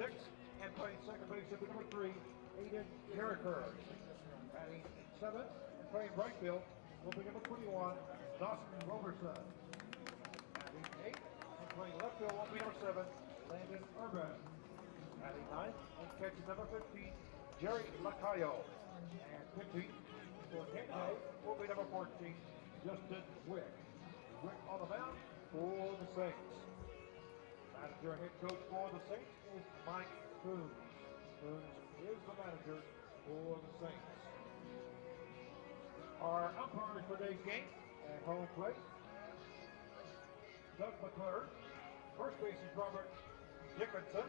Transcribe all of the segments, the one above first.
6, and playing second base will be number 3, Aiden Carricker. Batting 7, and playing right field will be number 21, Dawson Roberson. Batting 8, and playing left field will be number 7, Landon Urban. Batting 9, and catching number 15, Jerry Lacayo. And pitching for Kent will be number 14, Justin Wick. Wick on the mound for the Saints. Manager and head coach for the Saints is Mike Coons. Coons is the manager for the Saints. Our umpires for today's game at home plate, Doug McClure. First base is Robert Dickinson,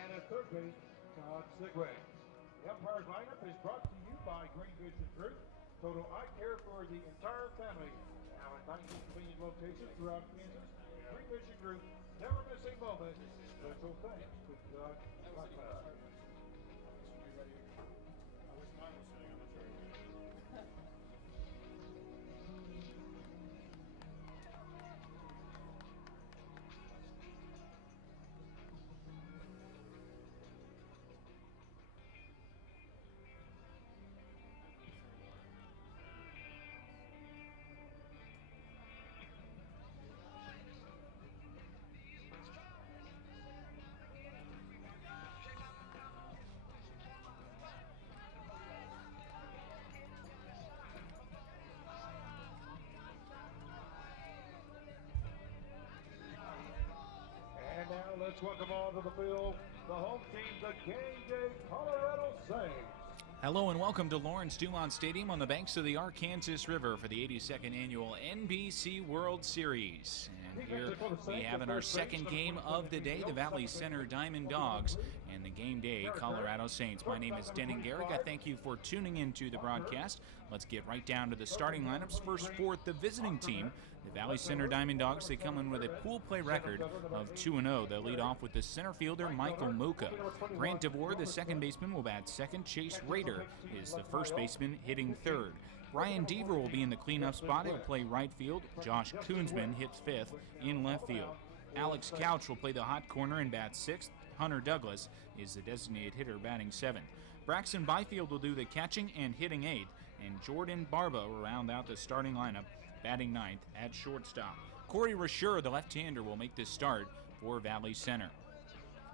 and at third base, Todd Sigway. The umpires lineup is brought to you by Green Vision Group, total eye care for the entire family. Now at 19 convenient locations throughout Kansas, Green Vision Group, never miss a moment. Special thanks to Doug McClure. I wish mine was sitting on the chair. And now let's welcome on to the field the home team, the Game Day Colorado Saints. Hello and welcome to Lawrence Dumont Stadium on the banks of the Arkansas River for the 82nd Annual NBC World Series. And here we have in our second game of the day the Valley Center Diamond Dogs and the Game Day Colorado Saints. My name is Denning Garrick. I thank you for tuning in to the broadcast. Let's get right down to the starting lineups. First for the visiting team, the Valley Center Diamond Dogs. They come in with a pool play record of 2-0. They'll lead off with the center fielder, Michael Muka. Grant DeVore, the second baseman, will bat second. Chase Rader is the first baseman, hitting third. Brian Deaver will be in the cleanup spot. He'll play right field. Josh Koonsman hits fifth in left field. Alex Couch will play the hot corner and bat sixth. Hunter Douglas is the designated hitter, batting seventh. Braxton Byfield will do the catching and hitting eighth, and Jordan Barba will round out the starting lineup, batting ninth at shortstop. Corey Rasher, the left-hander, will make the start for Valley Center.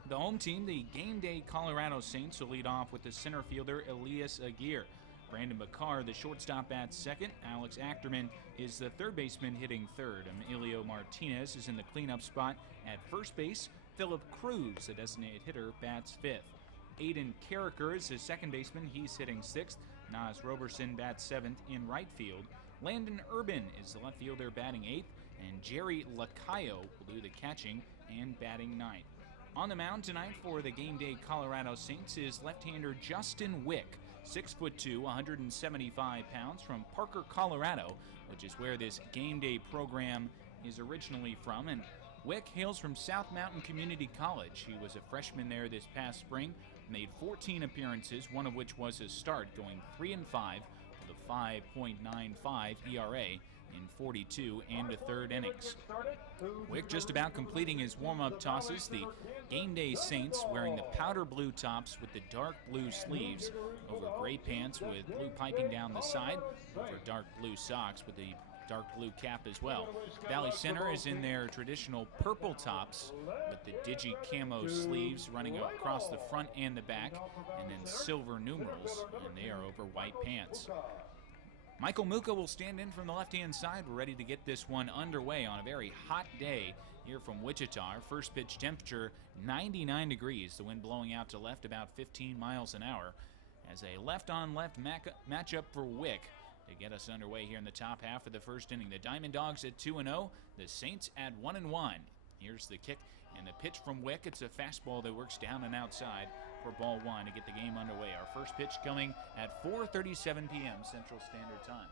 The home team, the Game Day Colorado Saints, will lead off with the center fielder, Elias Aguirre. Brandon Bakar, the shortstop, bats second. Alex Achterman is the third baseman, hitting third. Emilio Martinez is in the cleanup spot at first base. Philip Cruz, the designated hitter, bats fifth. Aiden Carricker is the second baseman. He's hitting sixth. Nas Roberson bats seventh in right field. Landon Urban is the left fielder, batting eighth. And Jerry Lacayo will do the catching and batting ninth. On the mound tonight for the Game Day Colorado Saints is left-hander Justin Wick, 6'2", 175 pounds, from Parker, Colorado, which is where this Game Day program is originally from. And Wick hails from South Mountain Community College. He was a freshman there this past spring, made 14 appearances, one of which was his start, going 3-5 with a 5.95 ERA in 42 and a third innings. Wick just about completing his warm-up tosses. The Game Day Saints wearing the powder blue tops with the dark blue sleeves over gray pants with blue piping down the side, over dark blue socks with the dark blue cap as well. Valley Center is in their traditional purple tops with the digi camo sleeves running across the front and the back, and then silver numerals, and they are over white pants. Michael Muka will stand in from the left-hand side. We're ready to get this one underway on a very hot day here from Wichita. Our first pitch temperature, 99 degrees. The wind blowing out to left about 15 miles an hour. As a left-on-left matchup for Wick to get us underway here in the top half of the first inning. The Diamond Dogs at 2-0. The Saints at 1-1. Here's the kick and the pitch from Wick. It's a fastball that works down and outside for ball one to get the game underway. Our first pitch coming at 4:37 p.m. Central Standard Time.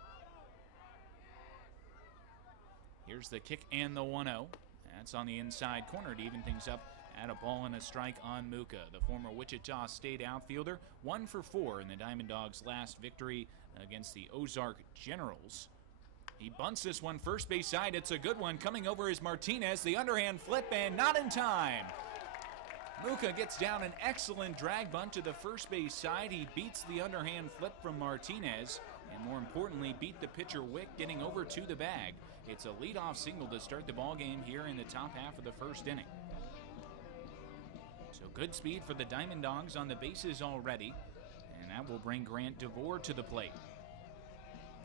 Here's the kick and the 1-0. That's on the inside corner to even things up at a ball and a strike on Muka. The former Wichita State outfielder, 1 for 4 in the Diamond Dogs' last victory against the Ozark Generals. He bunts this one first base side. It's a good one. Coming over is Martinez. The underhand flip and not in time. Muka gets down an excellent drag bunt to the first base side. He beats the underhand flip from Martinez, and more importantly, beat the pitcher Wick getting over to the bag. It's a leadoff single to start the ball game here in the top half of the first inning. So good speed for the Diamond Dogs on the bases already, and that will bring Grant DeVore to the plate.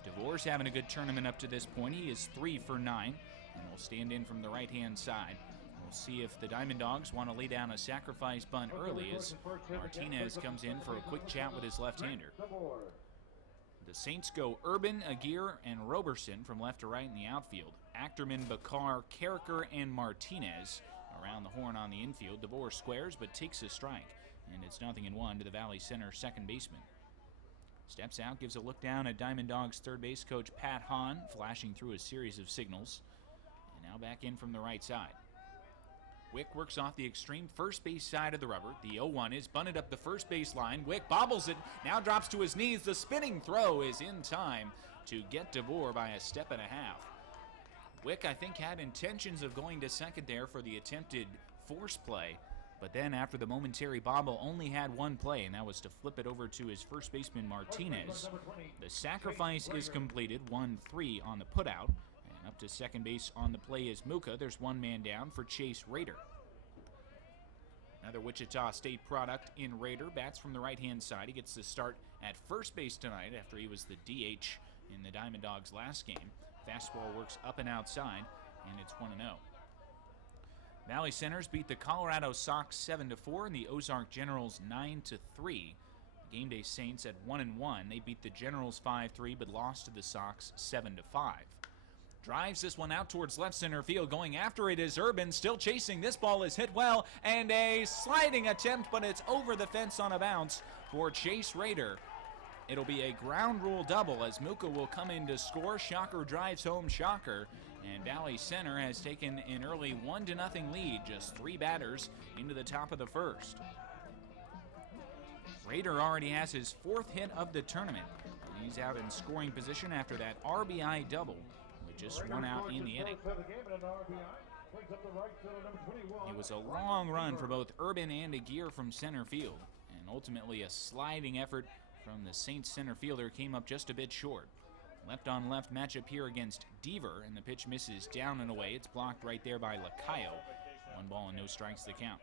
DeVore's having a good tournament up to this point. He is 3 for 9, and will stand in from the right-hand side. We'll see if the Diamond Dogs want to lay down a sacrifice bunt early as Martinez comes in for a quick chat with his left-hander. The Saints go Urban, Aguirre, and Roberson from left to right in the outfield. Ackerman, Bakar, Carricker, and Martinez around the horn on the infield. DeVore squares but takes a strike, and it's 0-1 to the Valley Center second baseman. Steps out, gives a look down at Diamond Dogs third base coach Pat Hahn, flashing through a series of signals. And now back in from the right side. Wick works off the extreme first base side of the rubber. The 0-1 is bunted up the first base line. Wick bobbles it, now drops to his knees. The spinning throw is in time to get DeVore by a step and a half. Wick, I think, had intentions of going to second there for the attempted force play, but then after the momentary bobble only had one play, and that was to flip it over to his first baseman Martinez. The sacrifice is completed, 1-3 on the putout. Up to second base on the play is Muka. There's one man down for Chase Rader. Another Wichita State product in Rader. Bats from the right-hand side. He gets the start at first base tonight after he was the DH in the Diamond Dogs last game. Fastball works up and outside, and it's 1-0. Valley Centers beat the Colorado Sox 7-4 and the Ozark Generals 9-3. Game Day Saints at 1-1. They beat the Generals 5-3 but lost to the Sox 7-5. Drives this one out towards left center field. Going after it is Urban, still chasing. This ball is hit well, and a sliding attempt, but it's over the fence on a bounce for Chase Rader. It'll be a ground rule double as Muka will come in to score. Shocker drives home Shocker, and Valley Center has taken an early 1-0 lead, just 3 batters into the top of the first. Rader already has his 4th hit of the tournament. He's out in scoring position after that RBI double. Just one out in the inning. It was a long run for both Urban and Aguirre from center field, and ultimately a sliding effort from the Saints center fielder came up just a bit short. Left on left matchup here against Deaver, and the pitch misses down and away. It's blocked right there by Lacayo. 1 ball and no strikes to count.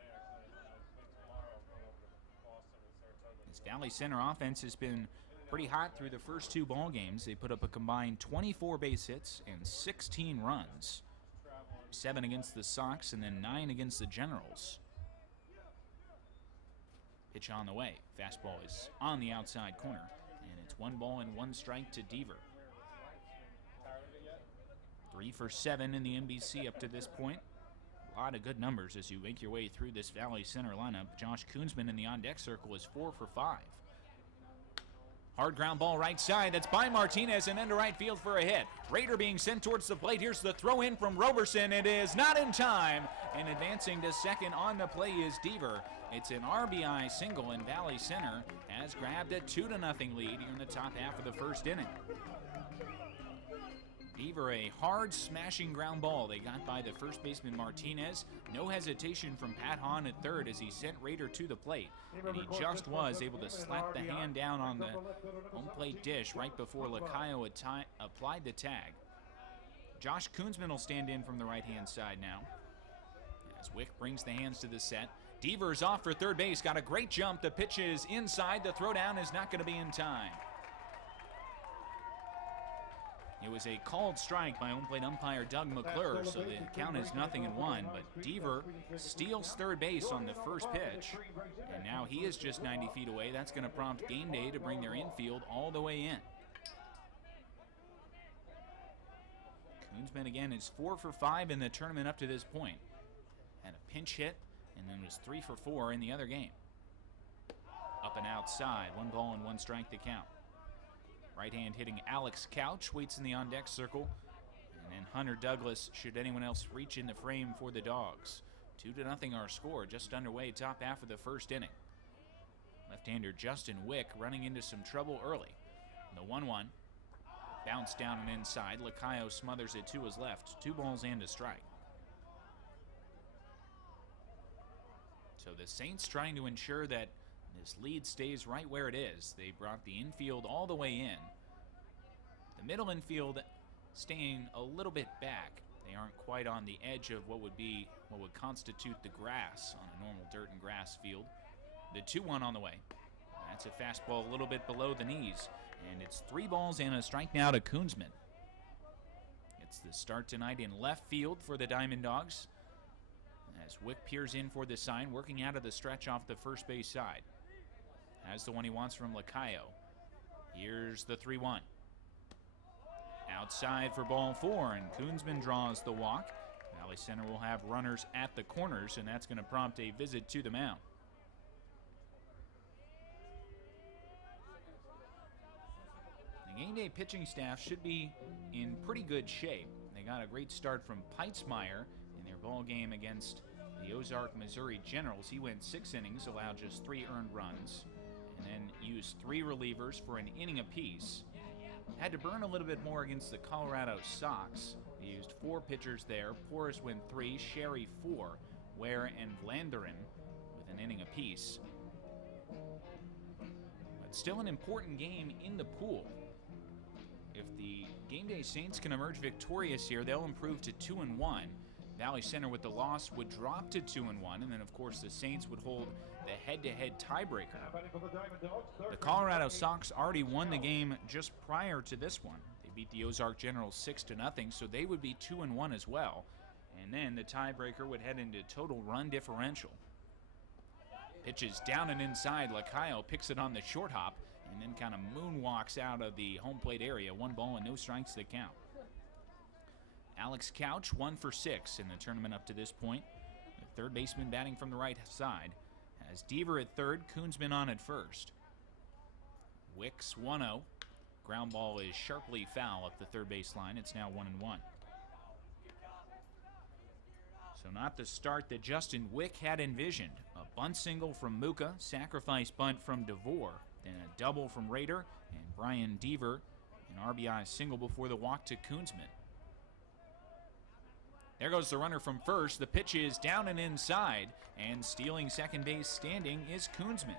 This Valley Center offense has been pretty hot through the first 2 ball games. They put up a combined 24 base hits and 16 runs. 7 against the Sox and then 9 against the Generals. Pitch on the way. Fastball is on the outside corner, and it's 1 ball and 1 strike to Deaver. 3 for 7 in the NBC up to this point. A lot of good numbers as you make your way through this Valley Center lineup. Josh Koonsman in the on-deck circle is 4 for 5. Hard ground ball right side. That's by Martinez and into right field for a hit. Rader being sent towards the plate. Here's the throw in from Roberson. It is not in time. And advancing to second on the play is Deaver. It's an RBI single, and Valley Center has grabbed a 2-0 lead here in the top half of the first inning. Deaver, a hard smashing ground ball they got by the first baseman Martinez. No hesitation from Pat Hahn at third as he sent Rader to the plate. And he just was able to slap the hand down on the home plate dish right before Lacayo applied the tag. Josh Koonsman will stand in from the right-hand side now as Wick brings the hands to the set. Deaver's off for third base, got a great jump. The pitch is inside. The throwdown is not going to be in time. It was a called strike by home plate umpire Doug McClure, so the count is 0-1, but Deaver steals third base on the first pitch, and now he is just 90 feet away. That's going to prompt Game Day to bring their infield all the way in. Koonsman again is 4 for 5 in the tournament up to this point. Had a pinch hit, and then was 3 for 4 in the other game. Up and outside, 1 ball and 1 strike to count. Right hand hitting Alex Couch waits in the on-deck circle. And then Hunter Douglas, should anyone else reach in the frame for the Dogs. 2-0 our score, just underway, top half of the first inning. Left-hander Justin Wick running into some trouble early. The 1-1. Bounce down and inside. Lacayo smothers it to his left. 2 balls and a strike. So the Saints trying to ensure that this lead stays right where it is. They brought the infield all the way in. The middle infield staying a little bit back. They aren't quite on the edge of what would constitute the grass on a normal dirt and grass field. The 2-1 on the way. That's a fastball a little bit below the knees. And it's 3 balls and a strike now to Koonsman. It's the start tonight in left field for the Diamond Dogs, as Wick peers in for the sign, working out of the stretch off the first base side. Has the one he wants from Lacayo. Here's the 3-1. Outside for ball 4, and Koonsman draws the walk. Valley Center will have runners at the corners, and that's going to prompt a visit to the mound. The game day pitching staff should be in pretty good shape. They got a great start from Peitzmeyer in their ball game against the Ozark, Missouri Generals. He went 6 innings, allowed just 3 earned runs, and then used 3 relievers for an inning apiece. Had to burn a little bit more against the Colorado Sox. He used 4 pitchers there. Porras went 3, Sherry 4, Ware and Vlanderen with an inning apiece. But still an important game in the pool. If the Game Day Saints can emerge victorious here, they'll improve to 2-1. Valley Center with the loss would drop to 2-1, and then of course the Saints would hold the head-to-head tiebreaker. The Colorado Sox already won the game just prior to this one. They beat the Ozark Generals 6-0, so they would be 2-1 as well. And then the tiebreaker would head into total run differential. Pitches down and inside. Lacayo picks it on the short hop, and then kind of moonwalks out of the home plate area. 1 ball and no strikes to count. Alex Couch 1 for 6 in the tournament up to this point. The third baseman batting from the right side. Has Deaver at third, Koonsman on at first. Wicks 1-0. Ground ball is sharply foul up the third base line. It's now 1-1. So not the start that Justin Wick had envisioned. A bunt single from Muka, sacrifice bunt from DeVore, then a double from Rader, and Brian Deaver, an RBI single before the walk to Koonsman. There goes the runner from first. The pitch is down and inside, and stealing second base standing is Koonsman.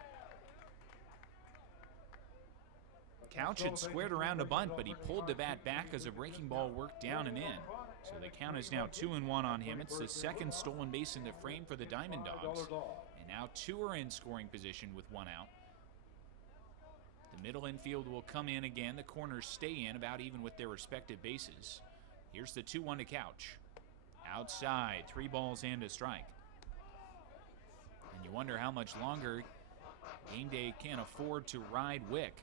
Couch had squared around a bunt, but he pulled the bat back as a breaking ball worked down and in. So the count is now 2-1 on him. It's the second stolen base in the frame for the Diamond Dogs. And now 2 are in scoring position with 1 out. The middle infield will come in again. The corners stay in about even with their respective bases. Here's the 2-1 to Couch. Outside, 3 balls and a strike. And you wonder how much longer Game Day can afford to ride Wick.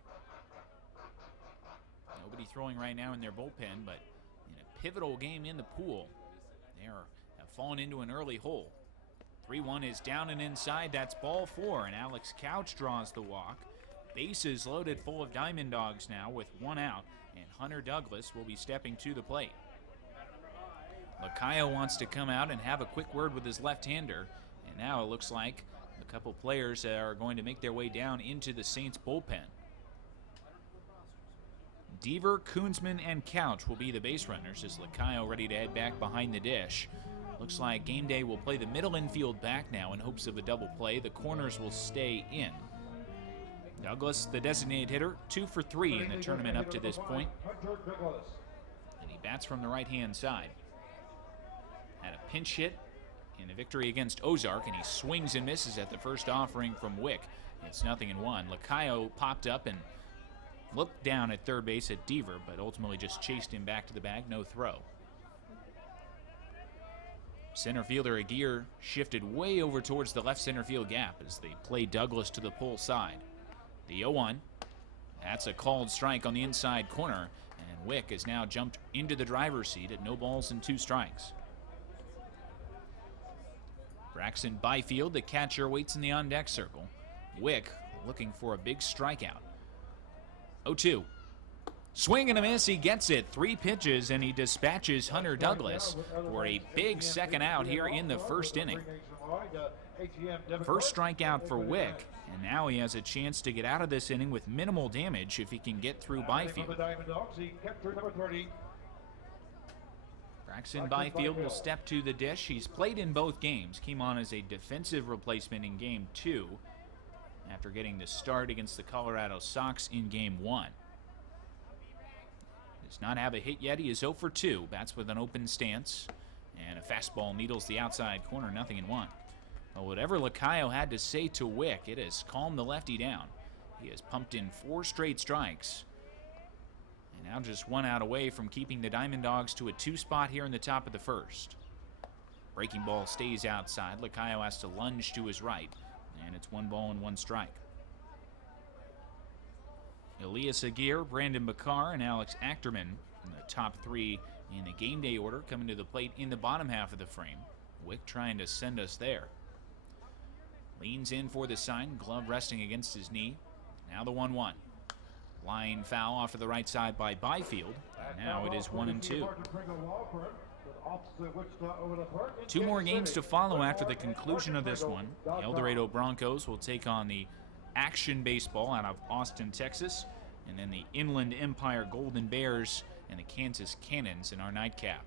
Nobody throwing right now in their bullpen, but in a pivotal game in the pool, they have fallen into an early hole. 3-1 is down and inside. That's ball 4, and Alex Couch draws the walk. Bases loaded full of Diamond Dogs now with 1 out, and Hunter Douglas will be stepping to the plate. Lacayo wants to come out and have a quick word with his left-hander, and now it looks like a couple players are going to make their way down into the Saints bullpen. Deaver, Koonsman, and Couch will be the base runners as Lacayo ready to head back behind the dish. Looks like Game Day will play the middle infield back now in hopes of a double play. The corners will stay in. Douglas, the designated hitter, 2 for 3 in the tournament up to this point. And he bats from the right-hand side. Had a pinch hit in a victory against Ozark, and he swings and misses at the first offering from Wick. It's 0-1. Lacayo popped up and looked down at third base at Deaver, but ultimately just chased him back to the bag. No throw. Center fielder Aguirre shifted way over towards the left center field gap as they play Douglas to the pull side. The 0-1. That's a called strike on the inside corner, and Wick has now jumped into the driver's seat at 0 balls and 2 strikes. Braxton Byfield, the catcher, waits in the on-deck circle. Wick looking for a big strikeout. 0-2. Swing and a miss, he gets it. 3 pitches, and he dispatches Hunter Douglas for a big second out here in the first inning. First strikeout for Wick, and now he has a chance to get out of this inning with minimal damage if he can get through Byfield. Braxton Byfield will step to the dish. He's played in both games. Came on as a defensive replacement in Game 2 after getting the start against the Colorado Sox in Game 1. Does not have a hit yet. He is 0 for 2. Bats with an open stance. And a fastball needles the outside corner, 0-1. Well, whatever Lacayo had to say to Wick, it has calmed the lefty down. He has pumped in 4 straight strikes. And now just 1 out away from keeping the Diamond Dogs to a 2 spot here in the top of the first. Breaking ball stays outside. Lacayo has to lunge to his right. And it's 1 ball and 1 strike. Elias Aguirre, Brandon Bakar, and Alex Achterman in the top 3 in the game day order, coming to the plate in the bottom half of the frame. Wick trying to send us there. Leans in for the sign, glove resting against his knee. Now the 1-1. Line foul off to the right side by Byfield. And now it is 1-2. 2 more games to follow after the conclusion of this one. The El Dorado Broncos will take on the Action Baseball out of Austin, Texas, and then the Inland Empire Golden Bears and the Kansas Cannons in our nightcap.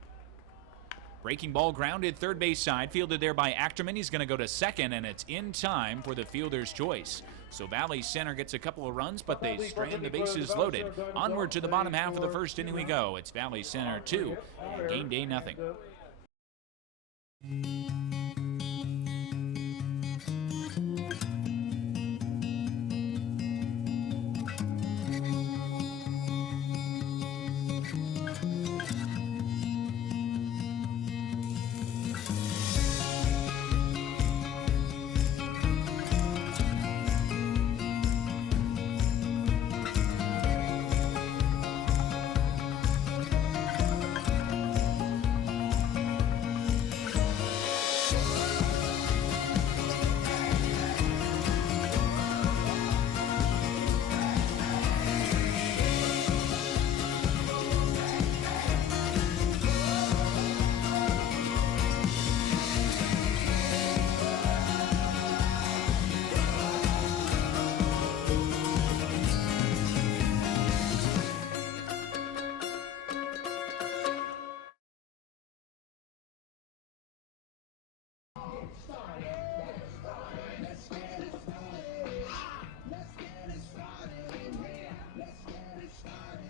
Breaking ball grounded third base side, fielded there by Achterman. He's going to go to second, and it's in time for the fielder's choice. So Valley Center gets a couple of runs, but they strand the bases loaded. Onward to the bottom half of the first inning we go. It's Valley Center 2 and Game Day 0.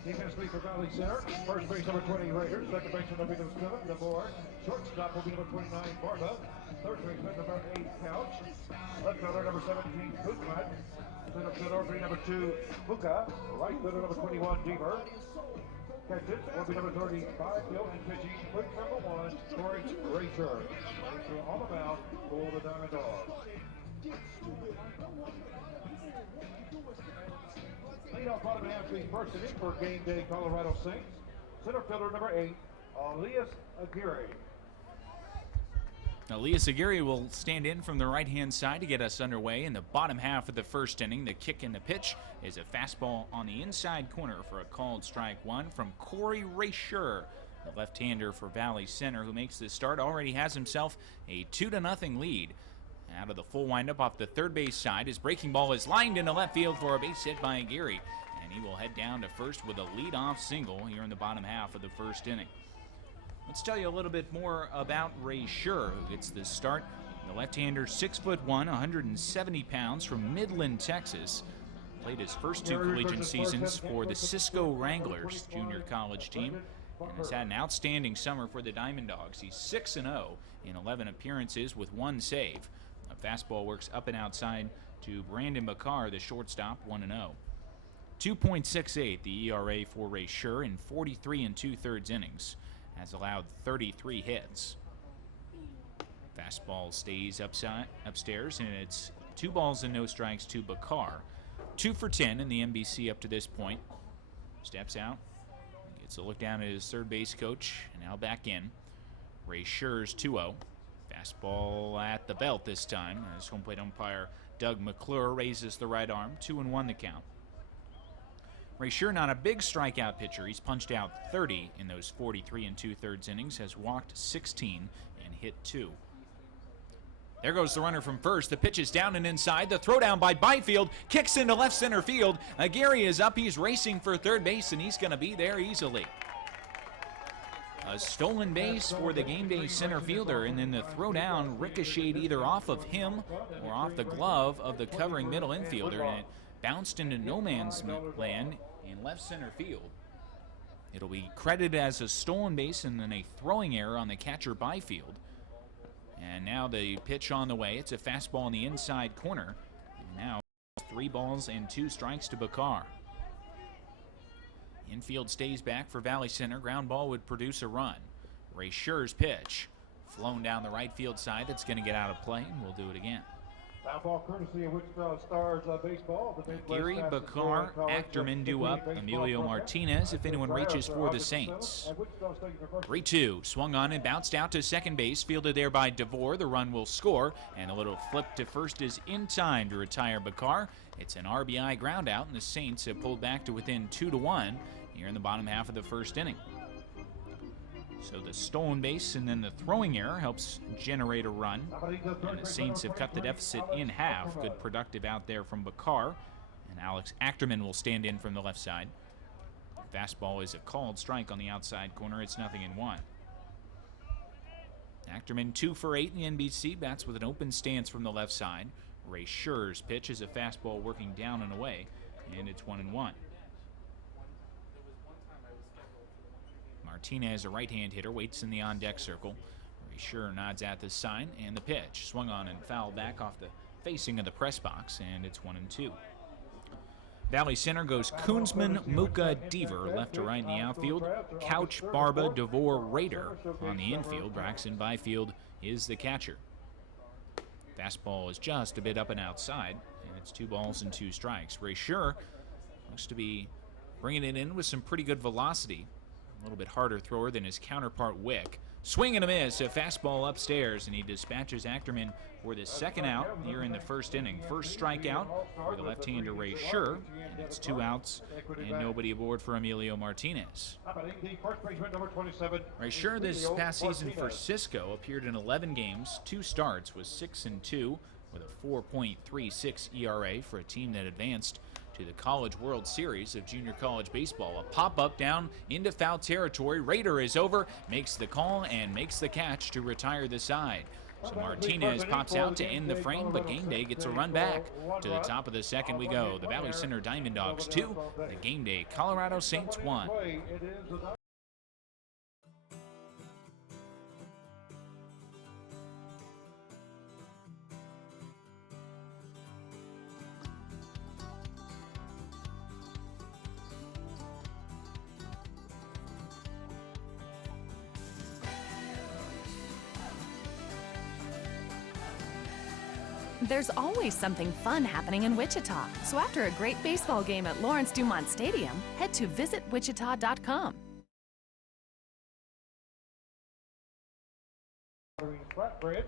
Defensively for Valley Center, first base number 20 Raiders, second baseman number 7 DeBoer, shortstop will be number 29 Barba, third baseman number 8 Couch, left fielder number 17 Bootman, center fielder will be number 2 Buka, right fielder number 21 Deaver. Catches will be number 35 Bill, and pitching quick number 1 Corey Racer. Racer on the mound for the Diamond Dogs. Lead off bottom half the first inning for Game Day Colorado Saints. Center fielder number 8, Elias Aguirre. Elias Aguirre will stand in from the right-hand side to get us underway in the bottom half of the first inning. The kick and the pitch is a fastball on the inside corner for a called strike 1 from Corey Racer, the left-hander for Valley Center, who makes the start. Already has himself a 2-0 lead. Out of the full windup off the third base side, his breaking ball is lined into left field for a base hit by Aguirre, and he will head down to first with a leadoff single here in the bottom half of the first inning. Let's tell you a little bit more about Ray Scher, who gets this start. The left-hander, 6'1", 170 pounds, from Midland, Texas. Played his first 2 collegiate seasons for the Cisco Wranglers junior college team, and has had an outstanding summer for the Diamond Dogs. He's 6-0 in 11 appearances with 1 save. A fastball works up and outside to Brandon Bakar, the shortstop, 1-0. 2.68 the ERA for Ray Scher in 43 2/3 innings. Has allowed 33 hits. Fastball stays upstairs, and it's 2 balls and no strikes to Bakar. 2 for 10 in the NBC up to this point. Steps out, gets a look down at his third base coach, and now back in. Ray Scher's 2-0. Fastball at the belt this time, as home plate umpire Doug McClure raises the right arm. 2-1 the count. Ray Scher, not a big strikeout pitcher. He's punched out 30 in those 43 2/3 innings, has walked 16 and hit 2. There goes the runner from first. The pitch is down and inside. The throw down by Byfield kicks into left center field. Aguirre is up. He's racing for third base, and he's going to be there easily. a stolen base for the game day center fielder, and then the throw down ricocheted either off of him or off the glove of the covering middle infielder, and it bounced into no man's land in left center field. It'll be credited as a stolen base and then a throwing error on the catcher Byfield. And now the pitch on the way. It's a fastball in the inside corner. And now 3 balls and 2 strikes to Bakar. Infield stays back for Valley Center. Ground ball would produce a run. Ray Scher's pitch flown down the right field side. That's going to get out of play, and we'll do it again. Foul ball courtesy of Wichita Stars baseball. Geary, Bakar, Achterman due up. Emilio Martinez if anyone reaches for the Saints. 3-2. Swung on and bounced out to second base. Fielded there by DeVore. The run will score. And a little flip to first is in time to retire Bakar. It's an RBI ground out, and the Saints have pulled back to within 2-1 here in the bottom half of the first inning. So the stolen base and then the throwing error helps generate a run. And the Saints have cut the deficit in half. Good productive out there from Bakar. And Alex Achterman will stand in from the left side. Fastball is a called strike on the outside corner. It's 0-1. Achterman 2 for 8 in the NBC. Bats with an open stance from the left side. Ray Scher's pitch is a fastball working down and away. And it's 1-1. Martinez, a right-hand hitter, waits in the on-deck circle. Ray Scher nods at the sign, and the pitch swung on and fouled back off the facing of the press box, and it's 1-2. Valley Center goes Koonsman, Muka, Deaver, left to right in the outfield. Couch, Barba, DeVore, Rader on the infield. Braxton Byfield is the catcher. Fastball is just a bit up and outside, and it's 2 balls and 2 strikes. Ray Scher looks to be bringing it in with some pretty good velocity. A little bit harder thrower than his counterpart Wick. Swing and a miss, a fastball upstairs, and he dispatches Achterman for the second out here in the first inning. First strikeout for the left-hander Ray Scher, and it's 2 outs and nobody aboard for Emilio Martinez. Ray Scher this past season for Cisco appeared in 11 games, 2 starts, was 6-2 with a 4.36 ERA for a team that advanced to the College World Series of Junior College Baseball. A pop-up down into foul territory. Rader is over, makes the call, and makes the catch to retire the side. So Martinez pops out to end the frame, but Game Day gets a run back. To the top of the second we go. The Valley Center Diamond Dogs 2, the Game Day Colorado Saints 1. There's always something fun happening in Wichita. So after a great baseball game at Lawrence Dumont Stadium, head to visitwichita.com. Flatbreads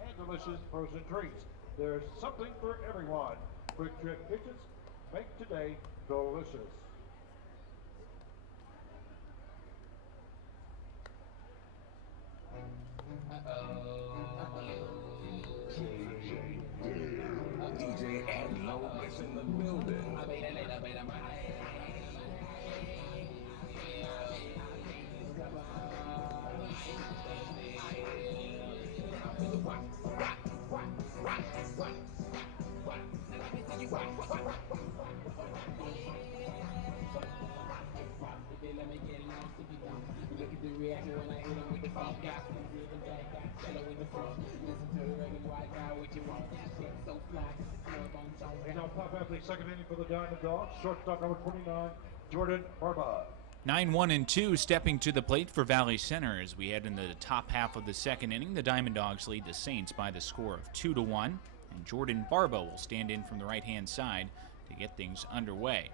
and delicious frozen treats. There's something for everyone. Quick Trip Kitchens, make today delicious. DJ and Low is in the building. Now pop out the second inning for the Diamond Dogs. Shortstop number 29, Jordan Barba. 9-1-2 stepping to the plate for Valley Center as we head into the top half of the second inning. The Diamond Dogs lead the Saints by the score of 2-1, and Jordan Barba will stand in from the right-hand side to get things underway.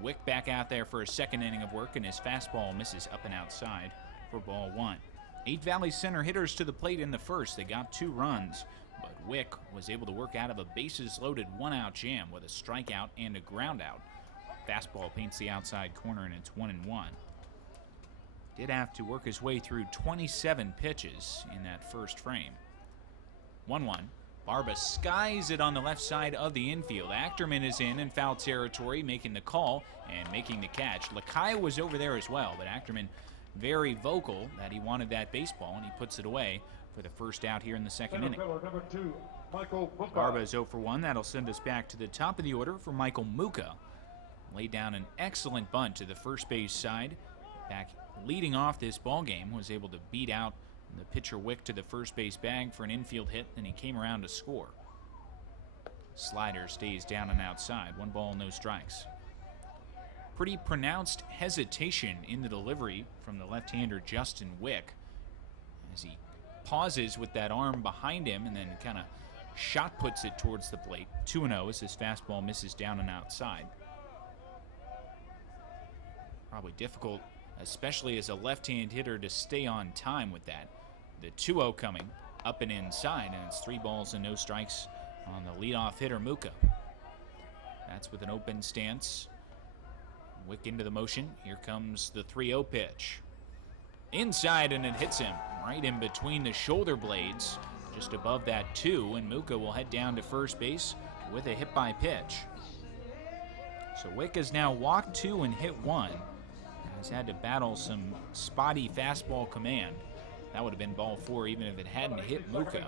Wick back out there for a second inning of work, and his fastball misses up and outside for ball 1. 8 Valley Center hitters to the plate in the first. They got 2 runs, but Wick was able to work out of a bases-loaded 1-out jam with a strikeout and a groundout. Fastball paints the outside corner, and it's 1-1. Did have to work his way through 27 pitches in that first frame. 1-1. Barba skies it on the left side of the infield. Achterman is in foul territory, making the call and making the catch. Lakai was over there as well, but Achterman very vocal that he wanted that baseball, and he puts it away for the first out here in the second inning. Number 2, Michael Muka. Barba is 0 for 1. That'll send us back to the top of the order for Michael Muka. Laid down an excellent bunt to the first base side. Back leading off this ball game, was able to beat out the pitcher Wick to the first base bag for an infield hit, and he came around to score. Slider stays down and outside. 1 ball, no strikes. Pretty pronounced hesitation in the delivery from the left-hander Justin Wick as he pauses with that arm behind him and then kind of shot puts it towards the plate. 2-0 as his fastball misses down and outside. Probably difficult, especially as a left-hand hitter, to stay on time with that. The 2-0 coming up and inside, and it's 3 balls and no strikes on the leadoff hitter Muka. That's with an open stance. Wick into the motion. Here comes the 3-0 pitch. Inside, and it hits him right in between the shoulder blades, just above that 2, and Muka will head down to first base with a hit by pitch. So Wick has now walked 2 and hit 1. Has had to battle some spotty fastball command. That would have been ball 4 even if it hadn't hit Muka.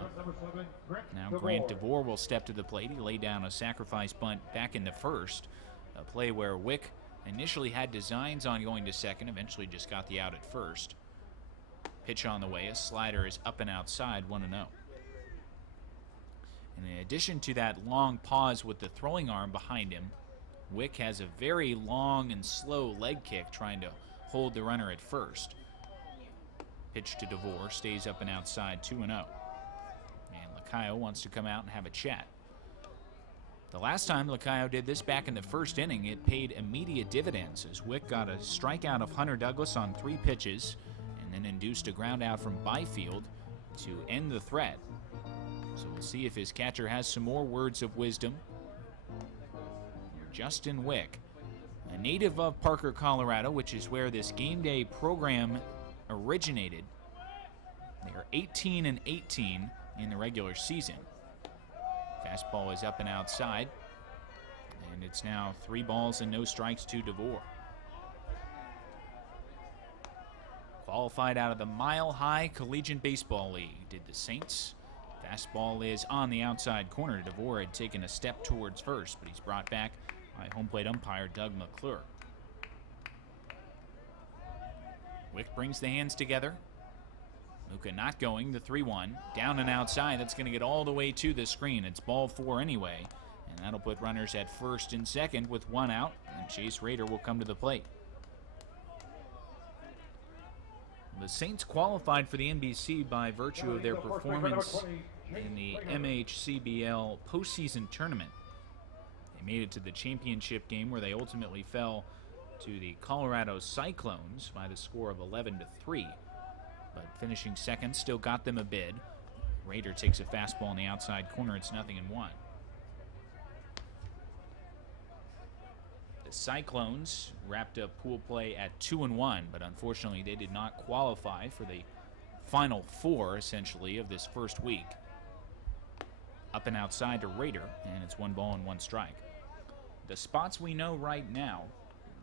Now Grant DeVore will step to the plate. He laid down a sacrifice bunt back in the first. A play where Wick initially had designs on going to second, eventually just got the out at first. Pitch on the way. A slider is up and outside, 1-0. And in addition to that long pause with the throwing arm behind him, Wick has a very long and slow leg kick trying to hold the runner at first. Pitch to DeVore, stays up and outside, 2-0. And Lacayo wants to come out and have a chat. The last time Lacayo did this back in the first inning, it paid immediate dividends as Wick got a strikeout of Hunter Douglas on 3 pitches and then induced a ground out from Byfield to end the threat. So we'll see if his catcher has some more words of wisdom. Justin Wick, a native of Parker, Colorado, which is where this game day program originated. They are 18 and 18 in the regular season. Fastball is up and outside, and it's now 3 balls and no strikes to DeVore. Qualified out of the Mile High Collegiate Baseball League did the Saints. Fastball is on the outside corner. DeVore had taken a step towards first, but he's brought back by home plate umpire Doug McClure. Wick brings the hands together. Muka not going, the 3-1. Down and outside, that's going to get all the way to the screen. It's ball 4 anyway, and that'll put runners at first and second with 1 out, and Chase Rader will come to the plate. The Saints qualified for the NBC by virtue of their performance in the MHCBL postseason tournament. They made it to the championship game where they ultimately fell to the Colorado Cyclones by the score of 11-3. But finishing second still got them a bid. Rader takes a fastball in the outside corner. It's 0-1. The Cyclones wrapped up pool play at 2-1, but unfortunately they did not qualify for the final 4, essentially, of this first week. Up and outside to Rader, and it's 1 ball and 1 strike. The spots we know right now,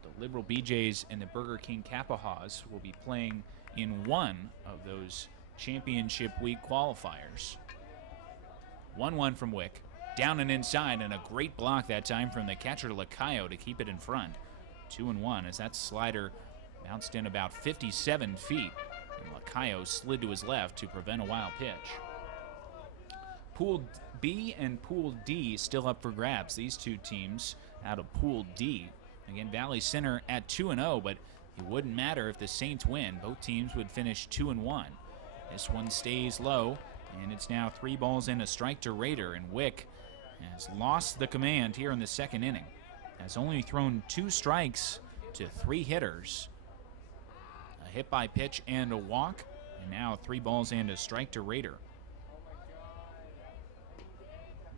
the Liberal BJs and the Burger King Kappahaws will be playing in one of those championship week qualifiers. 1-1 from Wick. Down and inside, and a great block that time from the catcher Lacayo to keep it in front. 2-1 as that slider bounced in about 57 feet, and Lacayo slid to his left to prevent a wild pitch. Pool B and Pool D still up for grabs. These two teams out of Pool D. Again, Valley Center at 2-0, but it wouldn't matter if the Saints win. Both teams would finish 2-1. This one stays low, and it's now 3 balls and a strike to Rader, and Wick has lost the command here in the second inning. Has only thrown 2 strikes to 3 hitters. A hit by pitch and a walk, and now 3 balls and a strike to Rader.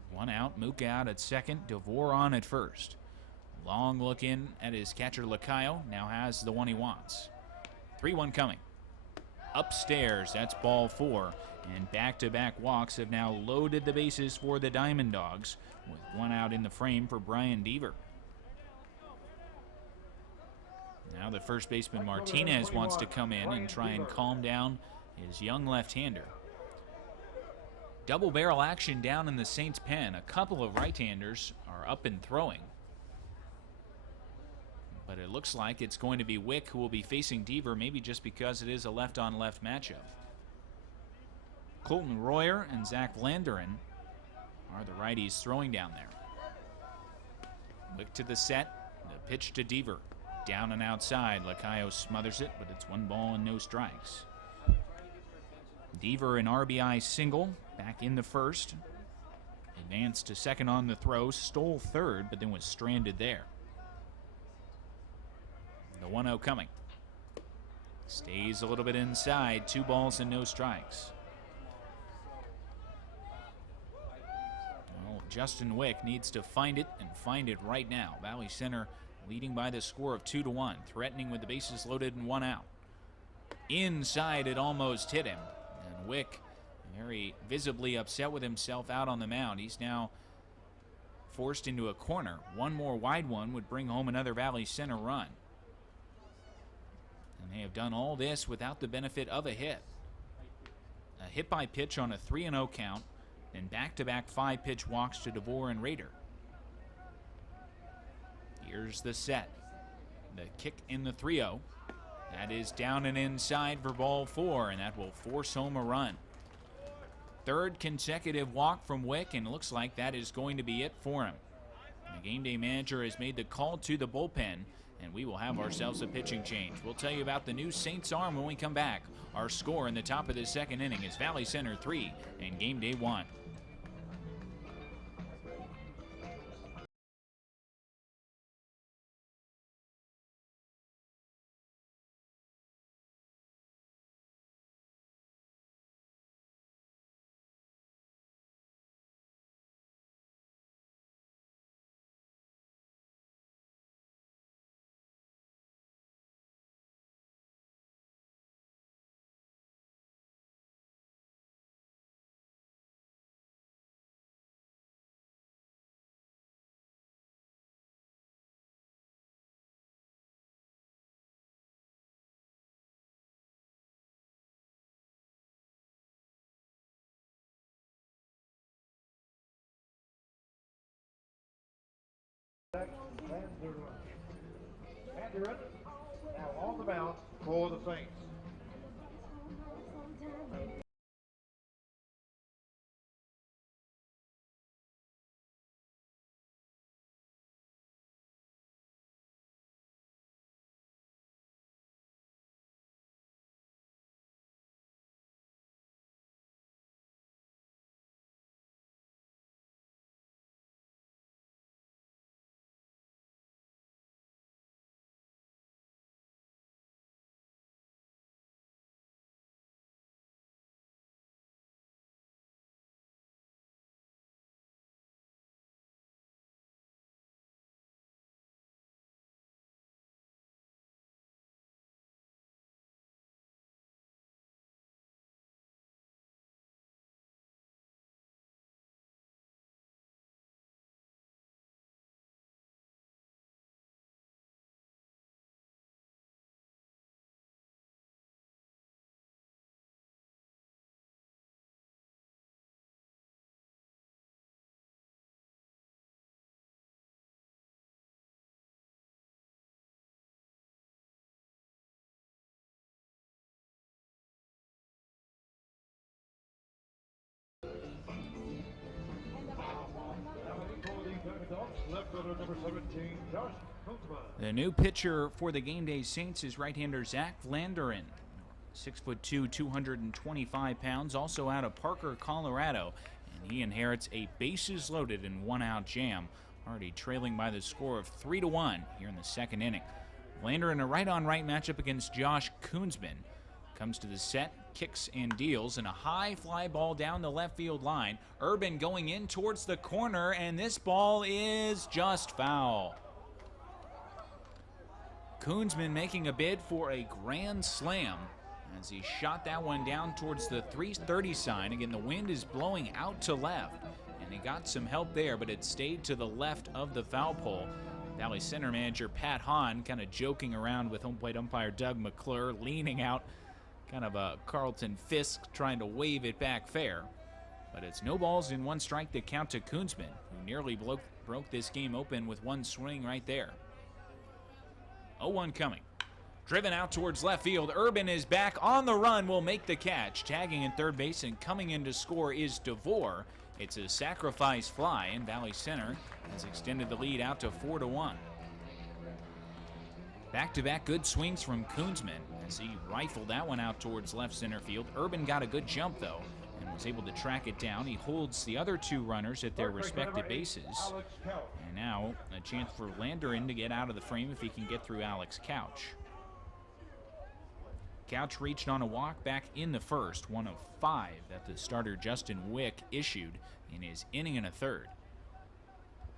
1 out, Mook out at second, DeVore on at first. Long look in at his catcher Lacayo, now has the one he wants. 3-1 coming. Upstairs, that's ball 4. And back-to-back walks have now loaded the bases for the Diamond Dogs, with 1 out in the frame for Brian Deaver. Now the first baseman Martinez wants to come in and try and calm down his young left-hander. Double barrel action down in the Saints pen. A couple of right-handers are up and throwing. But it looks like it's going to be Wick who will be facing Deaver, maybe just because it is a left-on-left matchup. Colton Royer and Zach Vlanderen are the righties throwing down there. Wick to the set, the pitch to Deaver. Down and outside, Lacayo smothers it, but it's 1 ball and no strikes. Deaver an RBI single, back in the first. Advanced to second on the throw, stole third, but then was stranded there. The 1-0 coming. Stays a little bit inside, 2 balls and no strikes. Well, Justin Wick needs to find it and find it right now. Valley Center leading by the score of 2-1, threatening with the bases loaded and 1 out. Inside, it almost hit him. And Wick, very visibly upset with himself out on the mound. He's now forced into a corner. One more wide one would bring home another Valley Center run. And they have done all this without the benefit of a hit. A hit by pitch on a 3-0 count, and back-to-back 5-pitch walks to DeVore and Rader. Here's the set. The kick in the 3-0. That is down and inside for ball 4, and that will force home a run. Third consecutive walk from Wick, and it looks like that is going to be it for him. The game day manager has made the call to the bullpen, and we will have ourselves a pitching change. We'll tell you about the new Saints arm when we come back. Our score in the top of the second inning is Valley Center 3 and game day 1. Vlanderen now on the mound for the Saints. The new pitcher for the game day Saints is right-hander Zach Vlanderen, 6'2", 225 pounds, also out of Parker, Colorado, and he inherits a bases-loaded and 1-out jam, already trailing by the score of 3-1 here in the second inning. Vlanderen a right-on-right matchup against Josh Koonsman. Comes to the set, kicks and deals, and a high fly ball down the left field line. Urban going in towards the corner, and this ball is just foul. Koonsman making a bid for a grand slam as he shot that one down towards the 330 sign. Again, the wind is blowing out to left, and he got some help there, but it stayed to the left of the foul pole. Valley Center manager Pat Hahn kind of joking around with home plate umpire Doug McClure, leaning out, kind of a Carlton Fisk trying to wave it back fair. But it's no balls in one strike that count to Koonsman, who nearly broke this game open with one swing right there. 0-1 coming. Driven out towards left field. Urban is back on the run, will make the catch. Tagging in third base and coming in to score is DeVore. It's a sacrifice fly, and Valley Center has extended the lead out to 4-1. Back-to-back good swings from Koonsman as he rifled that one out towards left center field. Urban got a good jump, though, and was able to track it down. He holds the other two runners at their respective bases. And now a chance for Landerin to get out of the frame if he can get through Alex Couch. Couch reached on a walk back in the first, one of 5 that the starter Justin Wick issued in his inning and a third.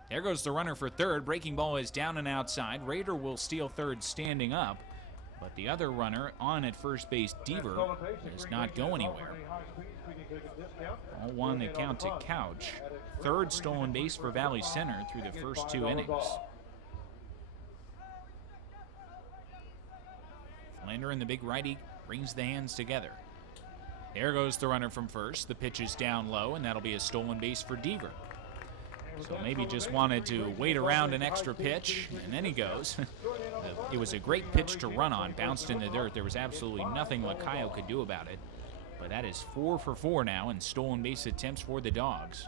There goes the runner for third. Breaking ball is down and outside. Rader will steal third standing up, but the other runner on at first base, Deaver, does not go anywhere. Ball 1 the count to Couch. Third stolen base for Valley Center through the first 2 innings. Landerin, the big righty, brings the hands together. There goes the runner from first. The pitch is down low, and that'll be a stolen base for Deaver. So maybe just wanted to wait around an extra pitch, and then he goes. It was a great pitch to run on, bounced in the dirt. There was absolutely nothing Lacayo could do about it. But that is 4 for 4 now in stolen base attempts for the Dawgs.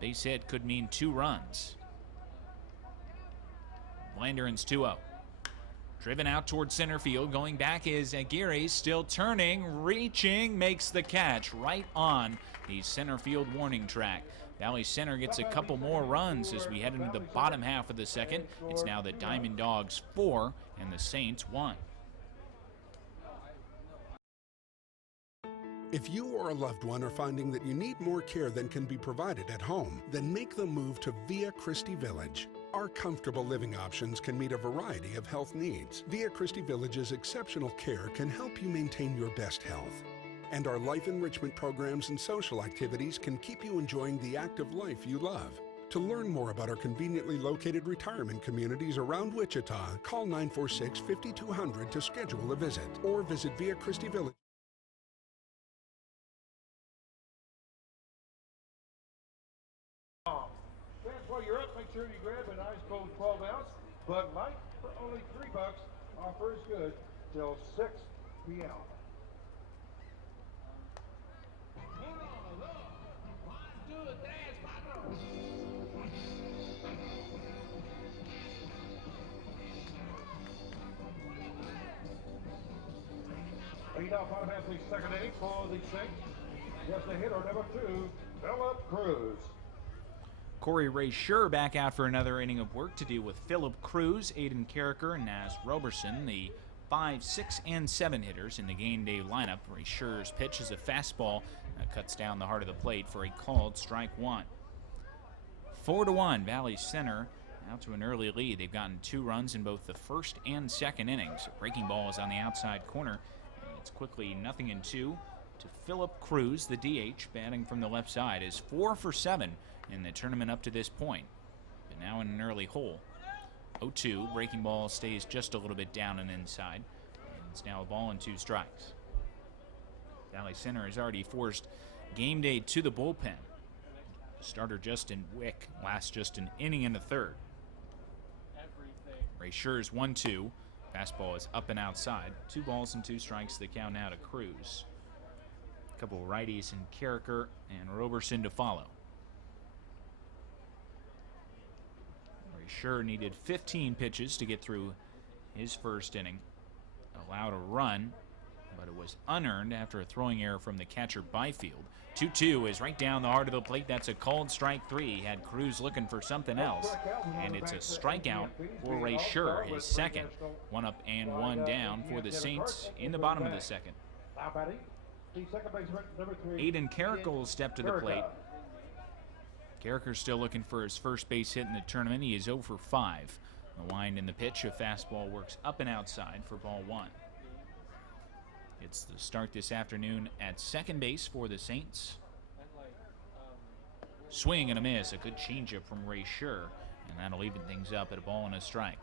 Base hit could mean 2 runs. Landerin's 2-0. Driven out towards center field. Going back is Aguirre, still turning, reaching, makes the catch right on the center field warning track. Valley Center gets a couple more runs as we head into the bottom half of the second. It's now the Diamond Dogs 4 and the Saints 1. If you or a loved one are finding that you need more care than can be provided at home, then make the move to Via Christi Village. Our comfortable living options can meet a variety of health needs. Via Christi Village's exceptional care can help you maintain your best health. And our life enrichment programs and social activities can keep you enjoying the active life you love. To learn more about our conveniently located retirement communities around Wichita, call 946-5200 to schedule a visit or visit Via Christi Village. While you're up, make sure you grab an ice cold 12-ounce Bud Light for only $3. Offer is good till 6 p.m. Lead off on the second inning for the Saints. Just a hitter, number 2, Philip Cruz. Corey Rasher back out for another inning of work to deal with Philip Cruz, Aiden Carricker, and Naz Roberson, the 5, 6, and 7 hitters in the game day lineup. Rasher's pitch is a fastball that cuts down the heart of the plate for a called strike 1. 4-1, Valley Center out to an early lead. They've gotten 2 runs in both the first and second innings. Breaking ball is on the outside corner, and it's quickly 0-2 to Philip Cruz. The DH batting from the left side is 4 for 7 in the tournament up to this point, but now in an early hole. 0-2, breaking ball stays just a little bit down and inside, and it's now a ball and 2 strikes. Valley Center has already forced game day to the bullpen. Starter Justin Wick lasts just an inning and a third. Rasher's 1-2. Fastball is up and outside. 2 balls and 2 strikes. The count now to Cruz. A couple of righties in Carricker and Roberson to follow. Rasher needed 15 pitches to get through his first inning. Allowed a run, but it was unearned after a throwing error from the catcher Byfield. 2-2 is right down the heart of the plate. That's a called strike 3. He had Cruz looking for something else, and it's a strikeout for Rasher, his second. 1 up and 1 down for the Saints in the bottom of the second. Aiden Carricker will step to the plate. Carricker's still looking for his first base hit in the tournament. He is 0 for 5. The wind in the pitch, a fastball works up and outside for ball 1. It's the start this afternoon at second base for the Saints. Swing and a miss. A good changeup from Rasher. and that'll even things up at a ball and a strike.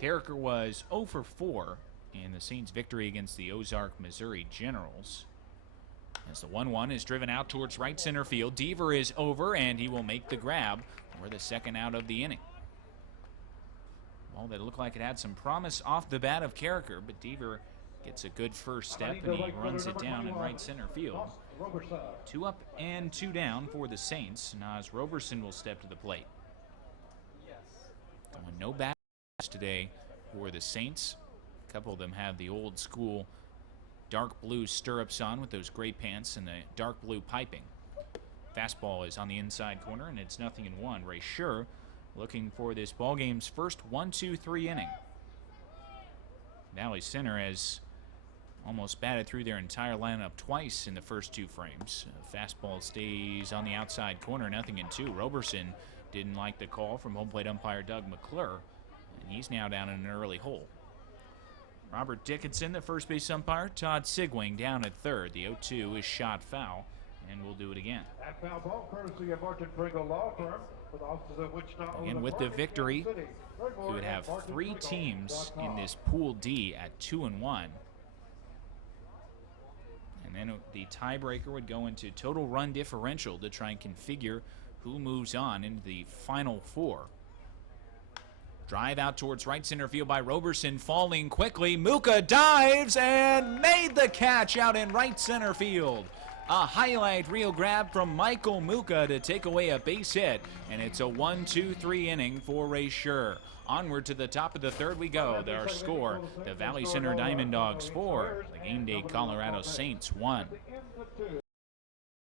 Carricker was 0 for 4 in the Saints' victory against the Ozark, Missouri Generals. As the 1-1 is driven out towards right center field, Deaver is over, and he will make the grab for the second out of the inning. Ball that looked like it had some promise off the bat of Carricker, but Deaver gets a good first step, and he runs it down in right center field. 2 up and 2 down for the Saints. Nas Roberson will step to the plate. Going no bats today for the Saints. A couple of them have the old school dark blue stirrups on with those gray pants and the dark blue piping. Fastball is on the inside corner, and it's 0-1. Ray Scher looking for this ball game's first 1-2-3 inning. Valley Center has almost batted through their entire lineup twice in the first 2 frames. Fastball stays on the outside corner, 0-2. Roberson didn't like the call from home plate umpire Doug McClure, and he's now down in an early hole. Robert Dickinson, the first base umpire. Todd Sigwing down at third. The 0-2 is shot foul, and we'll do it again. That foul ball courtesy of Martin Pringle Law Firm, with offices of Wichita. Again, with the victory, we would have 3 teams in this Pool D at 2-1. And then the tiebreaker would go into total run differential to try and configure who moves on into the final 4. Drive out towards right center field by Roberson, falling quickly. Muka dives and made the catch out in right center field. A highlight reel grab from Michael Muka to take away a base hit, and it's a 1-2-3 inning for Ray Scher. Onward to the top of the third we go. Our score, the Valley Center Diamond Dogs 4, the Game Day Colorado Saints 1.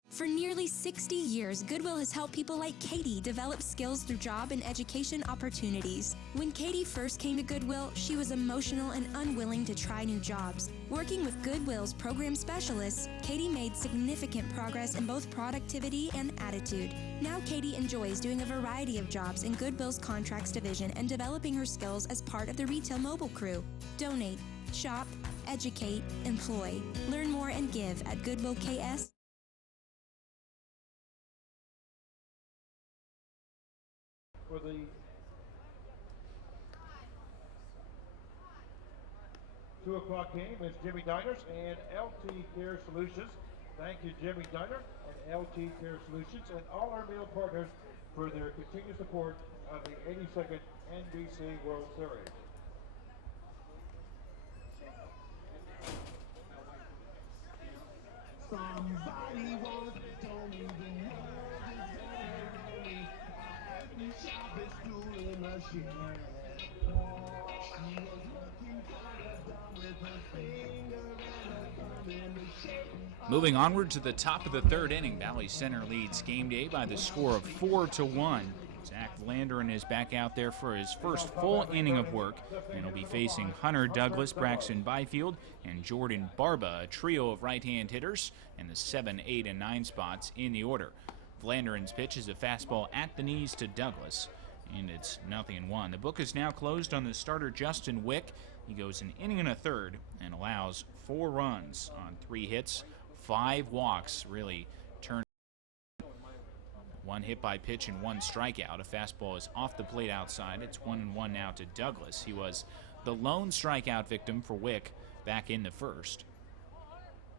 For nearly 60 years, Goodwill has helped people like Katie develop skills through job and education opportunities. When Katie first came to Goodwill, she was emotional and unwilling to try new jobs. Working with Goodwill's program specialists, Katie made significant progress in both productivity and attitude. Now Katie enjoys doing a variety of jobs in Goodwill's contracts division and developing her skills as part of the retail mobile crew. Donate, shop, educate, employ. Learn more and give at Goodwill KS. For the $2 game is Jimmy Diners and LT Care Solutions. Thank you, Jimmy Diner and LT Care Solutions, and all our meal partners for their continued support of the 82nd NBC World Series. Somebody once told me the shop is doing a shit. She was looking for a dime with her finger and a thumb in the shit. Moving onward to the top of the third inning, Valley Center leads Game Day by the score of 4-1. Zach Vlanderen is back out there for his first full inning of work, and he'll be facing Hunter Douglas, Braxton Byfield, and Jordan Barba, a trio of right-hand hitters, in the 7, 8, and 9 spots in the order. Vlanderen's pitch is a fastball at the knees to Douglas, and it's 0-1. The book is now closed on the starter Justin Wick. He goes an inning and a third and allows 4 runs on 3 hits, 5 walks, really turned 1 hit by pitch and 1 strikeout. A fastball is off the plate outside. It's 1-1 now to Douglas. He was the lone strikeout victim for Wick back in the first.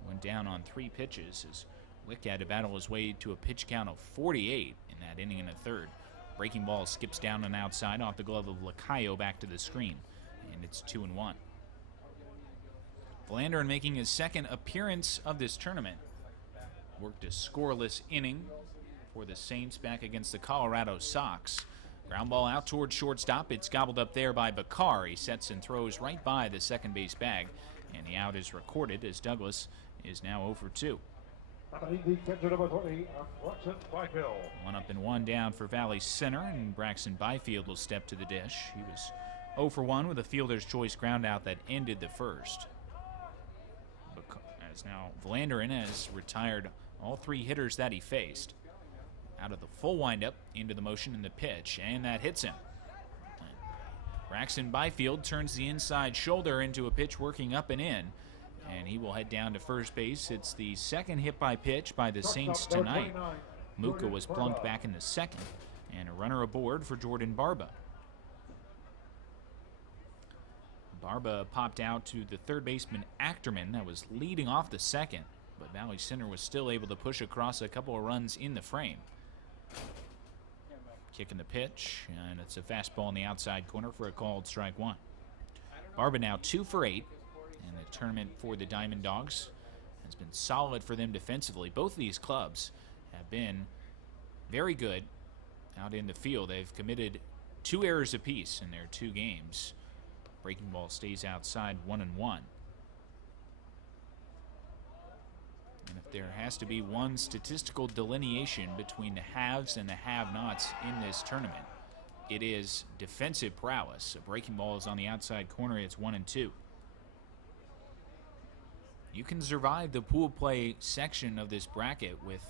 Went down on 3 pitches as Wick had to battle his way to a pitch count of 48 in that inning and a third. Breaking ball skips down and outside off the glove of Lacayo back to the screen, and it's 2-1. Vlanderen making his second appearance of this tournament. Worked a scoreless inning for the Saints back against the Colorado Sox. Ground ball out towards shortstop. It's gobbled up there by Bakar. He sets and throws right by the second base bag, and the out is recorded as Douglas is now 0 for 2. One up and 1 down for Valley Center, and Braxton Byfield will step to the dish. He was 0 for 1 with a fielder's choice ground out that ended the first. As now Vlanderen has retired all 3 hitters that he faced. Out of the full windup into the motion and the pitch, and that hits him. Braxton Byfield turns the inside shoulder into a pitch working up and in, and he will head down to first base. It's the second hit by pitch by the Saints tonight. Muka was plunked back in the second, And a runner aboard for Jordan Barba. Barba popped out to the third baseman Achterman that was leading off the second, but Valley Center was still able to push across a couple of runs in the frame. Kicking the pitch, and it's a fastball in the outside corner for a called strike one. Barba now 2 for 8, and the tournament for the Diamond Dogs has been solid for them defensively. Both of these clubs have been very good out in the field. They've committed 2 errors apiece in their 2 games. Breaking ball stays outside 1-1. And if there has to be one statistical delineation between the haves and the have-nots in this tournament, it is defensive prowess. A breaking ball is on the outside corner. It's 1-2. You can survive the pool play section of this bracket with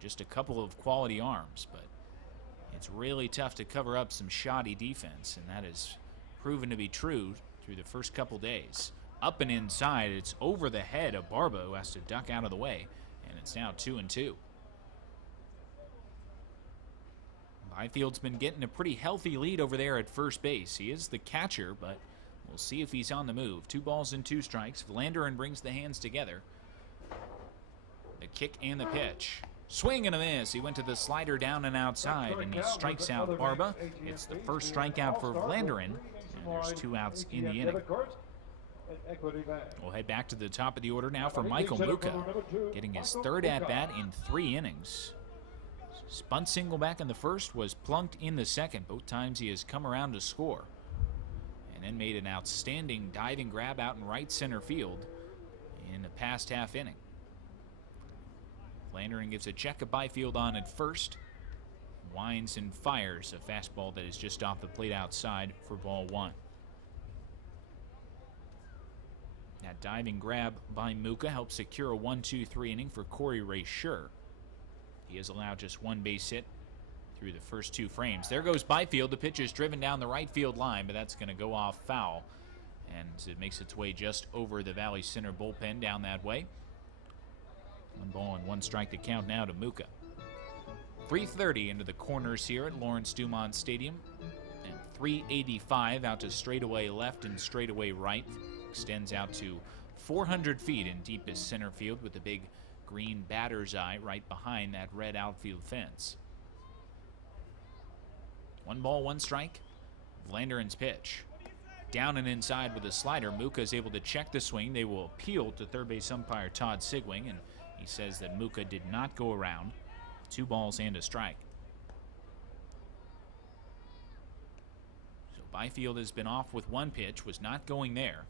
just a couple of quality arms, but it's really tough to cover up some shoddy defense, and that has proven to be true through the first couple days. Up and inside, it's over the head of Barba, who has to duck out of the way, and it's now 2-2. Byfield's been getting a pretty healthy lead over there at first base. He is the catcher, but we'll see if he's on the move. 2 balls and 2 strikes. Vlanderen brings the hands together. The kick and the pitch. Swing and a miss. He went to the slider down and outside, and he strikes out Barba. It's the first strikeout for Vlanderen, and there's 2 outs in the inning. We'll head back to the top of the order now for Michael Muka, getting his 3rd at-bat in 3 innings. Spun single back in the first, was plunked in the second. Both times he has come around to score. And then made an outstanding diving grab out in right center field in the past half inning. Vlanderen gives a check of Byfield on at first. Winds and fires a fastball that is just off the plate outside for ball 1. That diving grab by Muka helps secure a 1-2-3 inning for Corey Ray Schur. He has allowed just 1 base hit through the first 2 frames. There goes Byfield. The pitch is driven down the right field line, but that's going to go off foul. And it makes its way just over the Valley Center bullpen down that way. 1 ball and 1 strike to count now to Muka. 3:30 into the corners here at Lawrence Dumont Stadium. And 385 out to straightaway left and straightaway right. Extends out to 400 feet in deepest center field with the big green batter's eye right behind that red outfield fence. 1 ball, 1 strike. Vlanderen's pitch. Down and inside with a slider. Muka is able to check the swing. They will appeal to third base umpire Todd Sigwing, and he says that Muka did not go around. 2 balls and a strike. So Byfield has been off with 1 pitch, was not going there.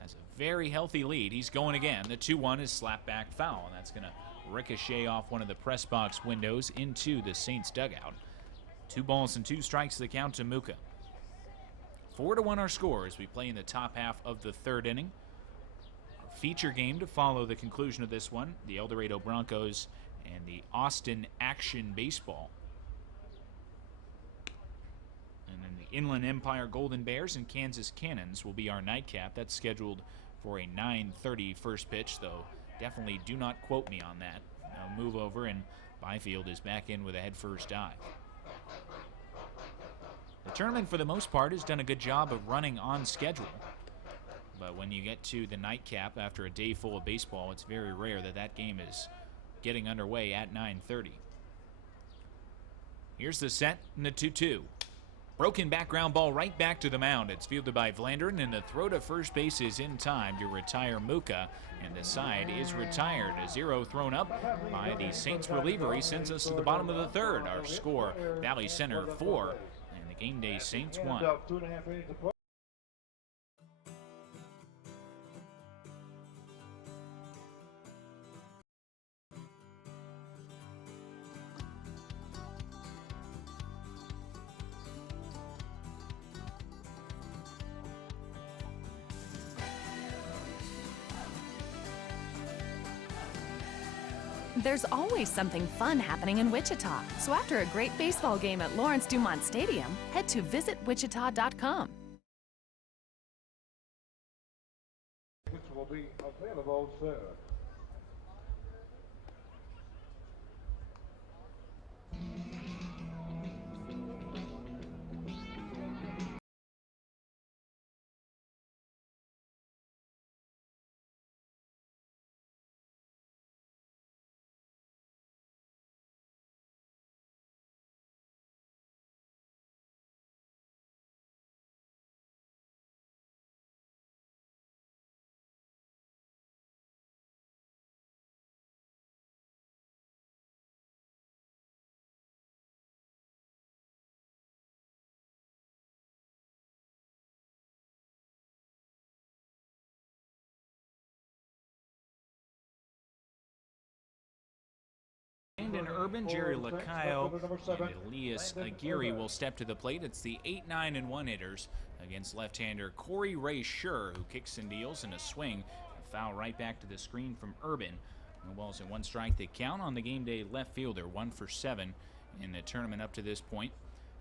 Has a very healthy lead. He's going again. The 2-1 is slapped back foul, and that's going to ricochet off one of the press box windows into the Saints dugout. 2 balls and 2 strikes to the count to Muka. 4-1 our score as we play in the top half of the 3rd inning. Our feature game to follow the conclusion of this one, the El Dorado Broncos and the Austin Action Baseball. And then the Inland Empire Golden Bears and Kansas Cannons will be our nightcap. That's scheduled for a 9:30 first pitch, though definitely do not quote me on that. Now move over, and Byfield is back in with a head-first dive. The tournament, for the most part, has done a good job of running on schedule. But when you get to the nightcap after a day full of baseball, it's very rare that that game is getting underway at 9:30. Here's the set and the 2-2. Broken background ball right back to the mound. It's fielded by Vlanderen, and the throw to first base is in time to retire Muka, and the side is retired. A 0 thrown up by the Saints reliever. He sends us to the bottom of the 3rd. Our score, Valley Center 4, and the Game Day Saints 1. There's always something fun happening in Wichita. So after a great baseball game at Lawrence Dumont Stadium, head to visitwichita.com. Tickets will be available soon. Brandon Urban, Jerry Lacayo, and Elias Aguirre will step to the plate. It's the 8, 9, and 1 hitters against left-hander Corey Ray Schur, who kicks and deals in a swing. A foul right back to the screen from Urban. No balls and 1 strike the count on the game day left fielder, 1 for 7 in the tournament up to this point.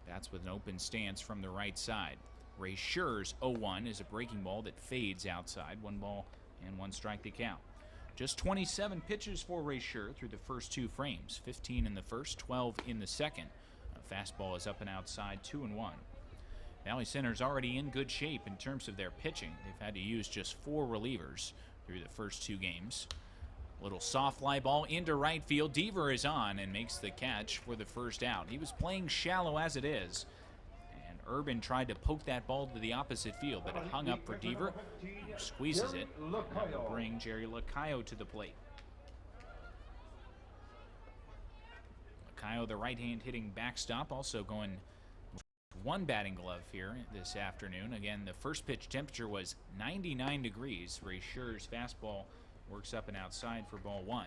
Bats with an open stance from the right side. Ray Schur's 0-1 is a breaking ball that fades outside. 1 ball and 1 strike the count. Just 27 pitches for Ray Schur through the first 2 frames. 15 in the first, 12 in the second. A fastball is up and outside, 2-1. Valley Center's already in good shape in terms of their pitching. They've had to use just 4 relievers through the first 2 games. Little soft fly ball into right field. Deaver is on and makes the catch for the first out. He was playing shallow as it is. Urban tried to poke that ball to the opposite field, but it hung up for Deaver, who squeezes it, and will bring Jerry Lacayo to the plate. Lacayo, the right-hand hitting backstop, also going with 1 batting glove here this afternoon. Again, the first pitch temperature was 99 degrees. Ray Schur's fastball works up and outside for ball 1.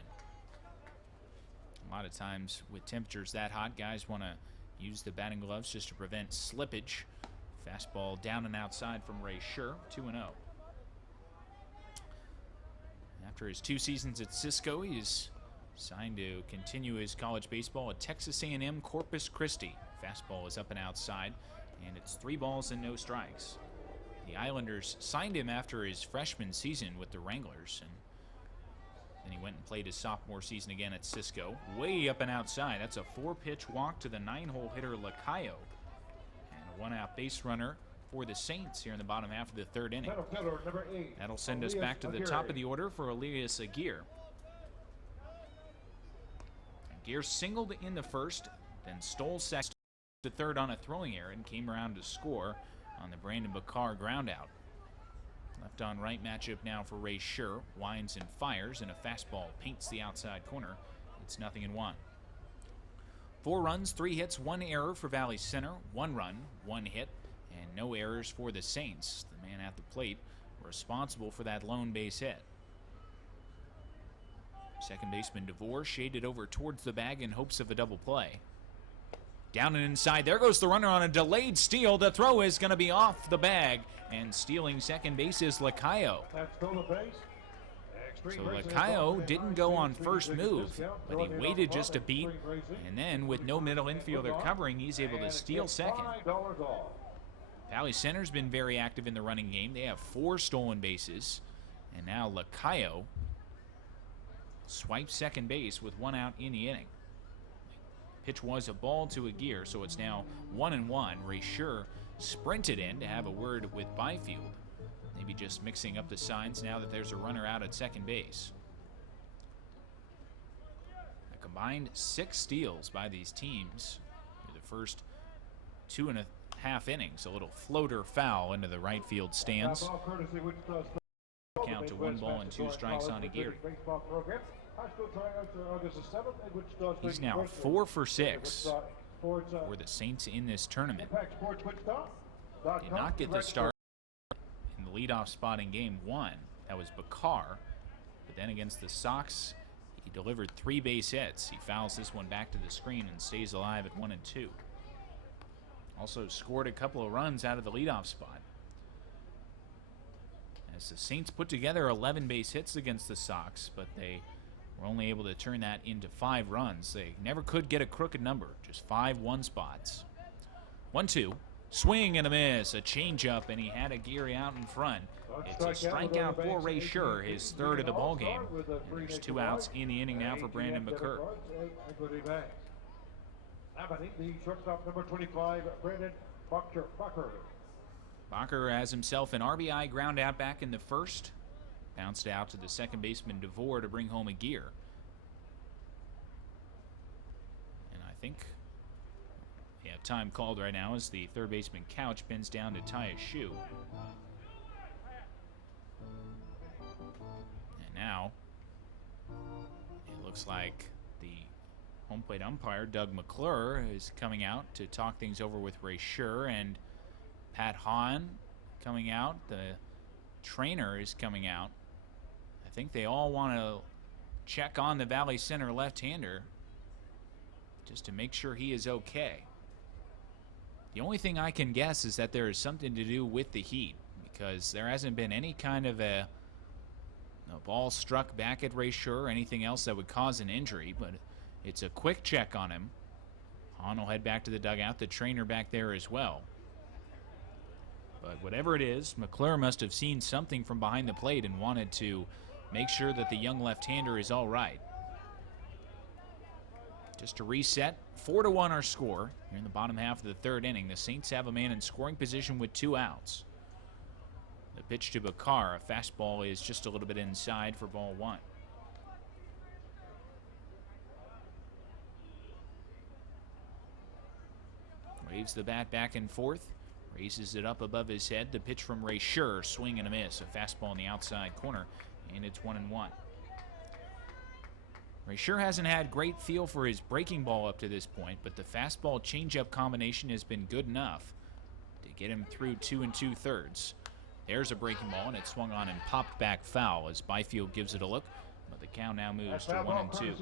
A lot of times with temperatures that hot, guys want to use the batting gloves just to prevent slippage. Fastball down and outside from Ray Schur, 2-0. After his 2 seasons at Cisco, he's signed to continue his college baseball at Texas A&M Corpus Christi. Fastball is up and outside, and it's 3 balls and no strikes. The Islanders signed him after his freshman season with the Wranglers, and then he went and played his sophomore season again at Cisco. Way up and outside. That's a 4-pitch walk to the 9-hole hitter Lacayo. And a 1-out base runner for the Saints here in the bottom half of the 3rd inning. That'll send us back to the top of the order for Elias Aguirre. Aguirre singled in the first, then stole second to third on a throwing error and came around to score on the Brandon Bakar groundout. Left on right matchup now for Ray Schur. Winds and fires, and a fastball paints the outside corner. It's 0-1. 4 runs, 3 hits, 1 error for Valley Center. 1 run, 1 hit, and no errors for the Saints. The man at the plate responsible for that lone base hit. Second baseman DeVore shaded over towards the bag in hopes of a double play. Down and inside. There goes the runner on a delayed steal. The throw is going to be off the bag. And stealing second base is Lacayo. So Lacayo didn't go on first move, but he waited just a beat. And then with no middle infielder covering, he's able to steal second. Valley Center's been very active in the running game. They have 4 stolen bases. And now Lacayo swipes second base with 1 out in the inning. Pitch was a ball to Aguirre, so it's now 1-1. Ray Schur sprinted in to have a word with Byfield. Maybe just mixing up the signs now that there's a runner out at second base. A combined 6 steals by these teams through the first 2.5 innings. A little floater foul into the right field stands. Count to 1 ball and 2 strikes on Aguirre. He's now 4 for 6 for the Saints in this tournament. Did not get the start in the leadoff spot in game 1. That was Bakar. But then against the Sox, he delivered 3 base hits. He fouls this one back to the screen and stays alive at 1-2. Also scored a couple of runs out of the leadoff spot. As the Saints put together 11 base hits against the Sox, but they were only able to turn that into 5 runs. They never could get a crooked number, just 5 1 spots. 1-2, swing and a miss, a changeup, and he had Aguirre out in front. It's a strikeout for Ray Schur, his 3rd of the ball game. And there's 2 outs in the inning now for Brandon Bakar. The shortstop number 25, Brandon Bakar. Bakar has himself an RBI ground out back in the first. Bounced out to the second baseman DeVore to bring home Aguirre. And I think time called right now as the third baseman Couch bends down to tie his shoe. And now it looks like the home plate umpire, Doug McClure, is coming out to talk things over with Ray Schur, and Pat Hahn coming out. The trainer is coming out. I think they all want to check on the Valley Center left-hander. just to make sure he is okay. The only thing I can guess is that there is something to do with the heat, because there hasn't been any kind of a ball struck back at Rayshore or anything else that would cause an injury, but it's a quick check on him. Hahn will head back to the dugout, the trainer back there as well. But whatever it is, McClure must have seen something from behind the plate and wanted to make sure that the young left-hander is all right. Just to reset, 4-1 our score. Here in the bottom half of the third inning, the Saints have a man in scoring position with 2 outs. The pitch to Bakar, a fastball, is just a little bit inside for ball 1. Waves the bat back and forth, raises it up above his head. The pitch from Rayshore, swing and a miss. A fastball in the outside corner, and it's 1-1. Rayshore hasn't had great feel for his breaking ball up to this point, but the fastball changeup combination has been good enough to get him through 2 2/3. There's a breaking ball, and it swung on and popped back foul as Byfield gives it a look. But the count now moves to 1-2.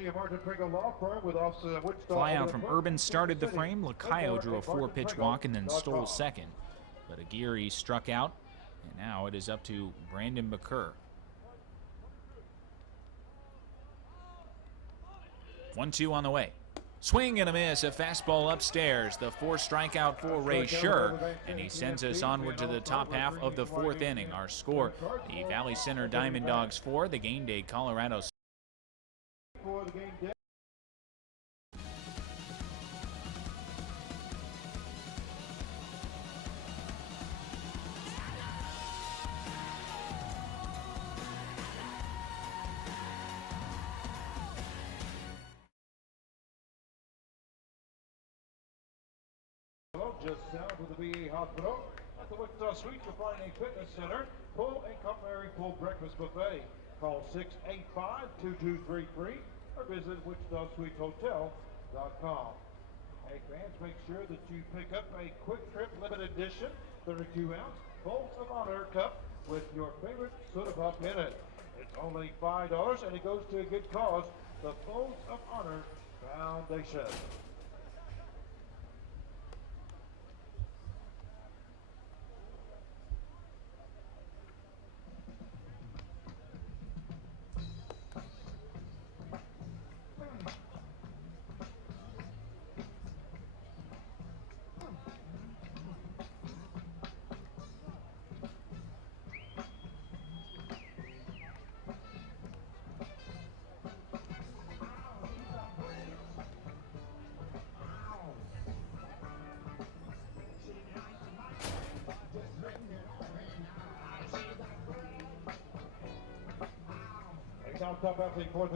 Fly out from Urban started the frame. Lacayo drew a 4-pitch walk and then stole second. But Aguirre struck out, and now it is up to Brandon Bakar. 1-2 on the way. Swing and a miss, a fastball upstairs. The 4th strikeout for Rayshore, and he sends us onward to the top half of the 4th inning. Our score, the Valley Center Diamond Dogs 4, the Game Day Colorado. Just south of the VA Hospital at the Wichita Suites, you'll find a fitness center, full and complimentary full breakfast buffet. Call 685-2233 or visit WichitaSuitesHotel.com. Hey fans, make sure that you pick up a Quick Trip limited edition 32-ounce Folds of Honor cup with your favorite soda pop in it. It's only $5 and it goes to a good cause, the Folds of Honor Foundation. Now top athlete for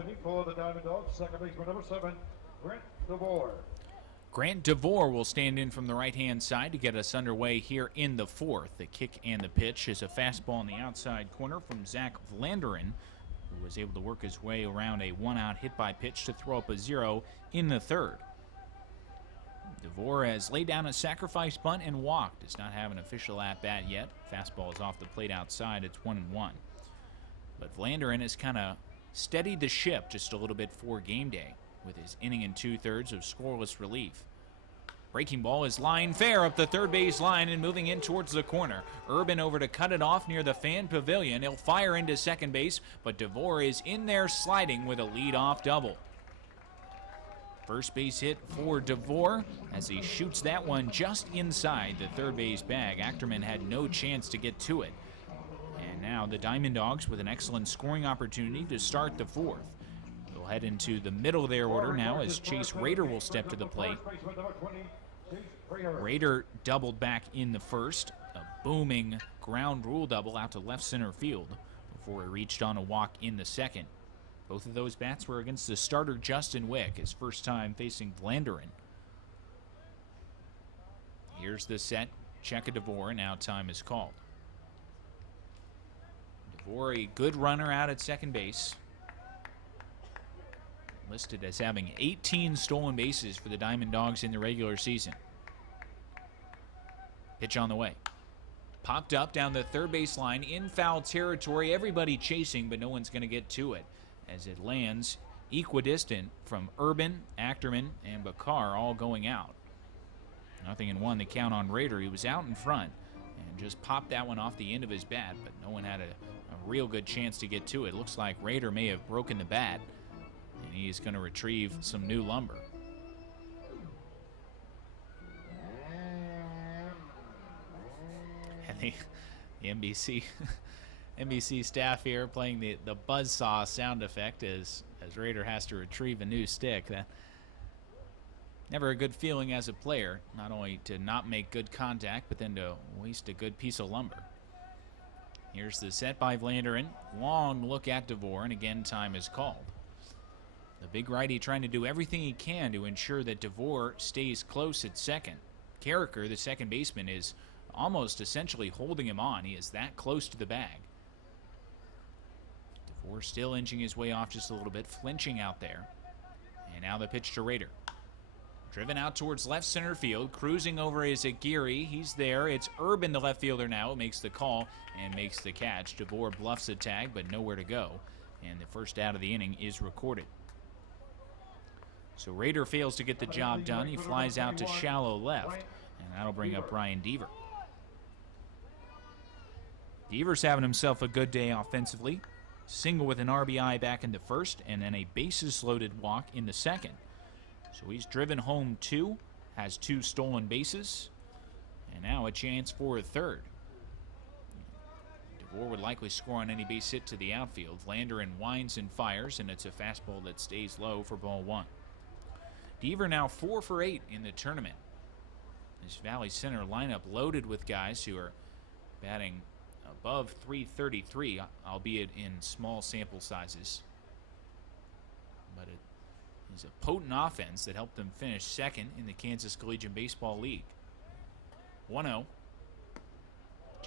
the Diamond Dogs, second baseman number 7, Grant DeVore. Grant DeVore will stand in from the right-hand side to get us underway here in the 4th. The kick and the pitch is a fastball in the outside corner from Zach Vlanderen, who was able to work his way around a 1-out hit-by pitch to throw up a 0 in the 3rd. DeVore has laid down a sacrifice bunt and walked. Does not have an official at-bat yet. Fastball is off the plate outside. It's 1-1. But Vlanderen has kind of steadied the ship just a little bit for game day with his inning and 2/3 of scoreless relief. Breaking ball is line fair up the third base line and moving in towards the corner. Urban over to cut it off near the fan pavilion. He'll fire into second base, but DeVore is in there sliding with a leadoff double. First base hit for DeVore as he shoots that one just inside the third base bag. Achterman had no chance to get to it. And now the Diamond Dogs with an excellent scoring opportunity to start the 4th. They'll head into the middle of their order now as Chase Rader will step to the plate. Rader doubled back in the 1st, a booming ground rule double out to left center field before he reached on a walk in the 2nd. Both of those bats were against the starter Justin Wick, his first time facing Vlanderen. Here's the set, check of DeVore, now time is called. DeVore, a good runner out at second base. Listed as having 18 stolen bases for the Diamond Dogs in the regular season. Pitch on the way. Popped up down the third base line in foul territory. Everybody chasing, but no one's going to get to it as it lands equidistant from Urban, Ackerman, and Bakar all going out. 0-1 the count on Rader. He was out in front and just popped that one off the end of his bat, but no one had a real good chance to get to it. Looks like Rader may have broken the bat, and he's going to retrieve some new lumber. And the NBC staff here playing the buzzsaw sound effect as Rader has to retrieve a new stick. That never a good feeling as a player, not only to not make good contact, but then to waste a good piece of lumber. Here's the set by Vlanderen. Long look at DeVore, and again time is called. The big righty trying to do everything he can to ensure that DeVore stays close at second. Carricker, the second baseman, is almost essentially holding him on. He is that close to the bag. DeVore still inching his way off just a little bit, flinching out there. And now the pitch to Rader. Driven out towards left center field, cruising over is Aguirre. He's there. It's Urban, the left fielder now, who makes the call and makes the catch. DeVore bluffs a tag, but nowhere to go. And the first out of the inning is recorded. So Rader fails to get the job done. He flies out to shallow left, and that'll bring up Brian Deaver. Deaver's having himself a good day offensively. Single with an RBI back in the first, and then a bases-loaded walk in the second. So he's driven home 2, has 2 stolen bases, and now a chance for a third. DeVore would likely score on any base hit to the outfield. Vlanderen winds and fires, and it's a fastball that stays low for ball 1. Deaver now 4 for 8 in the tournament. This Valley Center lineup loaded with guys who are batting above .333, albeit in small sample sizes. But it is a potent offense that helped them finish second in the Kansas Collegiate Baseball League. 1-0.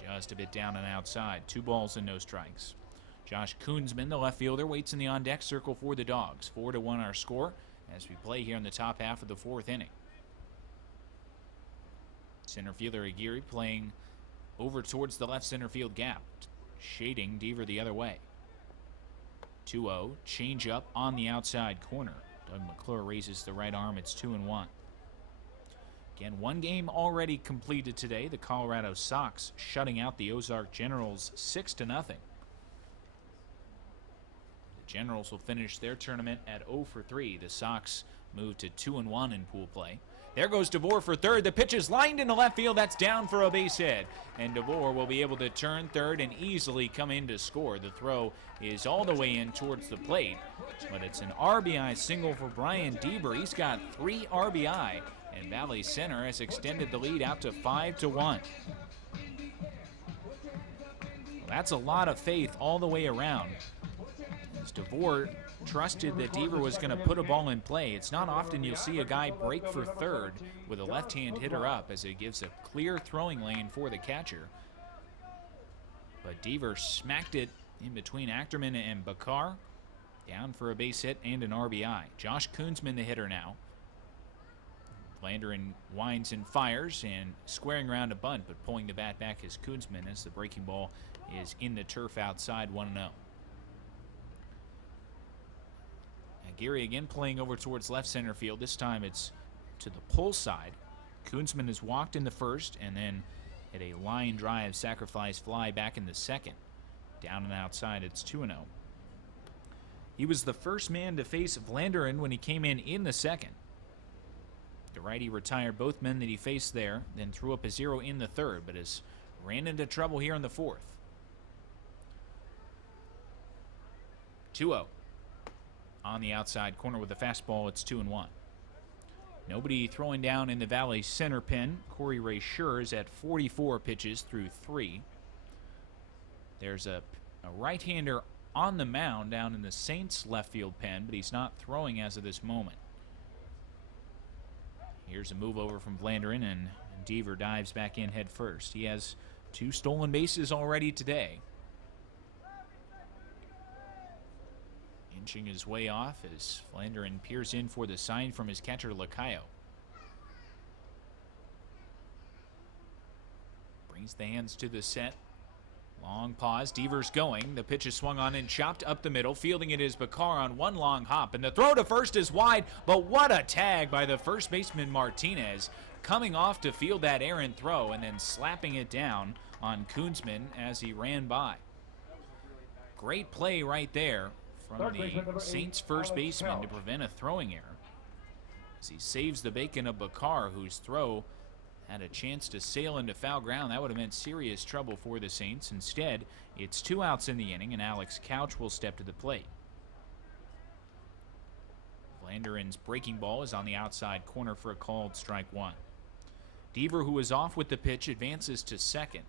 Just a bit down and outside. 2 balls and no strikes. Josh Koonsman, the left fielder, waits in the on-deck circle for the Dawgs. 4-1 our score as we play here in the top half of the 4th inning. Center fielder Aguirre playing over towards the left center field gap, shading Deaver the other way. 2-0, change up on the outside corner. Doug McClure raises the right arm. It's 2-1. Again, 1 game already completed today. The Colorado Sox shutting out the Ozark Generals 6-0. The Generals will finish their tournament at 0 for 3. The Sox move to 2-1 in pool play. There goes DeVore for third. The pitch is lined into left field. That's down for a base hit. And DeVore will be able to turn third and easily come in to score. The throw is all the way in towards the plate. But it's an RBI single for Brian Deaver. He's got 3 RBI. And Valley Center has extended the lead out to 5-1. That's a lot of faith all the way around. As DeVore trusted that Deaver was going to put a ball in play. It's not often you'll see a guy break for third with a left-hand hitter up, as it gives a clear throwing lane for the catcher. But Deaver smacked it in between Ackerman and Bakar, down for a base hit and an RBI. Josh Koonsman the hitter now. Vlanderen winds and fires and squaring around a bunt, but pulling the bat back is Koonsman as the breaking ball is in the turf outside. 1-0. Aguirre again playing over towards left center field. This time it's to the pull side. Koonsman has walked in the first and then hit a line drive sacrifice fly back in the second. Down and outside, it's 2-0. He was the first man to face Vlanderen when he came in the second. The righty retired both men that he faced there, then threw up a 0 in the third, but has ran into trouble here in the fourth. 2-0. On the outside corner with a fastball, it's 2-1. Nobody throwing down in the Valley Center pen. Corey Ray Schur is at 44 pitches through 3. There's a right-hander on the mound down in the Saints left field pen, but he's not throwing as of this moment. Here's a move over from Vlanderen, and Deaver dives back in head first. He has 2 stolen bases already today. Inching his way off as Vlanderen peers in for the sign from his catcher, Lacayo. Brings the hands to the set. Long pause, Devers going. The pitch is swung on and chopped up the middle. Fielding it is Bakar on one long hop, and the throw to first is wide, but what a tag by the first baseman Martinez, coming off to field that errant throw and then slapping it down on Koonsman as he ran by. Great play right there from the Saints first baseman to prevent a throwing error, as he saves the bacon of Bakar, whose throw had a chance to sail into foul ground. That would have meant serious trouble for the Saints. Instead, it's 2 outs in the inning, and Alex Couch will step to the plate. Vlanderin's breaking ball is on the outside corner for a called strike one. Deaver, who is off with the pitch, advances to second.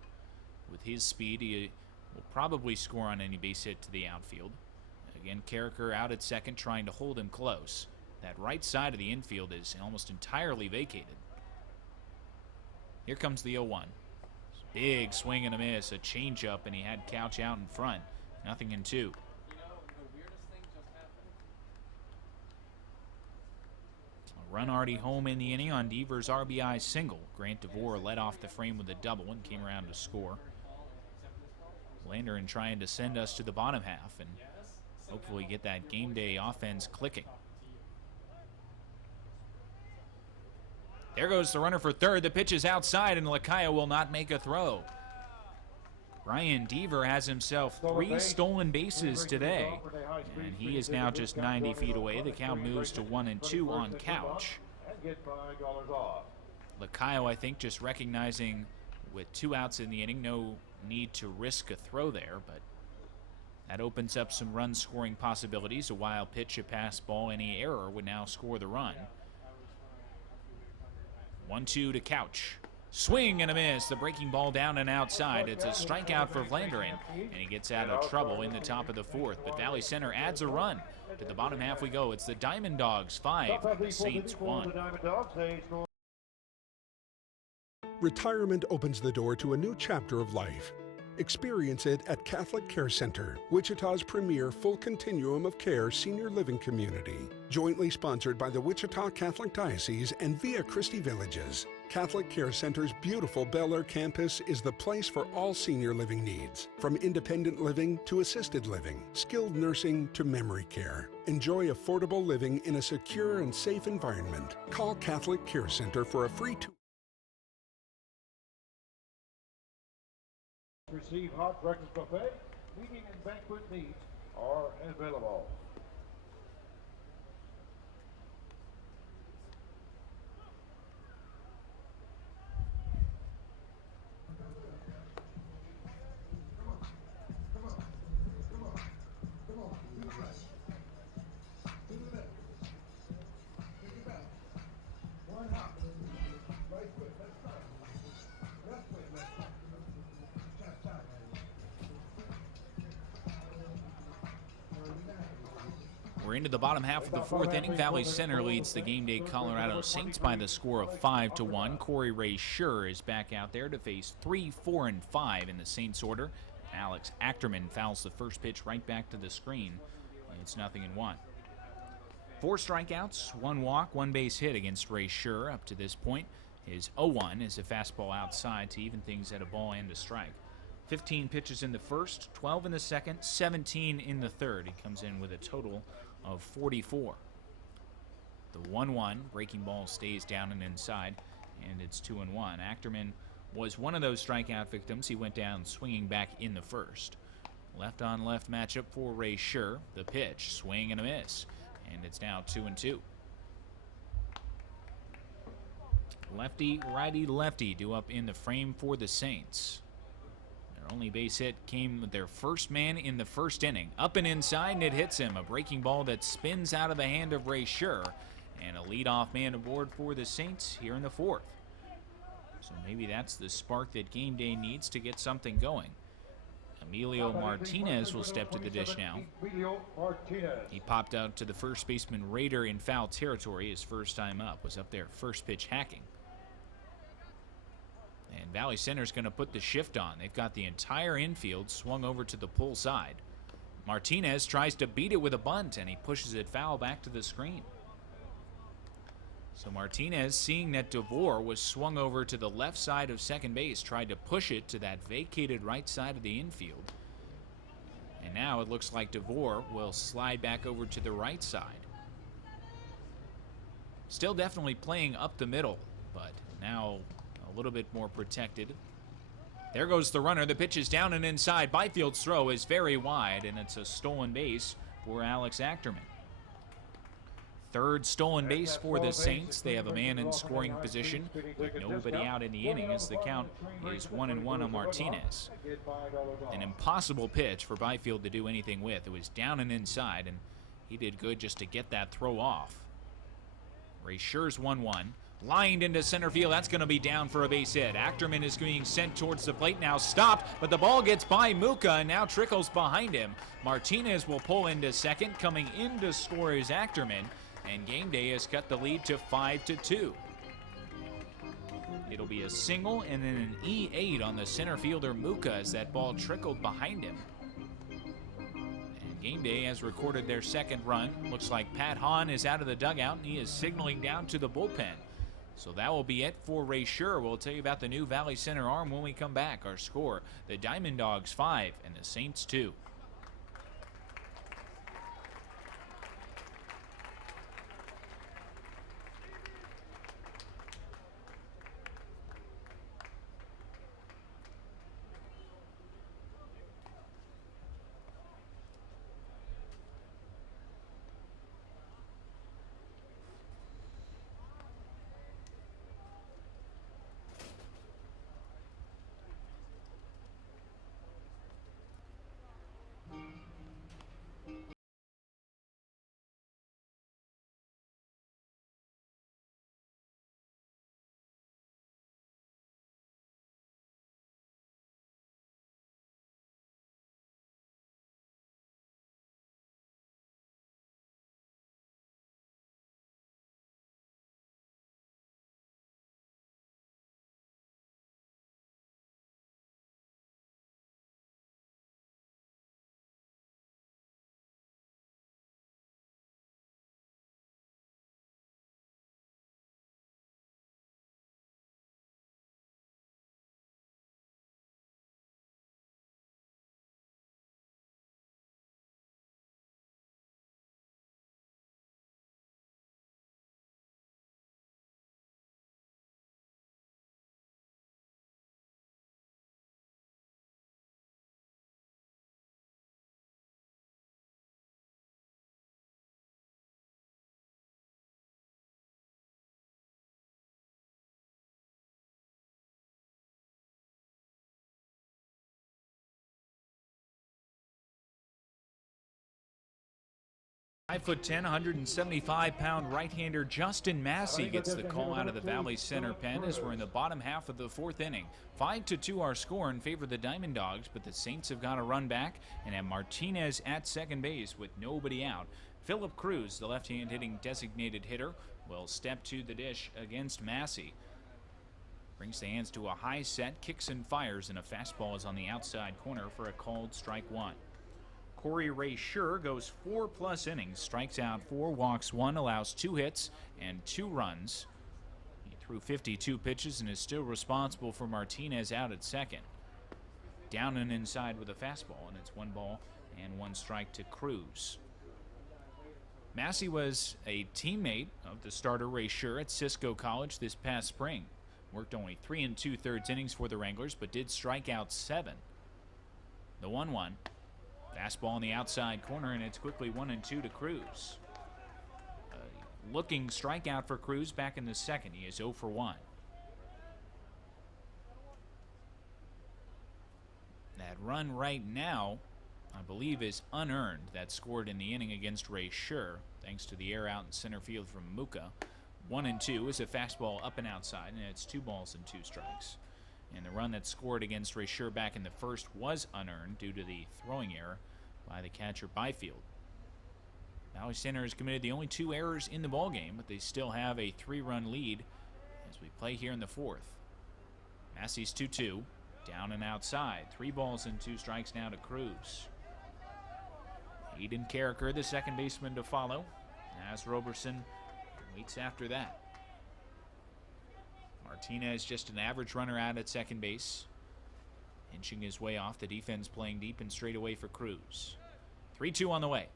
With his speed, he will probably score on any base hit to the outfield. Again, Carricker out at second, trying to hold him close. That right side of the infield is almost entirely vacated. Here comes the 0-1. Big swing and a miss, a changeup, and he had Couch out in front. Nothing in two. A run already home in the inning on Devers' RBI single. Grant DeVore led off the frame with a double and came around to score. Vlanderin trying to send us to the bottom half and hopefully get that game day offense clicking. There goes the runner for third. The pitch is outside, and Lacayo will not make a throw. Brian Deaver has himself 3 stolen bases today, and he is now just 90 feet away. The count moves to 1-2 on Couch. Lacayo, I think, just recognizing with 2 outs in the inning, no need to risk a throw there, but that opens up some run-scoring possibilities. A wild pitch, a pass ball, any error would now score the run. 1-2 to Couch. Swing and a miss. The breaking ball down and outside. It's a strikeout for Vlanderen, and he gets out of trouble in the top of the fourth. But Valley Center adds a run. To the bottom half we go. It's the Diamond Dogs 5, the Saints 1. Retirement opens the door to a new chapter of life. Experience it at Catholic Care Center, Wichita's premier full continuum of care senior living community. Jointly sponsored by the Wichita Catholic Diocese and Via Christi Villages. Catholic Care Center's beautiful Bel Air campus is the place for all senior living needs, from independent living to assisted living, skilled nursing to memory care. Enjoy affordable living in a secure and safe environment. Call Catholic Care Center for a free tour. Receive hot breakfast buffet. Meeting and banquet needs are available. We're into the bottom half of the fourth inning. Valley Center leads the game day Colorado Saints by the score of 5-1. Corey Ray Schur is back out there to face 3, 4, and 5 in the Saints order. Alex Achterman fouls the first pitch right back to the screen. It's 0-1. 4 strikeouts, 1 walk, 1 base hit against Ray Schur up to this point. His 0-1 is a fastball outside to even things at a ball and a strike. 15 pitches in the first, 12 in the second, 17 in the third. He comes in with a total of 44. The 1-1 breaking ball stays down and inside, and it's 2-1. Achterman was one of those strikeout victims. He went down swinging back in the first. Left on left matchup for Ray Schur. The pitch, swing and a miss, and it's now 2-2. Lefty, righty, lefty due up in the frame for the Saints. Their only base hit came with their first man in the first inning. Up and inside, and it hits him. A breaking ball that spins out of the hand of Ray Schur, and a leadoff man aboard for the Saints here in the fourth. So maybe that's the spark that game day needs to get something going. Emilio Martinez will step to the dish now. He popped out to the first baseman Raider in foul territory. His first time up was up there, first pitch hacking. And Valley Center's going to put the shift on. They've got the entire infield swung over to the pull side. Martinez tries to beat it with a bunt, and he pushes it foul back to the screen. So Martinez, seeing that DeVore was swung over to the left side of second base, tried to push it to that vacated right side of the infield. And now it looks like DeVore will slide back over to the right side. Still definitely playing up the middle, but now a little bit more protected. There goes the runner. The pitch is down and inside. Byfield's throw is very wide, and it's a stolen base for Alex Achterman. Third stolen base for the Saints. They have a man in scoring position with nobody out in the inning as the count is 1-1 on Martinez. An impossible pitch for Byfield to do anything with. It was down and inside, and he did good just to get that throw off. Ray Scher's 1-1. Lined into center field. That's going to be down for a base hit. Achterman is being sent towards the plate now. Stopped, but the ball gets by Muka and now trickles behind him. Martinez will pull into second. Coming in to score is Achterman. And game day has cut the lead to 5-2. It'll be a single and then an E8 on the center fielder Muka as that ball trickled behind him. And game day has recorded their second run. Looks like Pat Hahn is out of the dugout and he is signaling down to the bullpen. So that will be it for Ray Scher. We'll tell you about the new Valley Center arm when we come back. Our score, the Diamond Dogs 5 and the Saints 2. .5'10", 175-pound right-hander Justin Massey gets the call out of the Valley Center pen as we're in the bottom half of the fourth inning. 5-2 our score in favor of the Diamond Dogs, but the Saints have got to run back and have Martinez at second base with nobody out. Philip Cruz, the left-hand hitting designated hitter, will step to the dish against Massey. Brings the hands to a high set, kicks and fires, and a fastball is on the outside corner for a called strike one. Corey Ray Scher goes 4+ innings, strikes out 4, walks 1, allows 2 hits and 2 runs. He threw 52 pitches and is still responsible for Martinez out at second. Down and inside with a fastball, and it's 1 ball and 1 strike to Cruz. Massey was a teammate of the starter Ray Scher at Cisco College this past spring. Worked only 3 2/3 innings for the Wranglers, but did strike out 7. The 1-1. Fastball on the outside corner, and it's quickly 1-2 to Cruz. Looking strikeout for Cruz back in the second. He is 0 for 1. That run right now, I believe, is unearned. That scored in the inning against Ray Scher, thanks to the air out in center field from Muka. 1-2 is a fastball up and outside, and it's 2 balls and 2 strikes. And the run that scored against Ray Scher back in the first was unearned due to the throwing error by the catcher Byfield. Valley Center has committed the only 2 errors in the ballgame, but they still have a 3-run lead as we play here in the fourth. Massey's 2-2, down and outside. 3 balls and 2 strikes now to Cruz. Aiden Carricker, the second baseman, to follow, as Roberson waits after that. Martinez just an average runner out at second base. Inching his way off, the defense playing deep and straight away for Cruz. 3-2 on the way.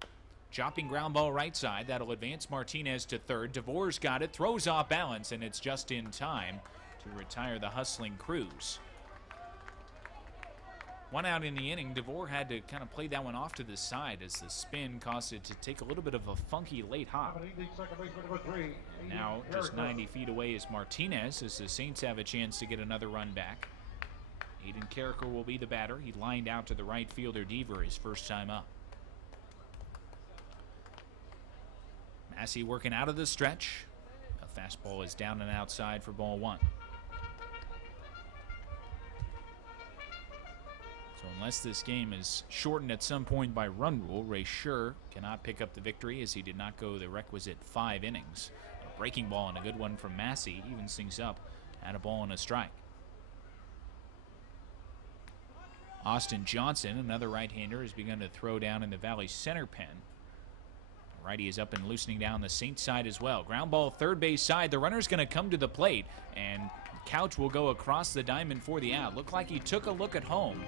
Chopping ground ball right side. That'll advance Martinez to third. DeVore's got it, throws off balance, and it's just in time to retire the hustling Cruz. One out in the inning. DeVore had to kind of play that one off to the side as the spin caused it to take a little bit of a funky late hop. Now just 90 feet away is Martinez as the Saints have a chance to get another run back. Aiden Carricker will be the batter. He lined out to the right fielder Deaver his first time up. Massey working out of the stretch. A fastball is down and outside for ball one. So unless this game is shortened at some point by run rule, Ray Scher cannot pick up the victory as he did not go the requisite 5 innings. A breaking ball and a good one from Massey evens things up at a ball and a strike. Austin Johnson, another right-hander, has begun to throw down in the Valley center pen. The righty is up and loosening down the Saints side as well. Ground ball third base side. The runner's going to come to the plate, and Couch will go across the diamond for the out. Looked like he took a look at home,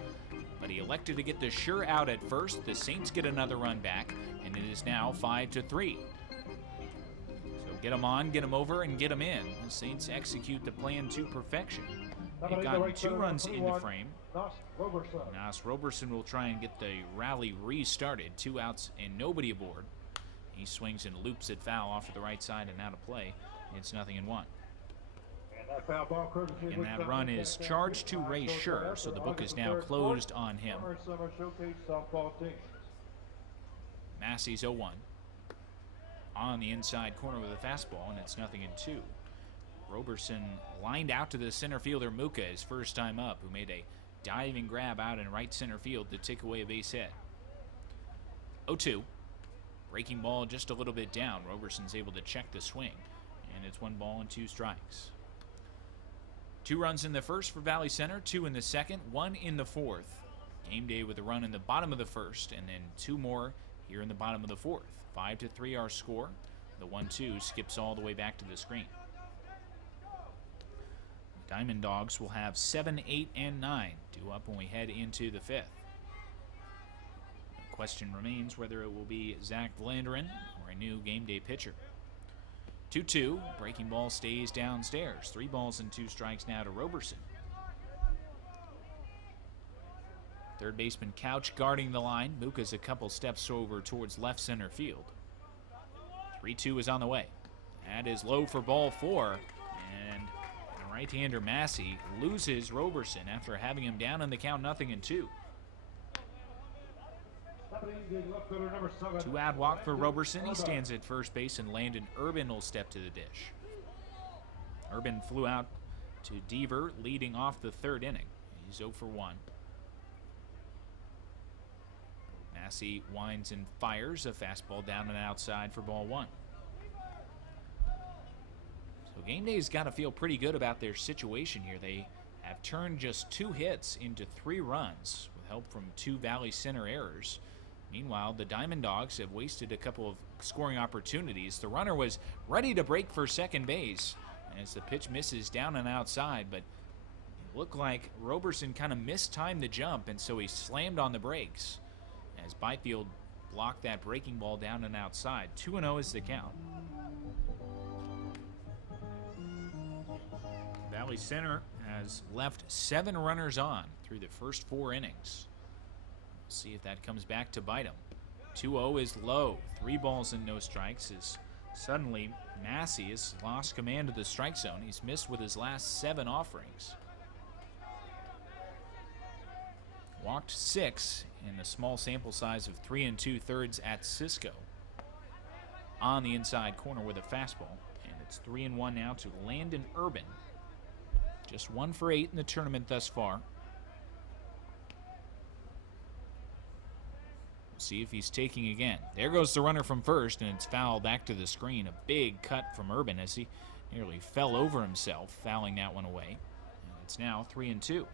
but he elected to get the sure out at first. The Saints get another run back, and it is now 5-3. So get him on, get him over, and get him in. The Saints execute the plan to perfection. They've gotten 2 runs into frame. Nas Roberson will try and get the rally restarted. 2 outs and nobody aboard. He swings and loops it foul off to the right side and out of play. It's 0-1. And that run is charged to Ray Scher, so the book is now closed on him. Massey's 0-1. On the inside corner with a fastball, and it's 0-2. Roberson lined out to the center fielder Muka his first time up, who made a diving grab out in right center field to take away a base hit. 0-2. Breaking ball just a little bit down. Roberson's able to check the swing, and it's 1 ball and 2 strikes. 2 runs in the first for Valley Center, 2 in the second, 1 in the fourth. Game day with a run in the bottom of the first, and then 2 more here in the bottom of the fourth. 5-3 our score. The 1-2 skips all the way back to the screen. Diamond Dogs will have 7, 8, and 9 due up when we head into the 5th. The question remains whether it will be Zach Vlanderen or a new game day pitcher. 2-2, breaking ball stays downstairs. 3 balls and 2 strikes now to Roberson. Third baseman Couch guarding the line. Muka's a couple steps over towards left center field. 3-2 is on the way. That is low for ball 4, and right-hander Massey loses Roberson after having him down in the count 0-2. 2-out walk for Roberson. He stands at first base, and Landon Urban will step to the dish. Urban flew out to Deaver, leading off the 3rd inning. He's 0 for 1. Massey winds and fires a fastball down and outside for ball 1. So game day's got to feel pretty good about their situation here. They have turned just 2 hits into 3 runs with help from 2 Valley Center errors. Meanwhile, the Diamond Dogs have wasted a couple of scoring opportunities. The runner was ready to break for second base as the pitch misses down and outside, but it looked like Roberson kind of mistimed the jump, and so he slammed on the brakes as Byfield blocked that breaking ball down and outside. 2-0 is the count. Valley Center has left 7 runners on through the first 4 innings. We'll see if that comes back to bite him. 2-0 is low. 3 balls and no strikes as suddenly Massey has lost command of the strike zone. He's missed with his last 7 offerings. Walked 6 in a small sample size of 3 2/3 at Cisco. On the inside corner with a fastball. And it's 3-1 now to Landon Urban. Just 1 for 8 in the tournament thus far. We'll see if he's taking again. There goes the runner from first, and it's fouled back to the screen. A big cut from Urban as he nearly fell over himself, fouling that one away. And it's now 3-2.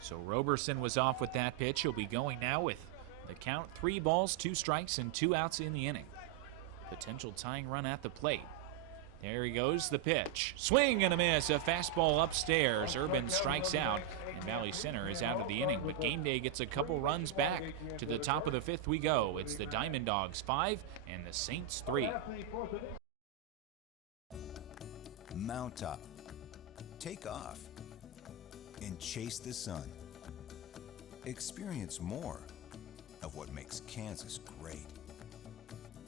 So Roberson was off with that pitch. He'll be going now with the count 3 balls, 2 strikes, and 2 outs in the inning. Potential tying run at the plate. There he goes, the pitch. Swing and a miss, a fastball upstairs. Urban strikes out, and Valley Center is out of the inning. But Game Day gets a couple runs back. To the top of the fifth we go. It's the Diamond Dogs 5 and the Saints 3. Mount up, take off, and chase the sun. Experience more of what makes Kansas great.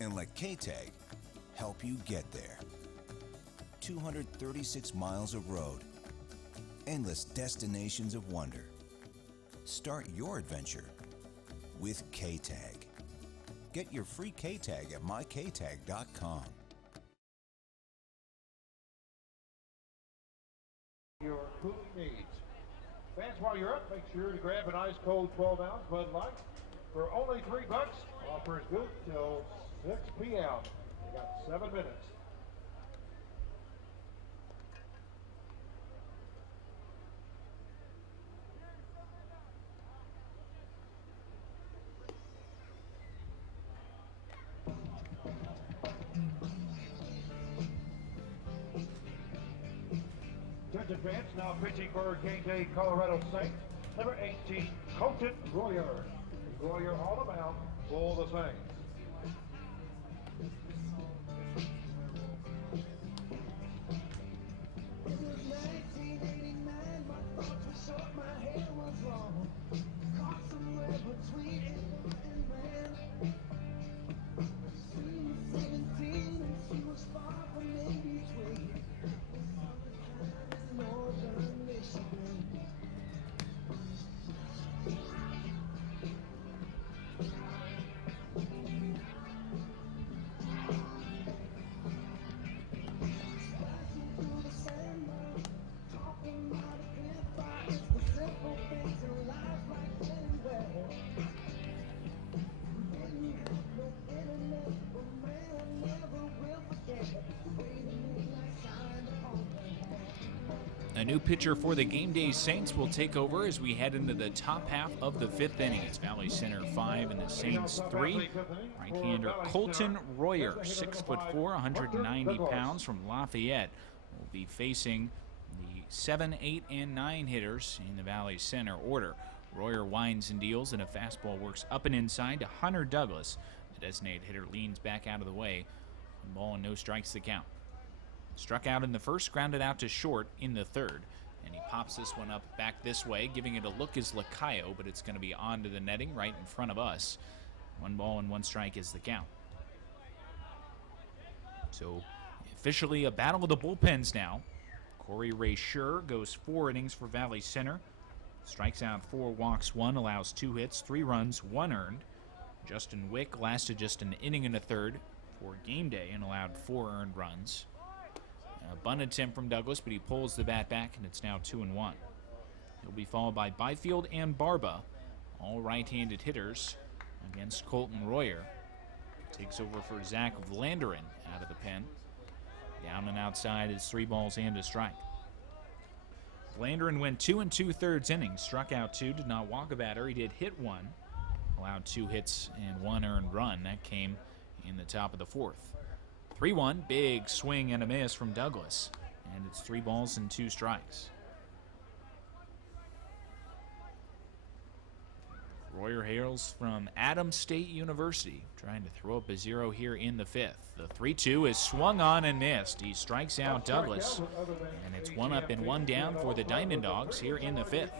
And let K-Tag help you get there. 236 miles of road, endless destinations of wonder. Start your adventure with K-Tag. Get your free K-Tag at myktag.com. Your cooling needs. Fans, while you're up, make sure to grab an ice cold 12-ounce Bud Light for only $3. Offer is good till 6 p.m. You got 7 minutes. Attention fans, now pitching for K-Day Colorado Saints, number 18, Colton Royer. Royer all about for the Saints. It was 1989, my thoughts were short, my hair was long. Caught somewhere between it and man. She was 17 and she was far from in between. Northern Michigan. A new pitcher for the Game Day Saints will take over as we head into the top half of the fifth inning. It's Valley Center 5 and the Saints 3. Right-hander Colton Royer, 6'4", 190 pounds from Lafayette, will be facing the 7, 8, and 9 hitters in the Valley Center order. Royer winds and deals, and a fastball works up and inside to Hunter Douglas. The designated hitter leans back out of the way. 1 ball and no strikes the count. Struck out in the first, grounded out to short in the third. And he pops this one up back this way. Giving it a look is Lacayo, but it's going to be onto the netting right in front of us. 1 ball and 1 strike is the count. So officially a battle of the bullpens now. Corey Ray Schur goes 4 innings for Valley Center. Strikes out 4, walks 1, allows 2 hits, 3 runs, 1 earned. Justin Wick lasted just an inning and a third for Game Day and allowed 4 earned runs. A bunt attempt from Douglas, but he pulls the bat back, and it's now 2-1. He'll be followed by Byfield and Barba, all right-handed hitters, against Colton Royer. Takes over for Zach Vlanderen out of the pen. Down and outside is 3 balls and a strike. Vlanderen went 2 2/3 innings, struck out 2, did not walk a batter. He did hit 1, allowed 2 hits and 1 earned run. That came in the top of the 4th. 3-1, big swing and a miss from Douglas. And it's 3 balls and 2 strikes. Royer hails from Adams State University, trying to throw up a 0 here in the 5th. The 3-2 is swung on and missed. He strikes out Douglas, and it's 1 up and 1 down for the Diamond Dogs here in the 5th.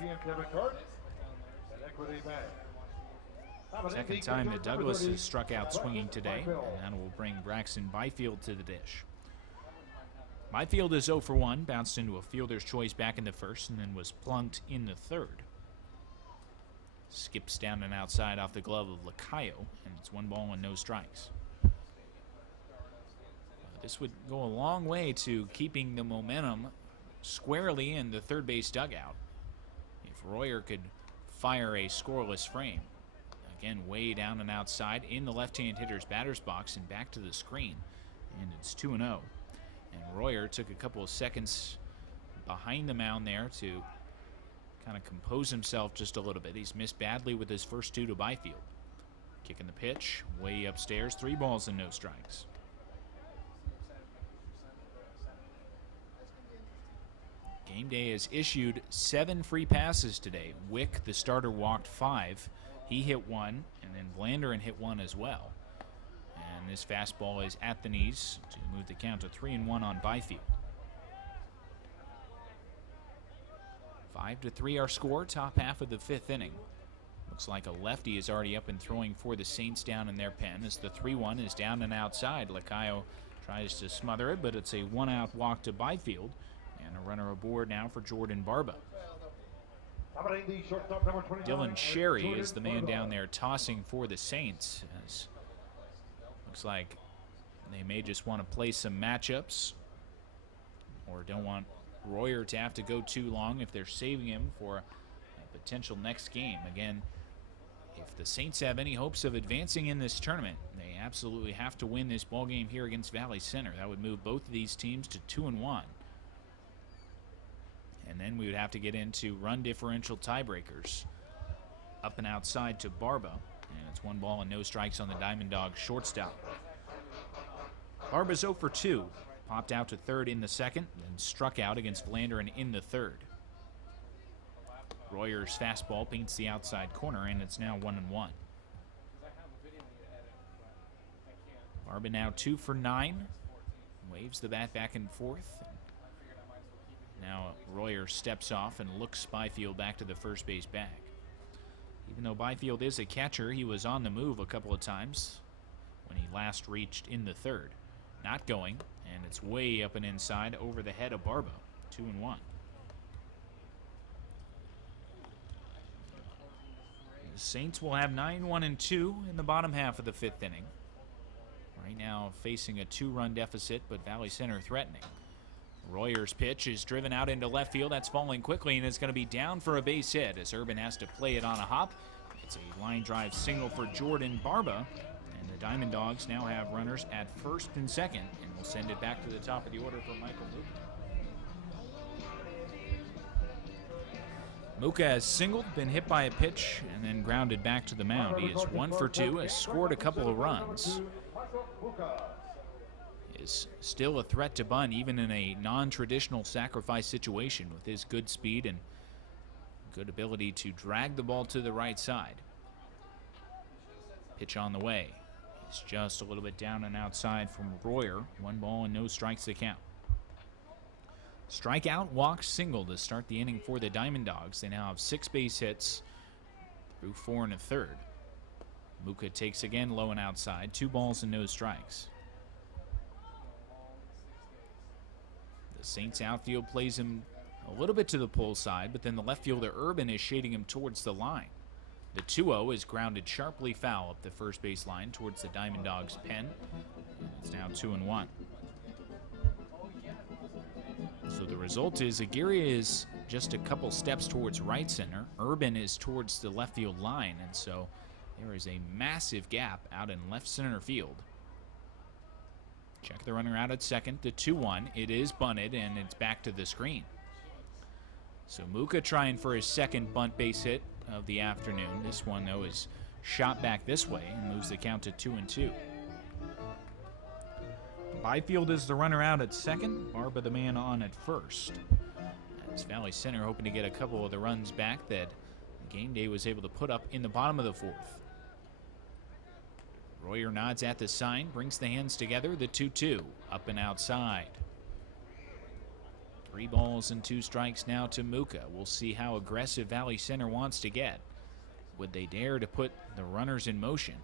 Second time that Douglas has struck out swinging today, and that will bring Braxton Byfield to the dish. Byfield is 0 for 1, bounced into a fielder's choice back in the first, and then was plunked in the third. Skips down and outside off the glove of Lacayo, and it's 1 ball and no strikes. This would go a long way to keeping the momentum squarely in the third base dugout if Royer could fire a scoreless frame. Again, way down and outside in the left-hand hitter's batter's box and back to the screen. And it's 2-0. And Royer took a couple of seconds behind the mound there to kind of compose himself just a little bit. He's missed badly with his first 2 to Byfield. Kicking the pitch, way upstairs, 3 balls and no strikes. Game Day has issued 7 free passes today. Wick, the starter, walked 5. He hit 1, and then Blanderen hit 1 as well. And this fastball is at the knees to move the count to 3-1 on Byfield. 5-3 our score, top half of the 5th inning. Looks like a lefty is already up and throwing for the Saints down in their pen as the 3-1 is down and outside. Lacayo tries to smother it, but it's a 1-out walk to Byfield. And a runner aboard now for Jordan Barba. Dylan Sherry is the man down there tossing for the Saints. As looks like they may just want to play some matchups or don't want Royer to have to go too long if they're saving him for a potential next game. Again, if the Saints have any hopes of advancing in this tournament, they absolutely have to win this ball game here against Valley Center. That would move both of these teams to 2-1. And then we would have to get into run differential tiebreakers. Up and outside to Barba. And it's 1 ball and no strikes on the Diamond Dogs shortstop. Barba's 0 for 2. Popped out to third in the second, then struck out against Blanderen in the third. Royer's fastball paints the outside corner, and it's now 1-1. Barba now 2 for 9. Waves the bat back and forth. Now Royer steps off and looks Byfield back to the first base bag. Even though Byfield is a catcher, he was on the move a couple of times when he last reached in the third. Not going, and it's way up and inside over the head of Barba. 2-1. The Saints will have 9-1-2 in the bottom half of the 5th inning. Right now facing a 2-run deficit, but Valley Center threatening. Royer's pitch is driven out into left field. That's falling quickly, and it's going to be down for a base hit as Urban has to play it on a hop. It's a line drive single for Jordan Barba, and the Diamond Dogs now have runners at first and second, and we'll send it back to the top of the order for Michael Muka. Muka has singled, been hit by a pitch, and then grounded back to the mound. He is 1 for 2, has scored a couple of runs. Is still a threat to bunt even in a non-traditional sacrifice situation with his good speed and good ability to drag the ball to the right side. Pitch on the way. It's just a little bit down and outside from Royer. 1 ball and no strikes to count. Strikeout, walk, single to start the inning for the Diamond Dogs. They now have 6 base hits through 4 1/3. Muka takes again low and outside. 2 balls and no strikes. Saints outfield plays him a little bit to the pull side, but then the left fielder Urban is shading him towards the line. The 2-0 is grounded sharply foul up the first base line towards the Diamond Dogs pen. It's now 2-1. So the result is Aguirre is just a couple steps towards right center. Urban is towards the left field line, and so there is a massive gap out in left center field. Check the runner out at second. The 2-1. It is bunted, and it's back to the screen. So Muka trying for his second bunt base hit of the afternoon. This one, though, is shot back this way and moves the count to 2-2. Byfield is the runner out at second. Barba the man on at first. As Valley Center hoping to get a couple of the runs back that Game Day was able to put up in the bottom of the 4th. Royer nods at the sign, brings the hands together, the 2-2, up and outside. 3 balls and 2 strikes now to Muka. We'll see how aggressive Valley Center wants to get. Would they dare to put the runners in motion?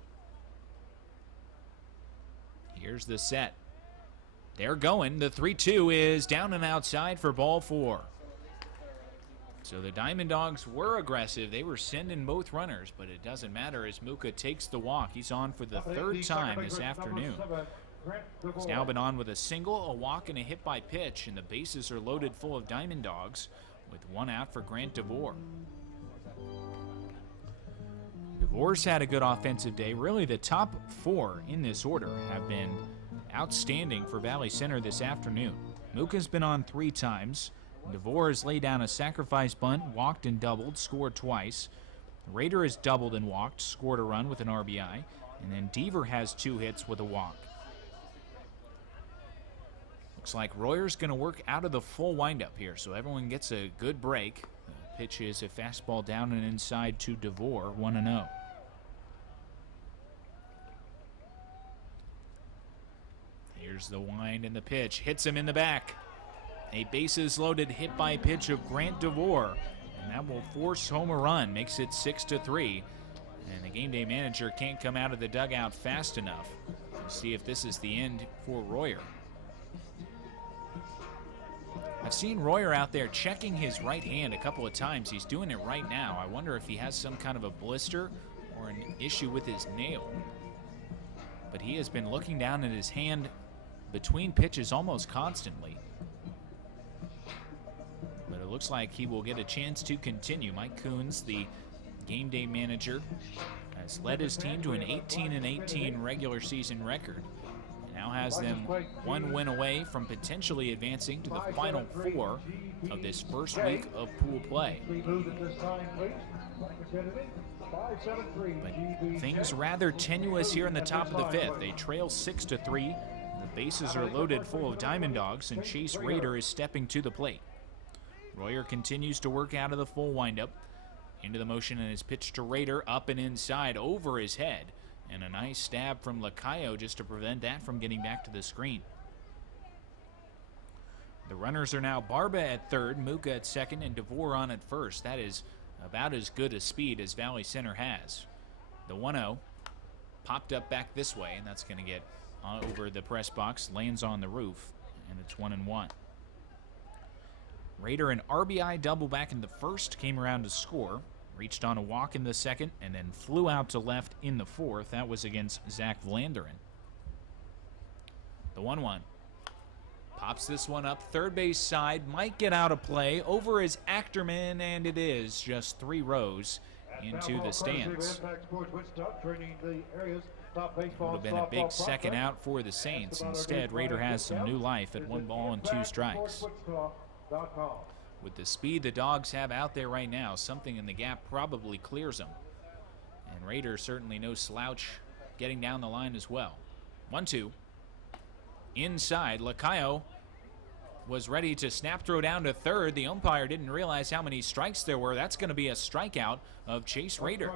Here's the set. They're going. The 3-2 is down and outside for ball 4. So the Diamond Dogs were aggressive. They were sending both runners, but it doesn't matter as Muka takes the walk. He's on for the 3rd time this afternoon. He's now been on with a single, a walk, and a hit by pitch, and the bases are loaded full of Diamond Dogs with 1 out for Grant DeVore. DeVore's had a good offensive day. Really, the top 4 in this order have been outstanding for Valley Center this afternoon. Muka's been on 3 times. DeVore has laid down a sacrifice bunt, walked and doubled, scored twice. Rader has doubled and walked, scored a run with an RBI. And then Deaver has 2 hits with a walk. Looks like Royer's going to work out of the full windup here, so everyone gets a good break. The pitch is a fastball down and inside to DeVore, 1-0. Here's the wind and the pitch. Hits him in the back. A bases-loaded hit by pitch of Grant DeVore, and that will force home a run. Makes it 6-3, and the game day manager can't come out of the dugout fast enough. We'll see if this is the end for Royer. I've seen Royer out there checking his right hand a couple of times. He's doing it right now. I wonder if he has some kind of a blister or an issue with his nail. But he has been looking down at his hand between pitches almost constantly. But it looks like he will get a chance to continue. Mike Coons, the game day manager, has led his team to an 18-18 regular season record. Now has them one win away from potentially advancing to the Final Four of this first week of pool play. But things rather tenuous here in the top of the fifth. They trail 6-3. The bases are loaded full of Diamond Dogs, and Chase Rader is stepping to the plate. Royer continues to work out of the full windup. Into the motion and his pitch to Rader, up and inside, over his head. And a nice stab from Lacayo just to prevent that from getting back to the screen. The runners are now Barba at third, Muka at second, and DeVore on at first. That is about as good a speed as Valley Center has. The 1-0 popped up back this way, and that's going to get over the press box, lands on the roof, and it's 1-1. Rader an RBI double back in the first, came around to score. Reached on a walk in the second, and then flew out to left in the fourth. That was against Zach Vlanderen. The 1-1. Pops this one up, third base side, might get out of play, over his Ackerman, and it is just 3 rows into the stands. Would have been a big second out for the Saints. Instead, Rader has some new life at 1 ball and 2 strikes. With the speed the Dogs have out there right now, something in the gap probably clears them. And Rader certainly no slouch getting down the line as well. 1-2. Inside, Lacayo was ready to snap throw down to third. The umpire didn't realize how many strikes there were. That's going to be a strikeout of Chase Rader.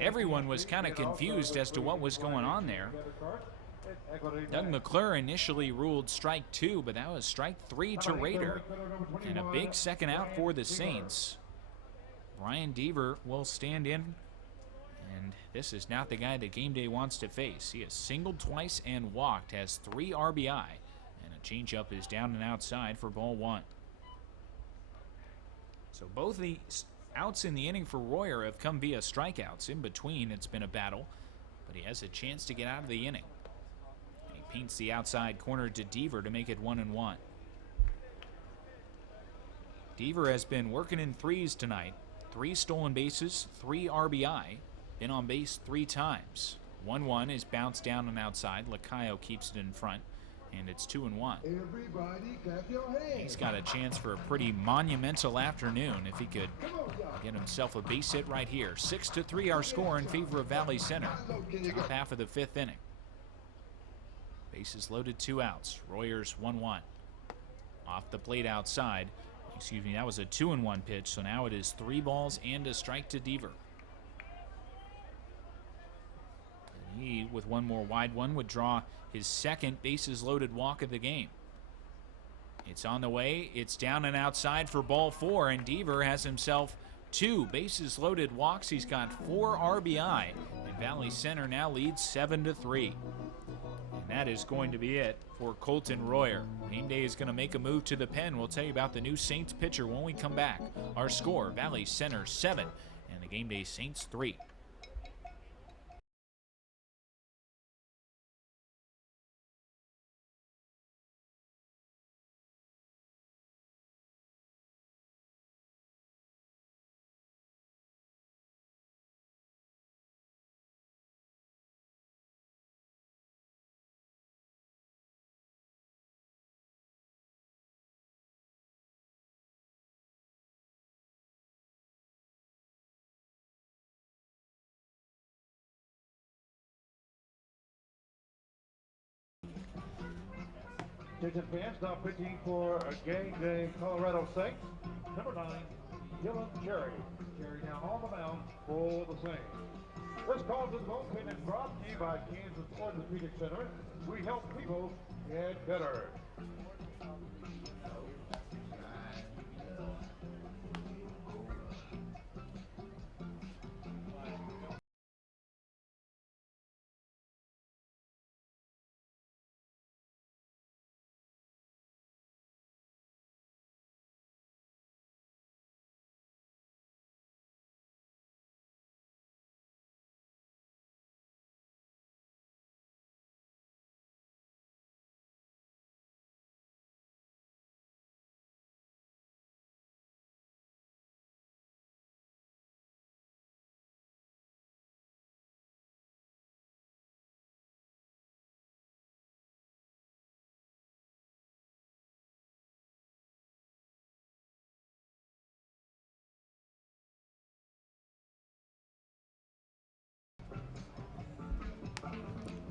Everyone was kind of confused as to what was going on there. Doug McClure initially ruled strike 2, but that was strike 3 to Rader. And a big second out for the Saints. Brian Deaver will stand in, and this is not the guy that game day wants to face. He has singled twice and walked, has 3 RBI, and a changeup is down and outside for ball 1. So both the outs in the inning for Royer have come via strikeouts. In between, it's been a battle, but he has a chance to get out of the inning. Paints the outside corner to Deaver to make it 1-1. Deaver has been working in threes tonight. 3 stolen bases, 3 RBI. Been on base 3 times. 1-1 is bounced down and outside. Lacayo keeps it in front, and it's 2-1. Everybody clap your hands. He's got a chance for a pretty monumental afternoon if he could get himself a base hit right here. 6-3 our score in favor of Valley Center. Top half of the 5th inning. Bases loaded, 2 outs. Royers 1-1. Off the plate outside. Excuse me, that was a 2-1 pitch, so now it is 3 balls and a strike to Deaver. And he, with one more wide one, would draw his second bases loaded walk of the game. It's on the way. It's down and outside for ball 4, and Deaver has himself 2 bases loaded walks. He's got 4 RBI, and Valley Center now leads 7-3. And that is going to be it for Colton Royer. Game day is going to make a move to the pen. We'll tell you about the new Saints pitcher when we come back. Our score, Valley Center 7 and the Game Day Saints 3. Attention fans, now pitching for a game day Colorado Saints. Number 9, Dylan Cherry. Cherry now on the mound for the Saints. This call to the bullpen is brought to you by Kansas Orthopedic Center. We help people get better.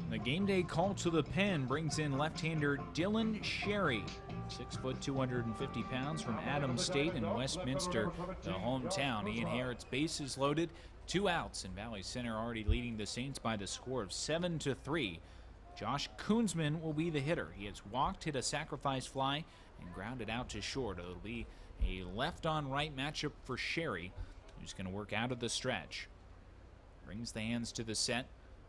The game day call to the pen brings in left-hander Dylan Sherry, 6 foot 250 pounds from Adams State in Westminster, the hometown. He inherits bases loaded, 2 outs, and Valley Center already leading the Saints by the score of 7-3. Josh Koonsman will be the hitter. He has walked, hit a sacrifice fly, and grounded out to short. It'll be a left-on-right matchup for Sherry, who's going to work out of the stretch. Brings the hands to the set.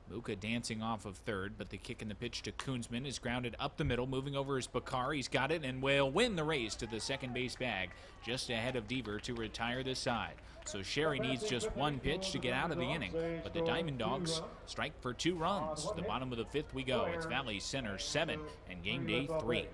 Muka dancing off of third, but the kick and the pitch to Koonsman is grounded up the middle, moving over is Bakar. He's got it and will win the race to the second base bag, just ahead of Deaver to retire the side. So Sherry needs just 1 pitch to get out of the inning, but the Diamond Dogs strike for 2 runs. To the bottom of the 5th we go. It's Valley Center 7 and game day 3.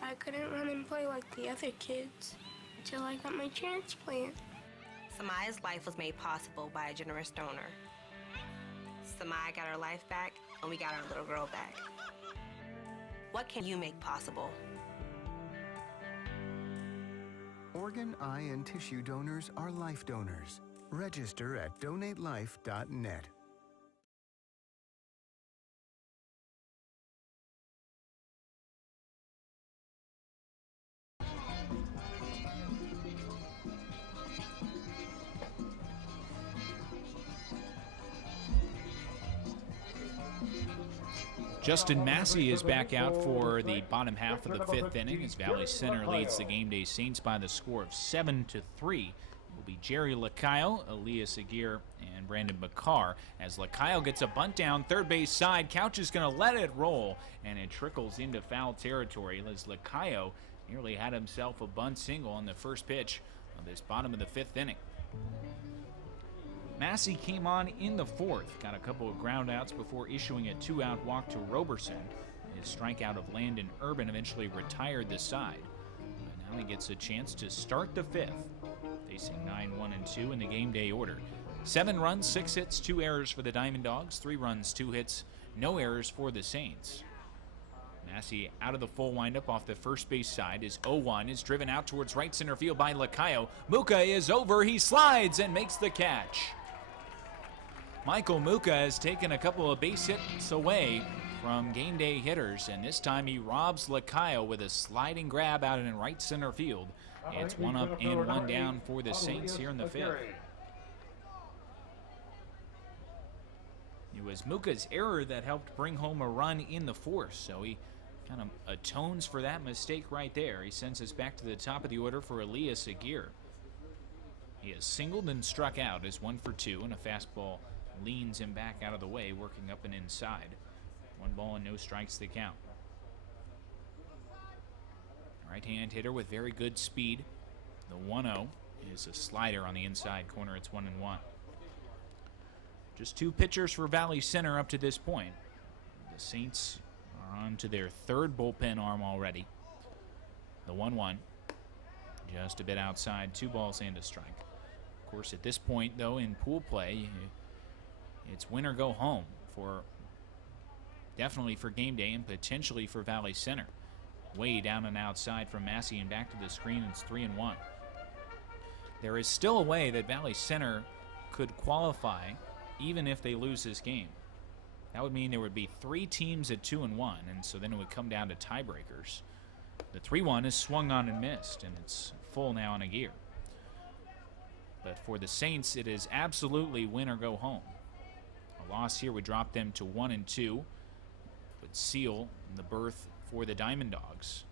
I couldn't run and play like the other kids until I got my transplant. Samaya's life was made possible by a generous donor. Samaya got her life back, and we got our little girl back. What can you make possible? Organ, eye, and tissue donors are life donors. Register at donatelife.net. Justin Massey is back out for the bottom half of the 5th inning as Valley Center leads the game day Saints by the score of 7-3. It will be Jerry Lacayo, Elias Aguirre, and Brandon Bakar. As Lacayo gets a bunt down third base side, Couch is going to let it roll, and it trickles into foul territory as Lacayo nearly had himself a bunt single on the first pitch of this bottom of the 5th inning. Massey came on in the 4th, got a couple of ground outs before issuing a 2-out walk to Roberson. His strikeout of Landon Urban eventually retired the side. But now he gets a chance to start the 5th, facing 9-1-2 in the game day order. 7 runs, 6 hits, 2 errors for the Diamond Dogs, 3 runs, 2 hits, no errors for the Saints. Massey out of the full windup off the first base side. Is 0-1, is driven out towards right center field by Lacayo. Muka is over, he slides and makes the catch. Michael Muka has taken a couple of base hits away from game day hitters, and this time he robs Lacayo with a sliding grab out in right center field. It's 1 up and 1 down for the Saints here in the 5th. It was Muka's error that helped bring home a run in the 4th, so he kind of atones for that mistake right there. He sends us back to the top of the order for Elias Aguirre. He has singled and struck out as 1 for 2, and a fastball leans him back out of the way, working up and inside. 1 ball and no strikes the count. Right-hand hitter with very good speed. The 1-0 is a slider on the inside corner. It's 1-1. Just 2 pitchers for Valley Center up to this point. The Saints are on to their 3rd bullpen arm already. The 1-1, just a bit outside, 2 balls and a strike. Of course, at this point, though, in pool play, It's win or go home definitely for game day and potentially for Valley Center. Way down and outside from Massey and back to the screen. It's 3-1. There is still a way that Valley Center could qualify even if they lose this game. That would mean there would be 3 teams at 2-1, and so then it would come down to tiebreakers. The 3-1 is swung on and missed, and it's full now on a gear. But for the Saints, it is absolutely win or go home. A loss here would drop them to 1-2, would seal the berth for the Diamond Dogs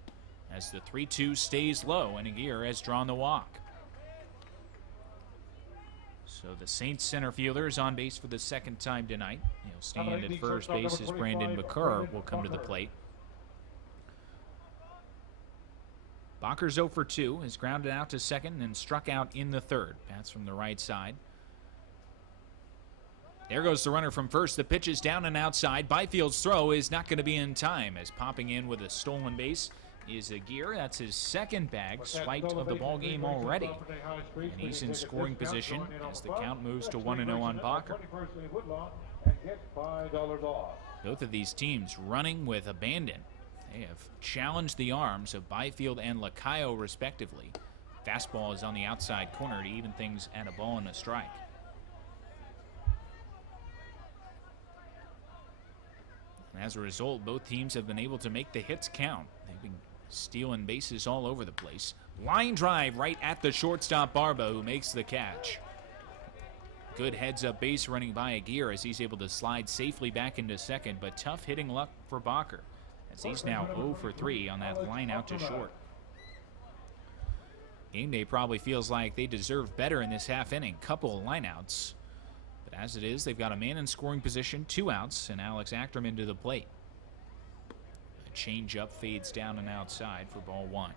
as the 3-2 stays low and a gear has drawn the walk. So the Saints center fielder is on base for the second time tonight. He'll stand at first base as Brandon McCurr will come to the plate. Bacher's 0 for 2, is grounded out to second and struck out in the third. Bats from the right side. There goes the runner from first. The pitch is down and outside. Byfield's throw is not going to be in time, as popping in with a stolen base is a gear. That's his second bag swiped of the ball game already. And he's in scoring position as the count moves to 1-0 on Bacher. Both of these teams running with abandon. They have challenged the arms of Byfield and Lacayo respectively. Fastball is on the outside corner to even things at a ball and a strike. And as a result, both teams have been able to make the hits count. They've been stealing bases all over the place. Line drive right at the shortstop Barba, who makes the catch. Good heads-up base running by Aguirre as he's able to slide safely back into second, but tough hitting luck for Bacher as he's now 0 for 3 on that line out to short. Game day probably feels like they deserve better in this half inning. Couple of lineouts. But as it is, they've got a man in scoring position, 2 outs, and Alex Achterman to the plate. A change-up fades down and outside for ball 1.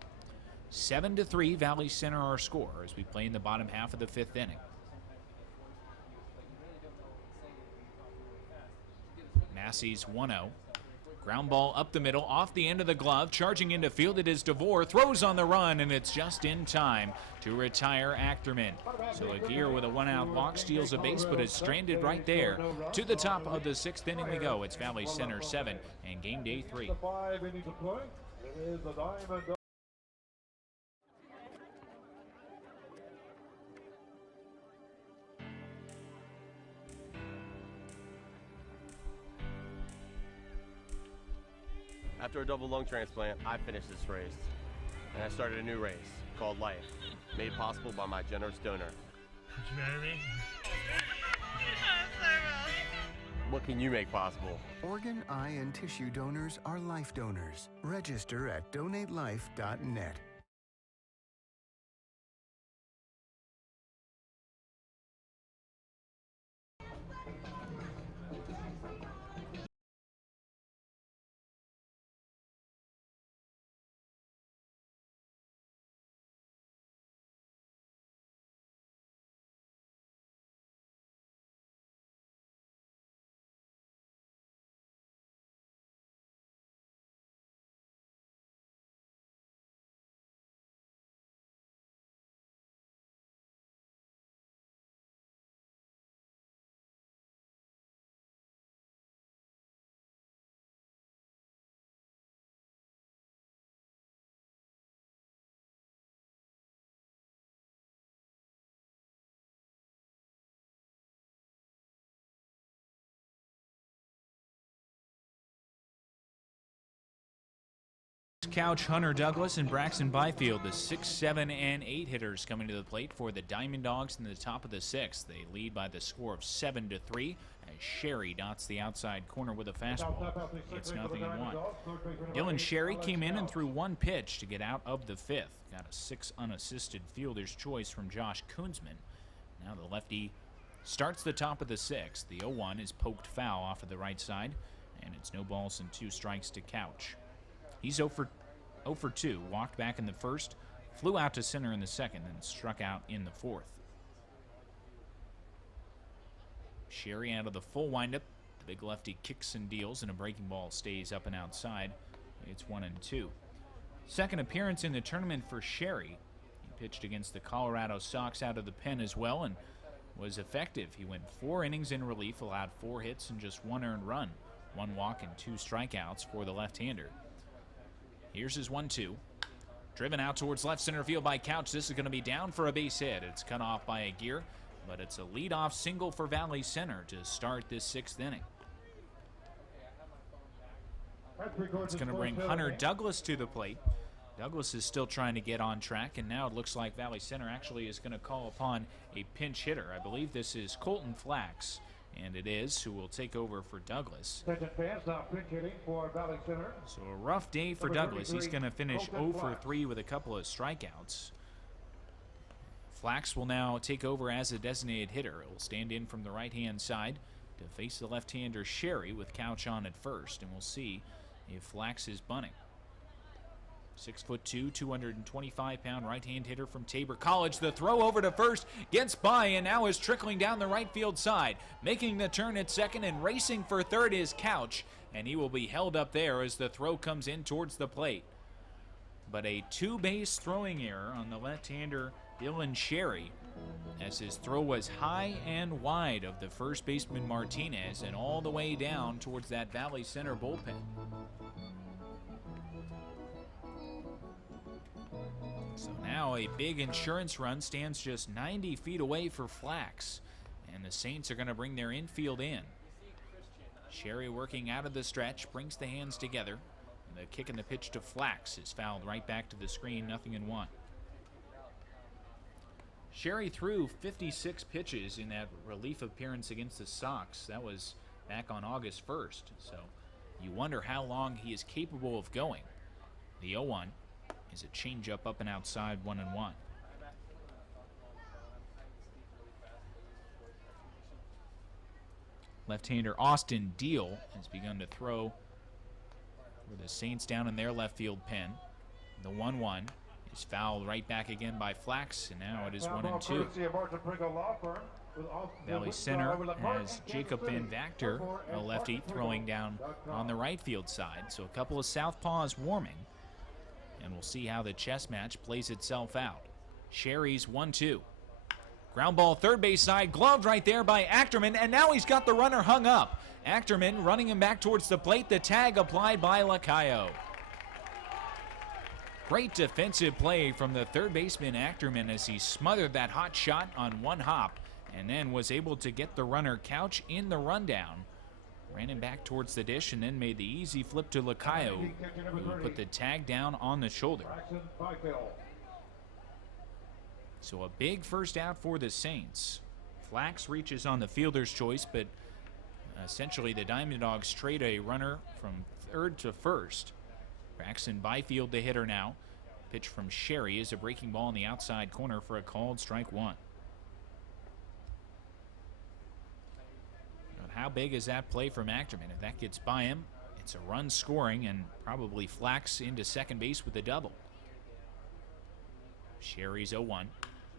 7-3, Valley Center our score as we play in the bottom half of the 5th inning. Massey's 1-0. Ground ball up the middle, off the end of the glove, charging into field. It is DeVore, throws on the run, and it's just in time to retire Achterman. So Aguirre with a 1-out walk steals a base, but is stranded right there. To the top of the 6th inning we go. It's Valley Center 7 and game day 3. After a double lung transplant, I finished this race, and I started a new race called Life, made possible by my generous donor. You know what I mean? What can you make possible? Organ, eye, and tissue donors are life donors. Register at donatelife.net. Couch, Hunter Douglas, and Braxton Byfield, the 6, 7, and 8 hitters coming to the plate for the Diamond Dogs in the top of the 6th. They lead by the score of 7-3 as Sherry dots the outside corner with a fastball. It's 0-1. Dylan Sherry came in and threw 1 pitch to get out of the 5th. Got a 6 unassisted fielder's choice from Josh Koonsman. Now the lefty starts the top of the 6th. The 0-1 is poked foul off of the right side, and it's no balls and 2 strikes to Couch. He's 0 for 2, walked back in the 1st, flew out to center in the 2nd, and struck out in the 4th. Sherry out of the full windup. The big lefty kicks and deals, and a breaking ball stays up and outside. It's 1-2. Second appearance in the tournament for Sherry. He pitched against the Colorado Sox out of the pen as well, and was effective. He went 4 innings in relief, allowed 4 hits and just 1 earned run. 1 walk and 2 strikeouts for the left-hander. Here's his 1-2. Driven out towards left center field by Couch. This is going to be down for a base hit. It's cut off by a gear, but it's a leadoff single for Valley Center to start this 6th inning. It's going to bring Hunter Douglas to the plate. Douglas is still trying to get on track, and now it looks like Valley Center actually is going to call upon a pinch hitter. I believe this is Colton Flax, and it is, who will take over for Douglas. Attention fans, now pinch hitting for Valley Center. So a rough day for Douglas. He's going to finish 0 for 3 with a couple of strikeouts. Flax will now take over as a designated hitter. It will stand in from the right-hand side to face the left-hander Sherry with Couch on at first, and we'll see if Flax is bunting. 6'2", 225-pound right-hand hitter from Tabor College. The throw over to first gets by and now is trickling down the right field side. Making the turn at second and racing for third is Couch, and he will be held up there as the throw comes in towards the plate. But a 2-base throwing error on the left-hander Dylan Sherry, as his throw was high and wide of the first baseman Martinez and all the way down towards that Valley Center bullpen. So now a big insurance run stands just 90 feet away for Flax, and the Saints are going to bring their infield in. Sherry working out of the stretch, brings the hands together, and the kick and the pitch to Flax is fouled right back to the screen, 0-1. Sherry threw 56 pitches in that relief appearance against the Sox. That was back on August 1st, so you wonder how long he is capable of going. The 0-1 is a changeup up and outside, 1-1. Left-hander Austin Deal has begun to throw for the Saints down in their left field pen. The 1-1 is fouled right back again by Flax, and now it is 1-2. Valley Center has Jacob Van Vactor, a lefty, throwing down on the right field side. So a couple of southpaws warming, and we'll see how the chess match plays itself out. Sherry's 1-2. Ground ball third base side, gloved right there by Achterman, and now he's got the runner hung up. Achterman running him back towards the plate, the tag applied by Lacayo. Great defensive play from the third baseman Achterman as he smothered that hot shot on one hop and then was able to get the runner Couch in the rundown. Ran him back towards the dish and then made the easy flip to Lacayo, who put the tag down on the shoulder. So a big first out for the Saints. Flax reaches on the fielder's choice, but essentially the Diamond Dogs trade a runner from third to first. Braxton Byfield, the hitter now. Pitch from Sherry is a breaking ball in the outside corner for a called strike 1. But how big is that play from Achterman? If that gets by him, it's a run scoring and probably Flax into second base with a double. Sherry's 0-1.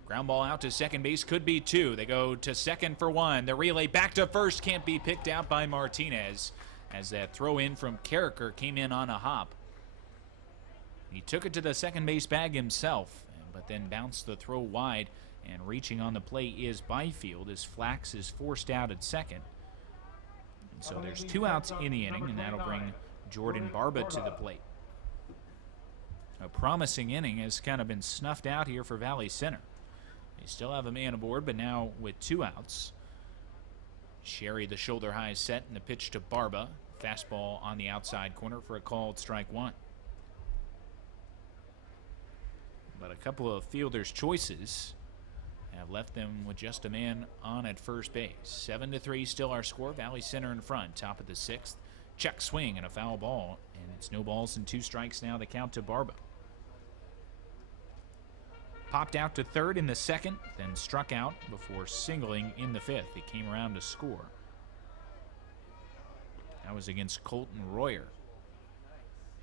Ground ball out to second base, could be 2. They go to second for 1. The relay back to first can't be picked out by Martinez as that throw in from Carricker came in on a hop. He took it to the second base bag himself, but then bounced the throw wide, and reaching on the plate is Byfield as Flax is forced out at second. And so there's 2 outs in the inning, and that'll bring Jordan Barba to the plate. A promising inning has kind of been snuffed out here for Valley Center. They still have a man aboard, but now with 2 outs. Sherry, the shoulder high set, and the pitch to Barba. Fastball on the outside corner for a called strike 1. But a couple of fielders' choices have left them with just a man on at first base. 7-3 still our score. Valley Center in front. Top of the 6th. Check swing and a foul ball. And it's no balls and 2 strikes now. The count to Barba. Popped out to third in the 2nd, then struck out before singling in the 5th. He came around to score. That was against Colton Royer.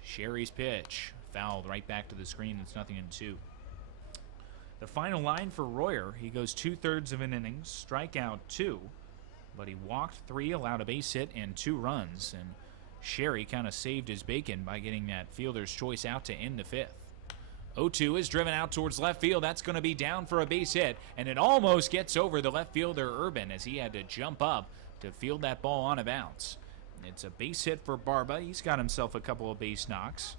Sherry's pitch. Fouled right back to the screen. It's 0-2. The final line for Royer, he goes 2/3 of an inning, strikeout 2, but he walked 3, allowed a base hit and 2 runs, and Sherry kind of saved his bacon by getting that fielder's choice out to end the 5th. 0-2 is driven out towards left field. That's going to be down for a base hit, and it almost gets over the left fielder Urban as he had to jump up to field that ball on a bounce. It's a base hit for Barba. He's got himself a couple of base knocks,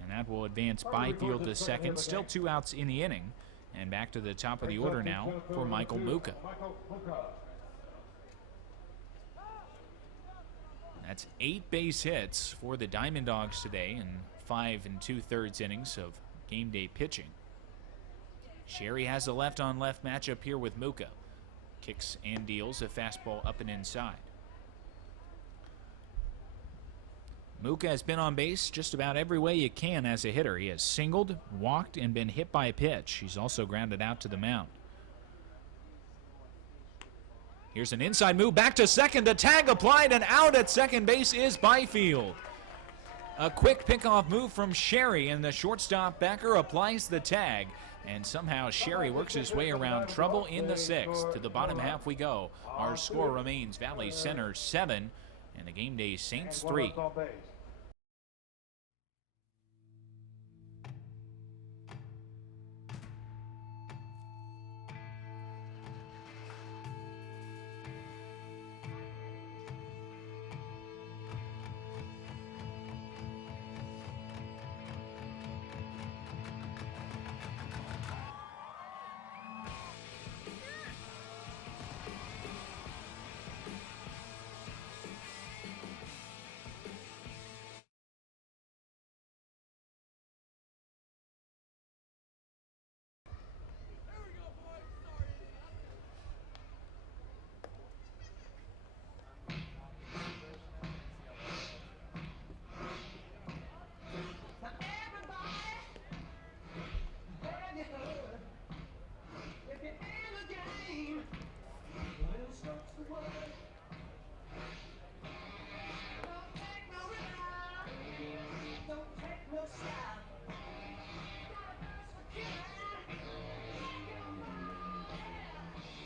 and that will advance Byfield to second. Still 2 outs in the inning, and back to the top of the order now for Michael Muka. That's 8 base hits for the Diamond Dogs today in 5 2/3 innings of game day pitching. Sherry has a left-on-left matchup here with Muka. Kicks and deals a fastball up and inside. Muka has been on base just about every way you can as a hitter. He has singled, walked, and been hit by a pitch. He's also grounded out to the mound. Here's an inside move back to second. The tag applied, and out at second base is Byfield. A quick pickoff move from Sherry, and the shortstop backer applies the tag. And somehow Sherry works his way around trouble in the 6th. To the bottom half we go. Our score remains Valley Center 7 and the game day Saints 3.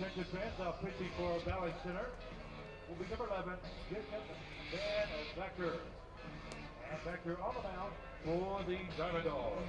Attention fans, now pitching for Valley Center will be number 11, Jacob Van Vector. And Vector on the mound for the Diamond Dogs.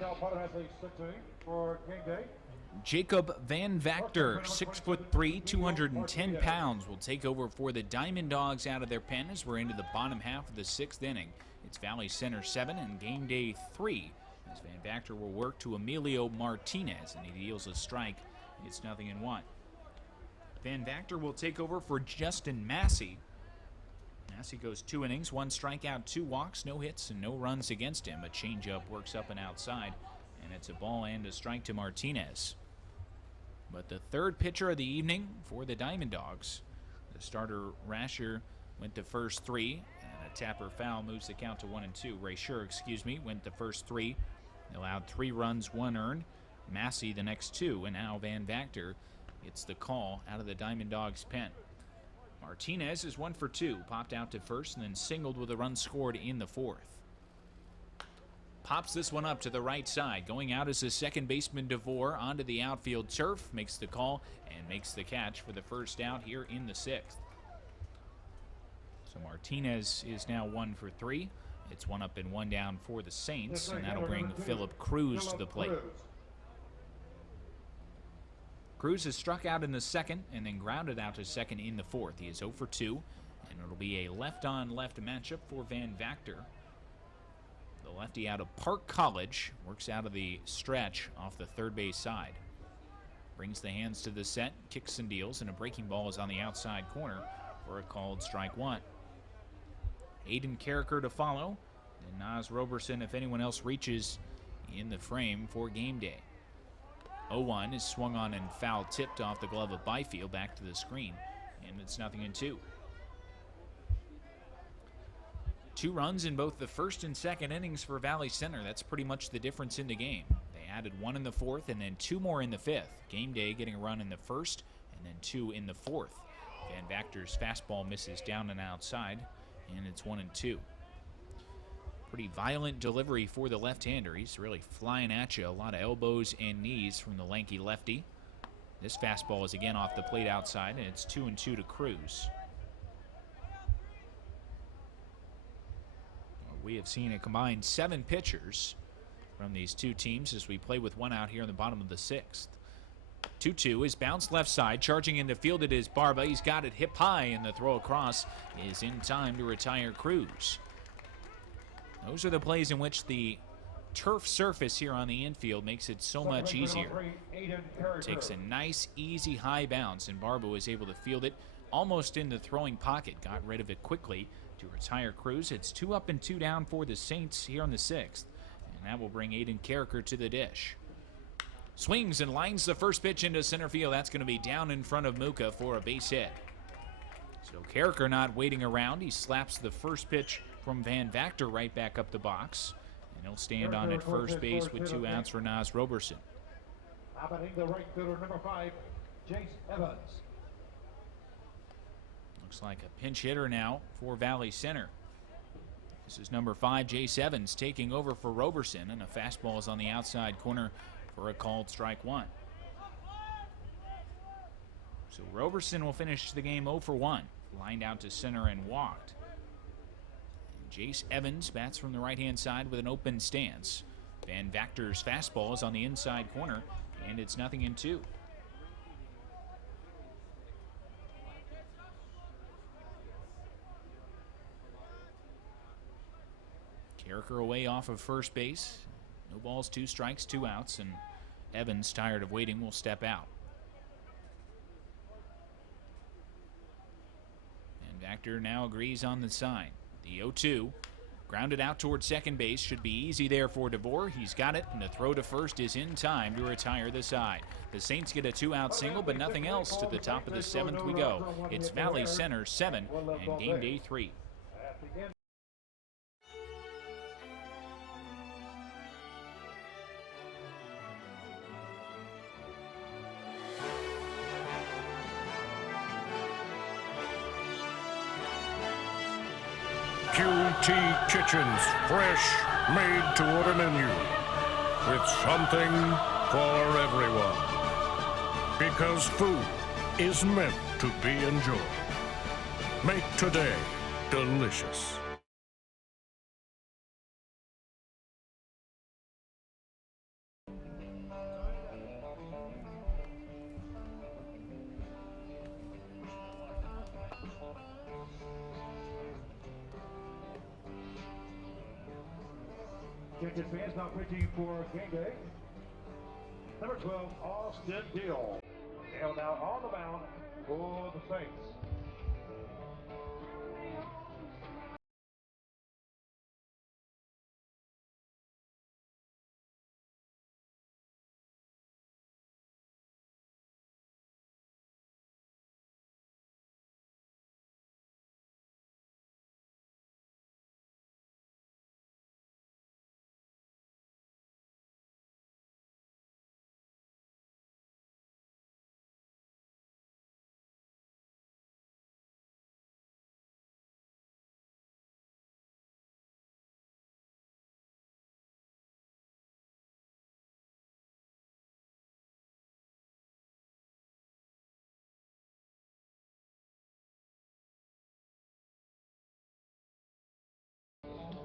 Now Potter has a 6 for game day. Jacob Van Vactor, 6'3", 210 pounds, will take over for the Diamond Dogs out of their pen as we're into the bottom half of the 6th inning. It's Valley Center 7 and game day 3 as Van Vactor will work to Emilio Martinez, and he deals a strike. It's 0-1. Van Vactor will take over for Justin Massey. Massey goes 2 innings, 1 strikeout, 2 walks, no hits, and no runs against him. A changeup works up and outside, and it's a ball and a strike to Martinez. But the third pitcher of the evening for the Diamond Dogs, the starter Rasher went to first 3, and a tapper foul moves the count to 1-2. Ray Scher, went to first 3, allowed 3 runs, 1 earned. Massey the next 2, and now Van Vactor gets the call out of the Diamond Dogs pen. Martinez is 1 for 2, popped out to first and then singled with a run scored in the 4th. Pops this one up to the right side. Going out is the second baseman DeVore onto the outfield turf, makes the call and makes the catch for the first out here in the 6th. So Martinez is now 1 for 3. It's 1 up and 1 down for the Saints, and that'll bring Philip Cruz to the plate. Cruz has struck out in the 2nd and then grounded out to second in the 4th. He is 0 for 2, and it'll be a left-on-left matchup for Van Vactor. The lefty out of Park College works out of the stretch off the third base side. Brings the hands to the set, kicks and deals, and a breaking ball is on the outside corner for a called strike 1. Aiden Carricker to follow, and Nas Roberson if anyone else reaches in the frame for game day. 0-1 is swung on and foul tipped off the glove of Byfield back to the screen, and it's 0-2. 2 runs in both the first and second innings for Valley Center. That's pretty much the difference in the game. They added 1 in the 4th and then 2 more in the 5th. Game Day getting a run in the 1st and then 2 in the 4th. Van Vactor's fastball misses down and outside, and it's 1-2. Pretty violent delivery for the left-hander. He's really flying at you. A lot of elbows and knees from the lanky lefty. This fastball is again off the plate outside, and it's 2-2 to Cruz. We have seen a combined 7 pitchers from these two teams as we play with 1 out here in the bottom of the 6th. 2-2 is bounced left side. Charging into field it is Barba. He's got it hip high, and the throw across is in time to retire Cruz. Those are the plays in which the turf surface here on the infield makes it so much easier. Takes a nice, easy, high bounce, and Barba was able to field it almost in the throwing pocket. Got rid of it quickly to retire Cruz. It's 2 up and 2 down for the Saints here on the 6th, and that will bring Aiden Carricker to the dish. Swings and lines the first pitch into center field. That's going to be down in front of Muka for a base hit. So Carricker not waiting around. He slaps the first pitch from Van Vactor right back up the box, and he'll stand on at first base with 2 outs for Nas Roberson. Happening the right fielder, number 5, Jace Evans. Looks like a pinch hitter now for Valley Center. This is number 5, Jace Evans, taking over for Roberson, and a fastball is on the outside corner for a called strike 1. So Roberson will finish the game 0 for 1. Lined out to center and walked. And Jace Evans bats from the right-hand side with an open stance. Van Vactor's fastball is on the inside corner, and it's 0-2. Carricker away off of first base. No balls, 2 strikes, 2 outs, and Evans, tired of waiting, will step out. And Vactor now agrees on the sign. The 0-2, grounded out towards second base, should be easy there for DeVore. He's got it, and the throw to first is in time to retire the side. The Saints get a 2-out single, but nothing else. To the top of the 7th we go. It's Valley Center 7 and Game Day 3. QT Kitchen's fresh, made-to-order menu with something for everyone. Because food is meant to be enjoyed. Make today delicious. Kitchen fans now pitching for Game Day. Number 12, Austin Deal. Deal now on the mound for the Saints.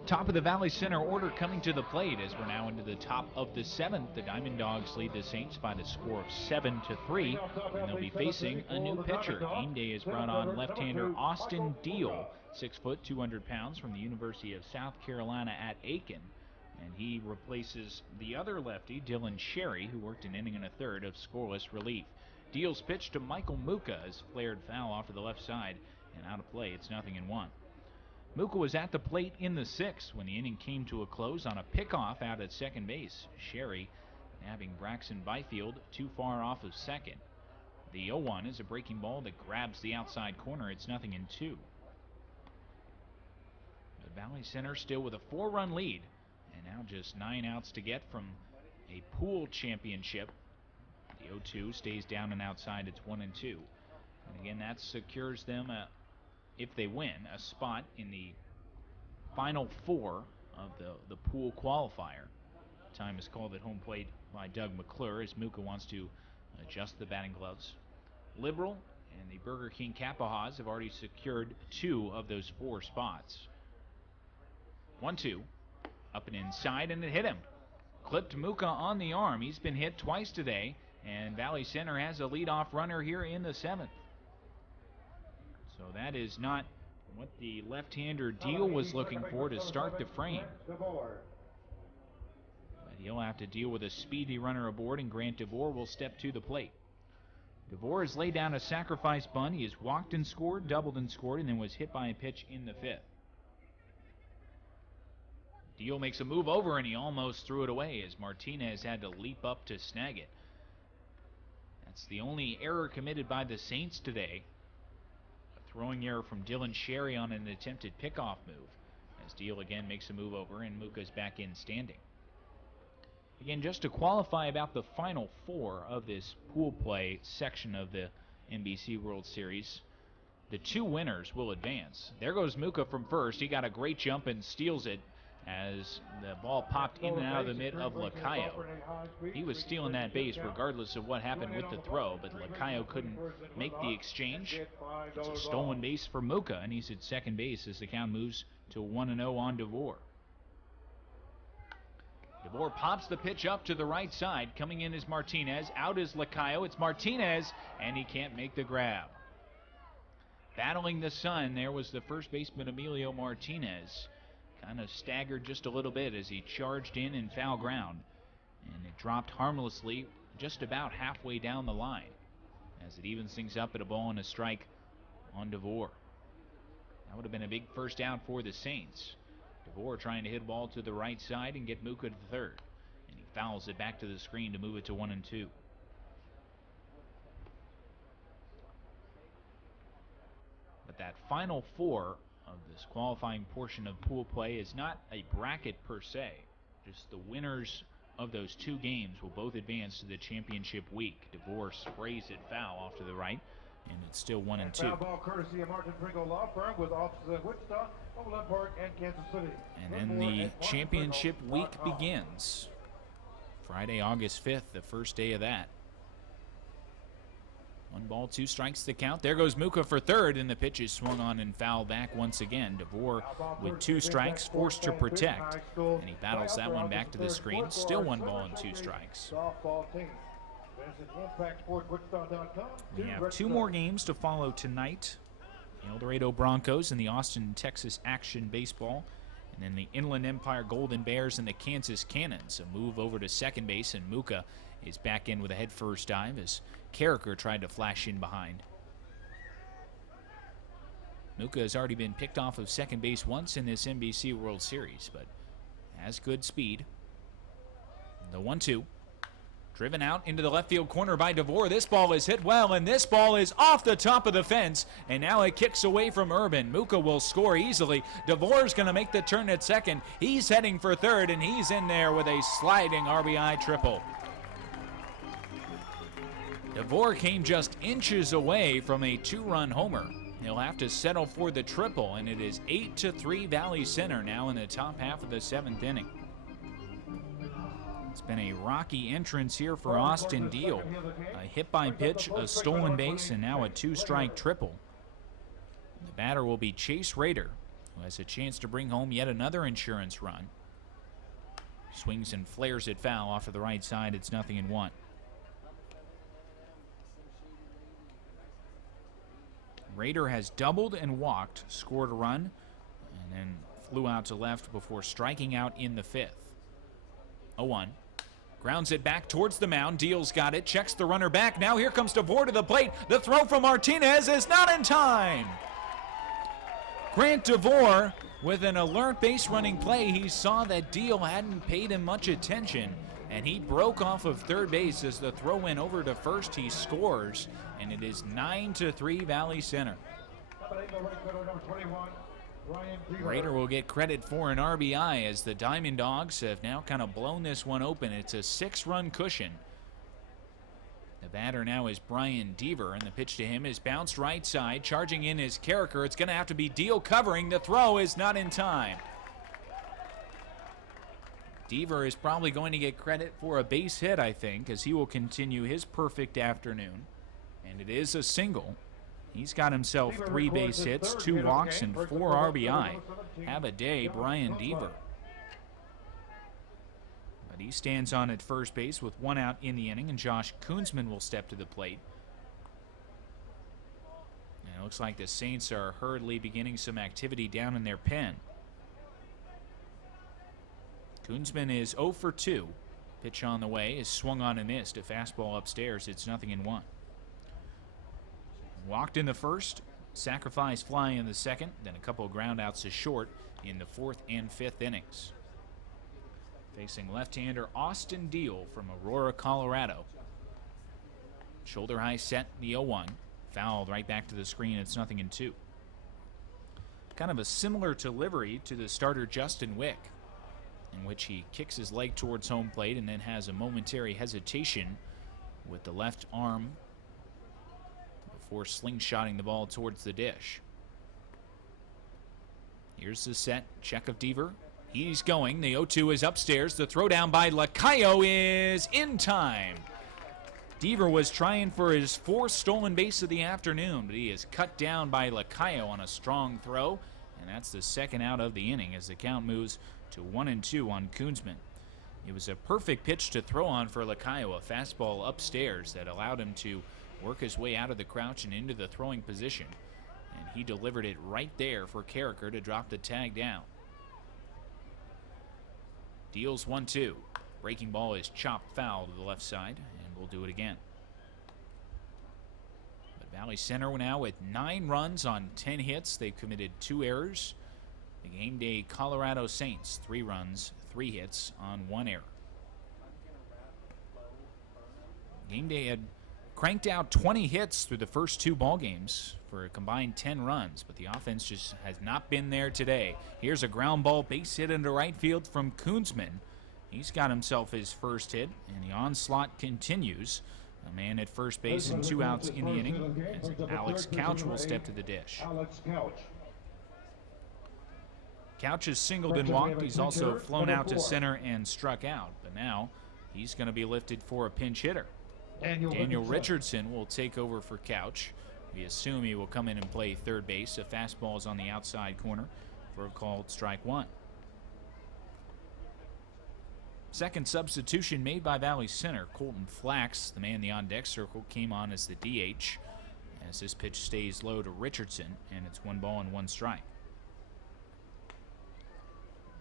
Top of the Valley Center order coming to the plate as we're now into the top of the 7th. The Diamond Dogs lead the Saints by the score of 7-3, and they'll be facing a new pitcher. Game Day has brought on left-hander Austin Deal, 6 foot, 200 pounds, from the University of South Carolina at Aiken. And he replaces the other lefty, Dylan Sherry, who worked an inning and a third of scoreless relief. Deal's pitch to Michael Muka is flared foul off to the left side and out of play. It's 0-1. Muka was at the plate in the 6th when the inning came to a close on a pickoff out at second base. Sherry nabbing Braxton Byfield too far off of second. The 0-1 is a breaking ball that grabs the outside corner. It's 0-2. The Valley Center still with a 4-run lead, and now just 9 outs to get from a pool championship. The 0-2 stays down and outside. It's 1-2. And again, that secures them, if they win, a spot in the final 4 of the pool qualifier. Time is called at home plate by Doug McClure as Muka wants to adjust the batting gloves. Liberal and the Burger King Kapahas have already secured 2 of those 4 spots. 1-2, up and inside, and it hit him. Clipped Muka on the arm. He's been hit twice today, and Valley Center has a leadoff runner here in the 7th. So that is not what the left-hander Deal was looking for to start the frame. But he'll have to deal with a speedy runner aboard, and Grant DeVore will step to the plate. DeVore has laid down a sacrifice bunt. He has walked and scored, doubled and scored, and then was hit by a pitch in the 5th. Deal makes a move over, and he almost threw it away as Martinez had to leap up to snag it. That's the only error committed by the Saints today. A throwing error from Dylan Sherry on an attempted pickoff move, as Deal again makes a move over, and Muka's back in standing. Again, just to qualify about the final 4 of this pool play section of the NBC World Series, the 2 winners will advance. There goes Muka from first. He got a great jump and steals it as the ball popped in and out of the mitt of Lacayo. He was stealing that base regardless of what happened with the throw, but Lacayo couldn't make the exchange. It's a stolen base for Muka, and he's at second base as the count moves to 1-0 on DeVore. DeVore pops the pitch up to the right side. Coming in is Martinez. Out is Lacayo. It's Martinez, and he can't make the grab. Battling the sun, there was the first baseman Emilio Martinez. Kind of staggered just a little bit as he charged in foul ground. And it dropped harmlessly just about halfway down the line as it evens things up at a ball and a strike on DeVore. That would have been a big first out for the Saints. DeVore trying to hit a ball to the right side and get Muka to third. And he fouls it back to the screen to move it to 1-2. But that final 4 of this qualifying portion of pool play is not a bracket per se. Just the winners of those 2 games will both advance to the championship week. DeVore sprays it foul off to the right, and it's still 1-2. Foul ball courtesy of Martin Pringle Law Firm with offices in Wichita, Overland Park, and Kansas City. And then the championship week begins. Friday, August 5th, the first day of that. 1 ball, 2 strikes the count. There goes Muka for third, and the pitch is swung on and fouled back once again. DeVore with 2 strikes, forced to protect, and he battles that one back to the screen. Still 1 ball and 2 strikes. We have 2 more games to follow tonight. The El Dorado Broncos and the Austin, Texas Action Baseball, and then the Inland Empire Golden Bears and the Kansas Cannons. A move over to second base, and Muka is back in with a head-first dive as Carricker tried to flash in behind. Muka has already been picked off of second base once in this NBC World Series, but has good speed. The 1-2. Driven out into the left field corner by DeVore. This ball is hit well, and this ball is off the top of the fence, and now it kicks away from Urban. Muka will score easily. DeVore's going to make the turn at second. He's heading for third, and he's in there with a sliding RBI triple. DeVore came just inches away from a 2-run homer. He'll have to settle for the triple, and it is 8-3 Valley Center now in the top half of the 7th inning. It's been a rocky entrance here for Austin Deal. A hit by pitch, a stolen base, and now a 2-strike triple. The batter will be Chase Rader, who has a chance to bring home yet another insurance run. Swings and flares it foul off to the right side. It's 0-1. Rader has doubled and walked, scored a run, and then flew out to left before striking out in the 5th. 0-1. Grounds it back towards the mound. Deal's got it, checks the runner back. Now here comes DeVore to the plate. The throw from Martinez is not in time. Grant DeVore with an alert base running play. He saw that Deal hadn't paid him much attention, and he broke off of third base as the throw went over to first. He scores, and it is 9-3 Valley Center. Raider will get credit for an RBI as the Diamond Dogs have now kind of blown this one open. It's a 6-run cushion. The batter now is Brian Deaver, and the pitch to him is bounced right side. Charging in is Carricker. It's going to have to be Deal covering. The throw is not in time. Deaver is probably going to get credit for a base hit, I think, as he will continue his perfect afternoon. And it is a single. He's got himself 3 base hits, 2 walks, and 4 RBI. Have a day, Brian Deaver. But he stands on at first base with 1 out in the inning, and Josh Koonsman will step to the plate. And it looks like the Saints are hurriedly beginning some activity down in their pen. Koonsman is 0 for 2. Pitch on the way is swung on and missed. A fastball upstairs. It's 0-1. Walked in the first, sacrifice fly in the second, then a couple of groundouts to short in the 4th and 5th innings. Facing left-hander Austin Deal from Aurora, Colorado. Shoulder high set, the 0-1. Fouled right back to the screen. It's 0-2. Kind of a similar delivery to the starter Justin Wick, in which he kicks his leg towards home plate and then has a momentary hesitation with the left arm before slingshotting the ball towards the dish. Here's the set, check of Deaver. He's going, the 0-2 is upstairs. The throw down by Lacayo is in time. Deaver was trying for his 4th stolen base of the afternoon, but he is cut down by Lacayo on a strong throw, and that's the 2nd out of the inning as the count moves to 1-2 on Koonsman. It was a perfect pitch to throw on for Lacayo, a fastball upstairs that allowed him to work his way out of the crouch and into the throwing position. And he delivered it right there for Carricker to drop the tag down. Deals 1-2. Breaking ball is chopped foul to the left side, and we'll do it again. But Valley Center now with 9 runs on 10 hits. They've committed 2 errors. The game day Colorado Saints, 3 runs, 3 hits on 1 error. Game day had cranked out 20 hits through the first 2 ball games for a combined 10 runs, but the offense just has not been there today. Here's a ground ball base hit into right field from Koonsman. He's got himself his first hit, and the onslaught continues. A man at first base and 2 outs in the inning as Alex Couch will step to the dish. Couch has singled and walked. He's also flown out to center and struck out, but now he's going to be lifted for a pinch hitter. Daniel Richardson will take over for Couch. We assume he will come in and play third base. A fastball is on the outside corner for a called strike 1. Second substitution made by Valley Center. Colton Flax, the man in the on-deck circle, came on as the DH as this pitch stays low to Richardson, and it's 1 ball and 1 strike.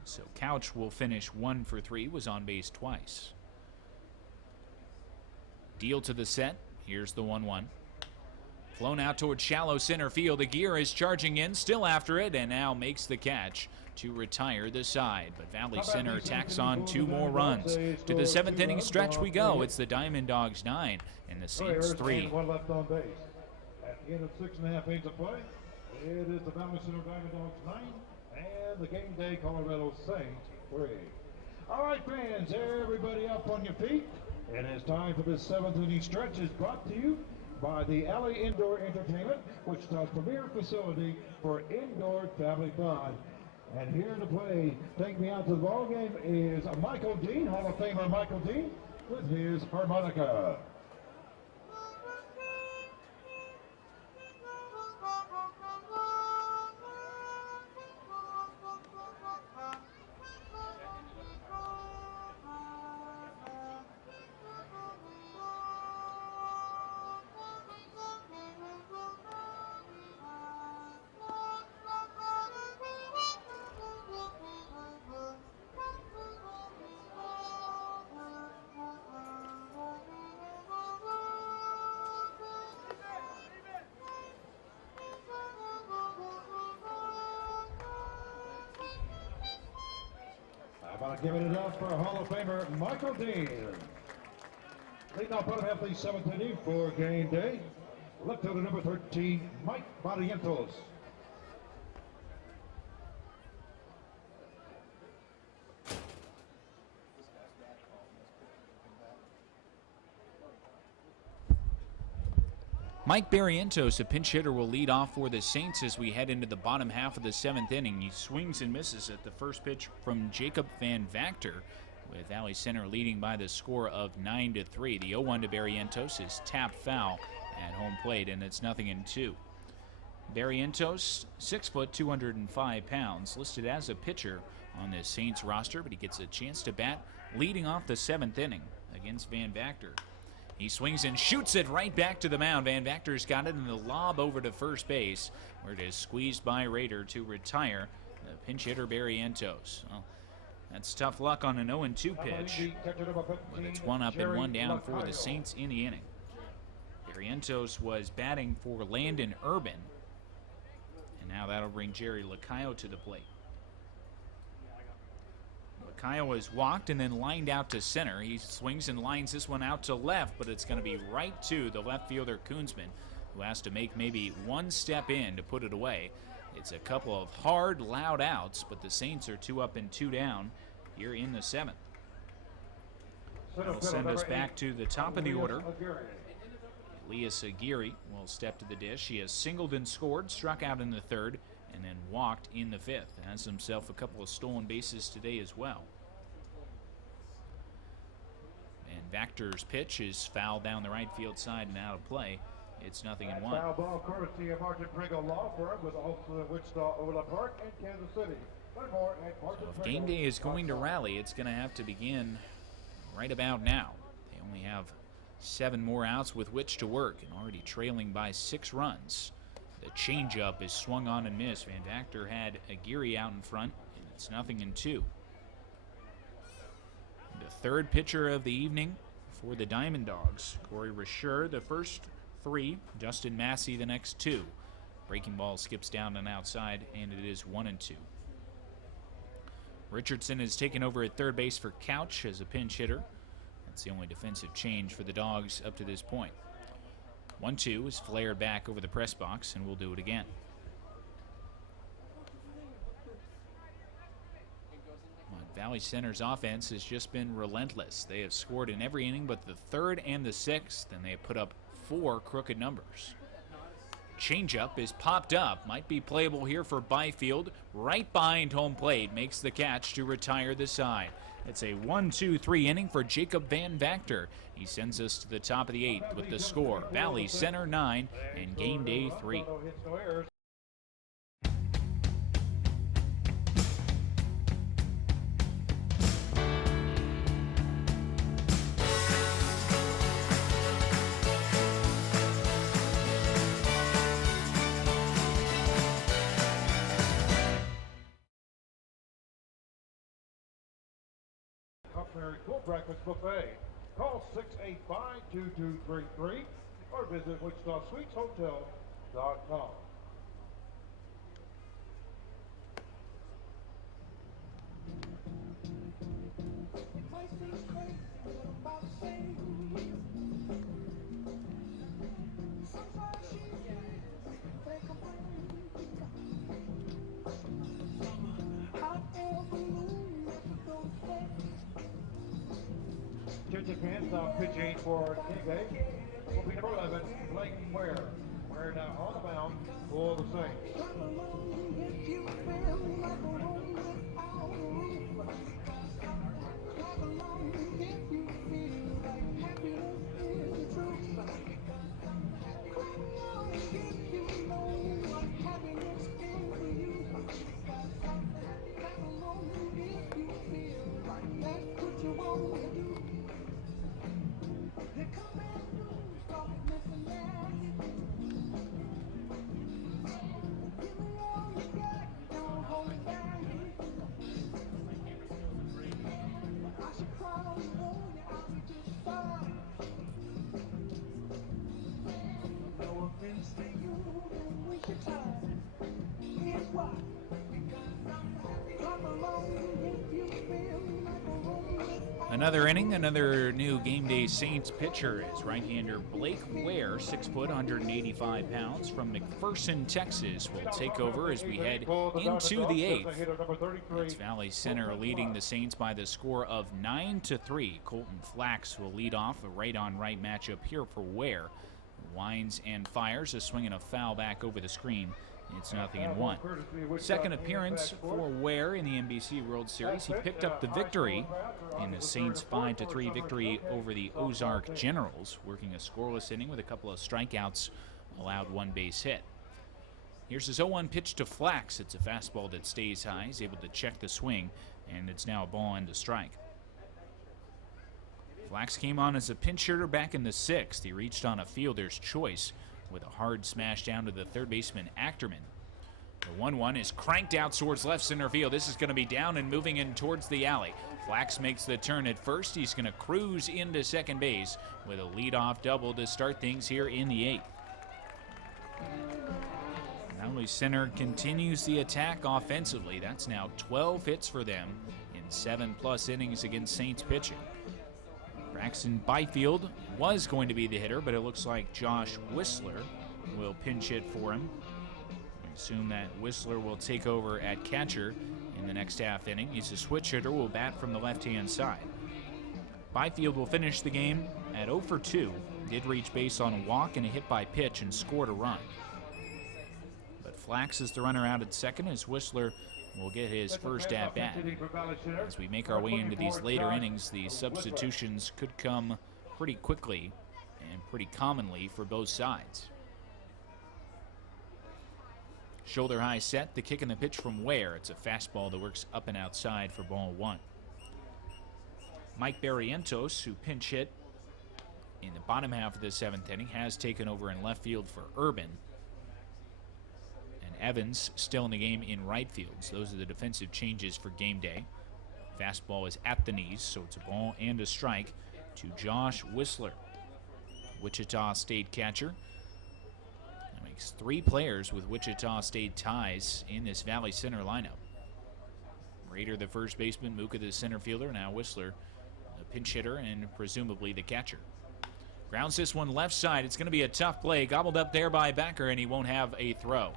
So Couch will finish 1 for 3, was on base twice. Deal to the set. Here's the 1-1. Flown out towards shallow center field. Aguirre is charging in, still after it, and now makes the catch to retire the side. But Valley Center tacks on 2 more runs. To the 7th inning stretch we go. It's the Diamond Dogs 9 and the Saints 3. 1 left on base. At the end of 6.5 innings of play, it is the Valley Center Diamond Dogs 9 and the game day Colorado Saints 3. All right, fans, everybody up on your feet. It is time for this 7th inning stretch. Is brought to you by the Alley Indoor Entertainment, Wichita's premier facility for indoor family fun. And here to play, take me out to the ball game is Michael Dean, Hall of Famer Michael Dean, with his harmonica. about giving it up for Hall of Famer Michael Dean. Leading off bottom half the 7th inning for game day. Left fielder number 13, Mike Barrientos. Mike Barrientos, a pinch hitter, will lead off for the Saints as we head into the bottom half of the 7th inning. He swings and misses at the first pitch from Jacob Van Vactor, with Valley Center leading by the score of 9-3. The 0-1 to Barrientos is tapped foul at home plate, and it's 0-2. Barrientos, 6 foot, 205 pounds, listed as a pitcher on the Saints roster, but he gets a chance to bat leading off the 7th inning against Van Vactor. He swings and shoots it right back to the mound. Van Vactor's got it in the lob over to first base, where it is squeezed by Rader to retire the pinch hitter Barrientos. Well, that's tough luck on an 0-2 pitch, but it's 1 up and 1 down for the Saints in the inning. Barrientos was batting for Landon Urban, and now that'll bring Jerry Lacayo to the plate. Lacayo was walked and then lined out to center. He swings and lines this one out to left, but it's going to be right to the left fielder Koonsman, who has to make maybe one step in to put it away. It's a couple of hard, loud outs, but the Saints are 2 up and 2 down here in the 7th. That'll send us back to the top of the order. Elias Aguirre will step to the dish. He has singled and scored, struck out in the 3rd, and then walked in the 5th. Has himself a couple of stolen bases today as well. And Vactor's pitch is fouled down the right field side and out of play. It's 0-1. Foul ball courtesy of Martin Pringle Law Firm with also in Wichita, Overland Park, and Kansas City. So if game day is going to rally, it's going to have to begin right about now. They only have 7 more outs with which to work, and already trailing by 6 runs. The changeup is swung on and missed. Van Vactor had Aguirre out in front, and it's 0-2. The 3rd pitcher of the evening for the Diamond Dogs. Corey Rasher, the first 3. Dustin Massey, the next 2. Breaking ball skips down and outside, and it is 1-2. Richardson has taken over at third base for Couch as a pinch hitter. That's the only defensive change for the Dogs up to this point. 1-2 is flared back over the press box, and we'll do it again. Valley Center's offense has just been relentless. They have scored in every inning but the 3rd and the 6th, and they have put up 4 crooked numbers. Changeup is popped up, might be playable here for Byfield. Right behind home plate, makes the catch to retire the side. It's a 1-2-3 inning for Jacob Van Vactor. He sends us to the top of the 8th with the score. Valley Center 9 and game day 3. Complimentary cool breakfast buffet. Call 685-2233 or visit WichitaSuitesHotel.com. Attention fans, now pitching for King will be number 11, Blake Ware. Ware now on the mound for the Saints. Another inning, another new game day Saints pitcher is right-hander Blake Ware, 6 foot, 185 pounds, from McPherson, Texas, will take over as we head into the 8th. It's Valley Center leading the Saints by the score of 9-3. Colton Flax will lead off a right-on-right matchup here for Ware. Winds and fires, a swing and a foul back over the screen. It's 0-1. Second appearance for Ware in the NBC World Series. He picked up the victory in the Saints' 5-3 victory over the Ozark Generals, working a scoreless inning with a couple of strikeouts, allowed 1 base hit. Here's his 0-1 pitch to Flax. It's a fastball that stays high. He's able to check the swing, and it's now a ball and a strike. Flax came on as a pinch hitter back in the 6th. He reached on a fielder's choice with a hard smash down to the third baseman, Achterman. The 1-1 is cranked out towards left center field. This is going to be down and moving in towards the alley. Flax makes the turn at first. He's going to cruise into second base with a leadoff double to start things here in the 8th. Valley Center continues the attack offensively. That's now 12 hits for them in 7+ innings against Saints pitching. Braxton Byfield was going to be the hitter, but it looks like Josh Whistler will pinch hit for him. We assume that Whistler will take over at catcher in the next half inning. He's a switch hitter, will bat from the left-hand side. Byfield will finish the game at 0 for 2. Did reach base on a walk and a hit by pitch and scored a run. But Flax is the runner out at second as Whistler will get his first at-bat. As we make our way into these later innings, the substitutions could come pretty quickly and pretty commonly for both sides. Shoulder high set, the kick and the pitch from Ware. It's a fastball that works up and outside for ball 1. Mike Barrientos, who pinch hit in the bottom half of the 7th inning, has taken over in left field for Urban. Evans still in the game in right field. So those are the defensive changes for game day. Fastball is at the knees, so it's a ball and a strike to Josh Whistler, Wichita State catcher. That makes 3 players with Wichita State ties in this Valley Center lineup. Rader, the first baseman, Muka, the center fielder, now Whistler, the pinch hitter, and presumably the catcher. Grounds this one left side. It's going to be a tough play. Gobbled up there by Backer, and he won't have a throw.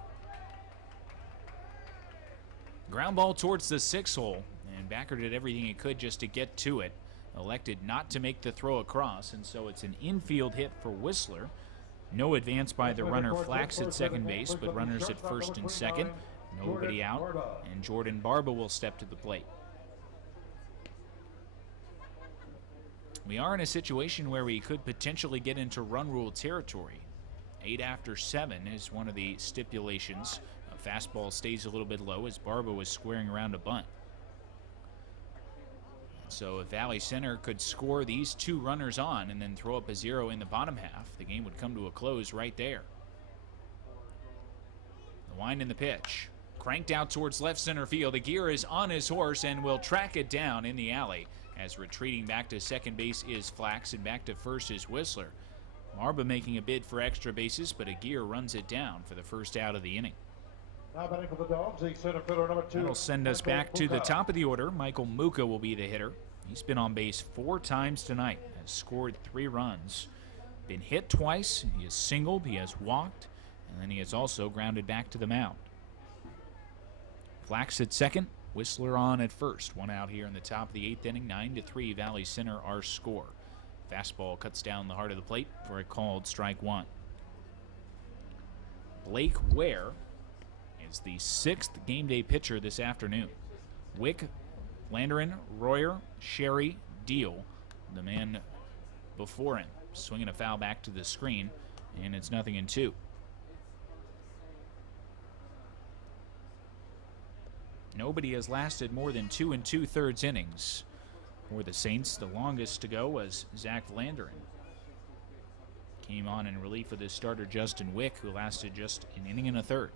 Ground ball towards the 6 hole, and Backer did everything he could just to get to it. Elected not to make the throw across, and so it's an infield hit for Whistler. No advance by the runner Flax at second base, but runners at first and second. Nobody out, and Jordan Barba will step to the plate. We are in a situation where we could potentially get into run rule territory. 8 after 7 is one of the stipulations. A fastball stays a little bit low as Barba was squaring around a bunt. So if Valley Center could score these 2 runners on and then throw up a 0 in the bottom half, the game would come to a close right there. The wind and the pitch. Cranked out towards left center field. Aguirre is on his horse and will track it down in the alley, as retreating back to second base is Flax and back to first is Whistler. Barba making a bid for extra bases, but Aguirre runs it down for the first out of the inning. Now batting for the Dawgs, the center fielder number 2. That'll send us back to the top of the order. Michael Muka will be the hitter. He's been on base 4 times tonight, has scored 3 runs. Been hit twice, he has singled, he has walked, and then he has also grounded back to the mound. Flax at second, Whistler on at first. 1 out here in the top of the 8th inning. 9-3 Valley Center our score. Fastball cuts down the heart of the plate for a called strike 1. Blake Ware is the 6th game day pitcher this afternoon. Wick, Landerin, Royer, Sherry, Deal, the man before him, swinging a foul back to the screen, and it's 0-2. Nobody has lasted more than 2 2/3 innings for the Saints. The longest to go was Zach Landerin. Came on in relief of the starter Justin Wick, who lasted just an inning and a third.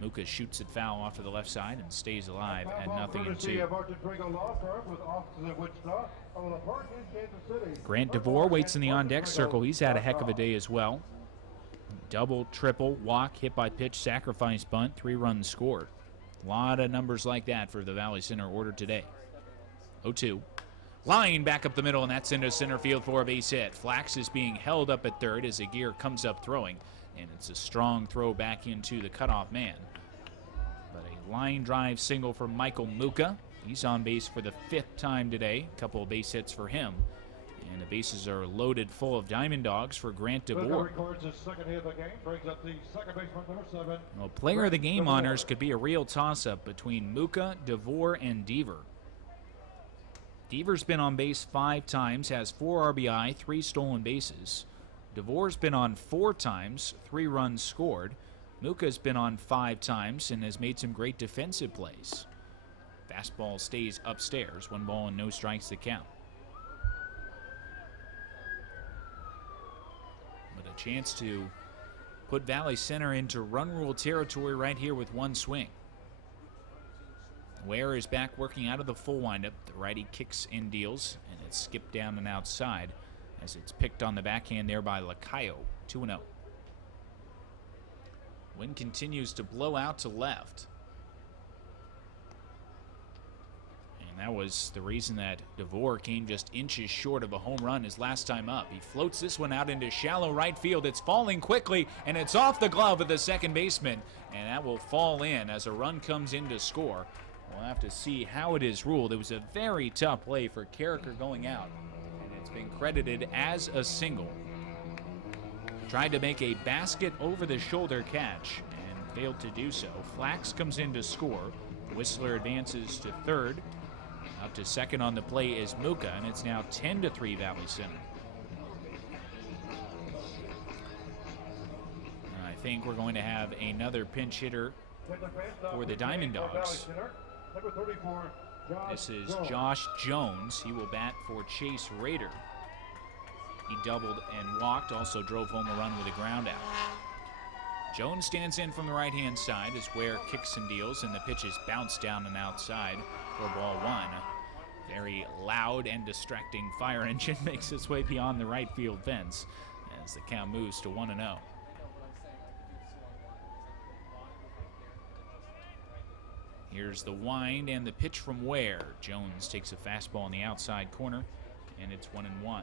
Muka shoots it foul off to the left side and stays alive at 0-2. Grant DeVore waits in the on-deck circle. He's had a heck of a day as well. Double, triple, walk, hit by pitch, sacrifice bunt, 3 runs scored. A lot of numbers like that for the Valley Center order today. 0-2. Line back up the middle, and that's into center field for a base hit. Flax is being held up at third as Aguirre comes up throwing, and it's a strong throw back into the cutoff man. But a line drive single from Michael Muka. He's on base for the 5th time today. A couple of base hits for him. And the bases are loaded full of Diamond Dogs for Grant DeVore. Records his second hit of the game, brings up the second baseman, number 7. Well, player of the game honors could be a real toss-up between Muka, DeVore, and Deaver. Deaver's been on base 5 times, has 4 RBI, 3 stolen bases. DeVore's been on 4 times, 3 runs scored. Muka's been on 5 times and has made some great defensive plays. Fastball stays upstairs, 1 ball and no strikes to count. But a chance to put Valley Center into run rule territory right here with 1 swing. Ware is back working out of the full windup. The righty kicks and deals, and it's skipped down and outside as it's picked on the backhand there by Lacayo. 2-0. Wind continues to blow out to left. And that was the reason that DeVore came just inches short of a home run his last time up. He floats this one out into shallow right field. It's falling quickly, and it's off the glove of the second baseman, and that will fall in as a run comes in to score. We'll have to see how it is ruled. It was a very tough play for Carricker going out, and it's been credited as a single. Tried to make a basket over the shoulder catch and failed to do so. Flax comes in to score. Whistler advances to third. Up to second on the play is Muka, and it's now 10-3 Valley Center. And I think we're going to have another pinch hitter for the Diamond Dogs. This is Josh Jones. He will bat for Chase Rader. He doubled and walked, also drove home a run with a ground out. Jones stands in from the right-hand side as Ware kicks and deals, and the pitch is bounced down and outside for ball 1. A very loud and distracting fire engine makes its way beyond the right field fence as the count moves to 1-0. Here's the wind and the pitch from Ware. Jones takes a fastball in the outside corner, and it's 1-1.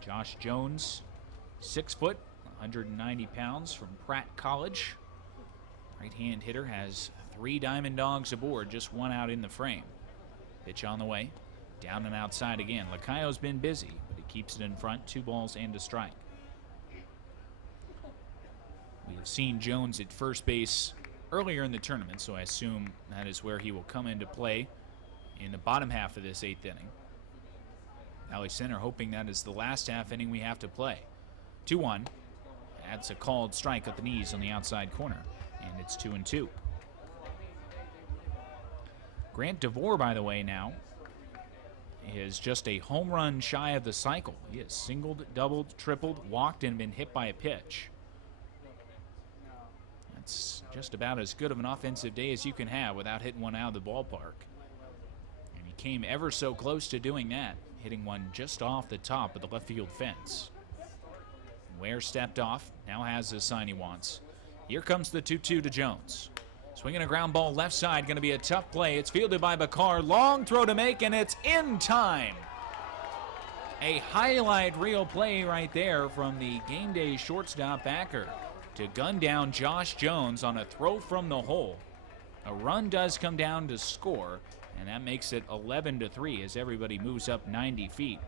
Josh Jones, 6 foot, 190 pounds, from Pratt College. Right-hand hitter, has 3 Diamond Dogs aboard, just 1 out in the frame. Pitch on the way, down and outside again. Lacayo's been busy, but he keeps it in front, 2 balls and a strike. We have seen Jones at first base earlier in the tournament, so I assume that is where he will come into play in the bottom half of this 8th inning. Valley Center hoping that is the last half inning we have to play. 2-1. That's a called strike at the knees on the outside corner, and it's 2-2. Grant DeVore, by the way, now is just a home run shy of the cycle. He has singled, doubled, tripled, walked, and been hit by a pitch. That's just about as good of an offensive day as you can have without hitting one out of the ballpark. And he came ever so close to doing that, hitting one just off the top of the left field fence. Ware stepped off, now has the sign he wants. Here comes the 2-2 to Jones. Swinging a ground ball left side, going to be a tough play. It's fielded by Bakar, long throw to make, and it's in time. A highlight reel play right there from the game day shortstop backer to gun down Josh Jones on a throw from the hole. A run does come down to score, and that makes it 11-3 as everybody moves up 90 feet.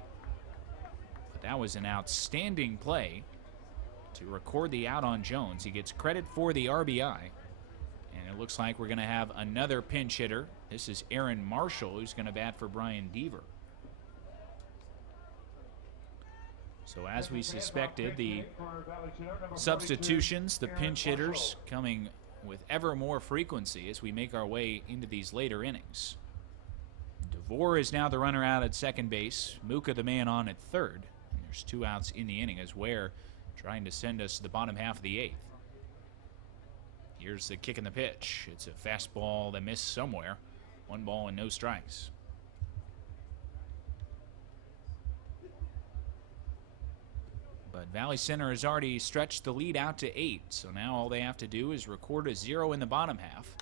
But that was an outstanding play to record the out on Jones. He gets credit for the RBI, and it looks like we're going to have another pinch hitter. This is Aaron Marshall, who's going to bat for Brian Deaver. So as we suspected, the substitutions, the pinch hitters coming with ever more frequency as we make our way into these later innings. DeVore is now the runner out at second base. Muka the man on at third. And there's 2 outs in the inning as Ware trying to send us to the bottom half of the 8th. Here's the kick and the pitch. It's a fastball that missed somewhere. 1 ball and no strikes. But Valley Center has already stretched the lead out to 8, so now all they have to do is record a 0 in the bottom half,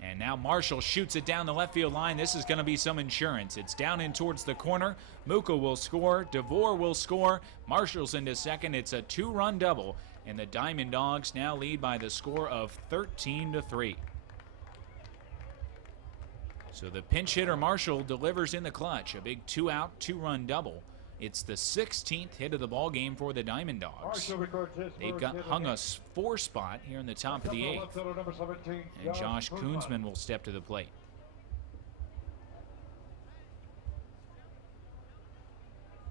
And now Marshall shoots it down the left field line. This is going to be some insurance. It's down in towards the corner. Muka will score. DeVore will score. Marshall's into second. It's a 2-run double. And the Diamond Dogs now lead by the score of 13-3. So the pinch hitter Marshall delivers in the clutch. A big 2-out, 2-run double. It's the 16th hit of the ball game for the Diamond Dogs. They've hung a 4 spot here in the top of the 8th. And Josh Koonsman will step to the plate.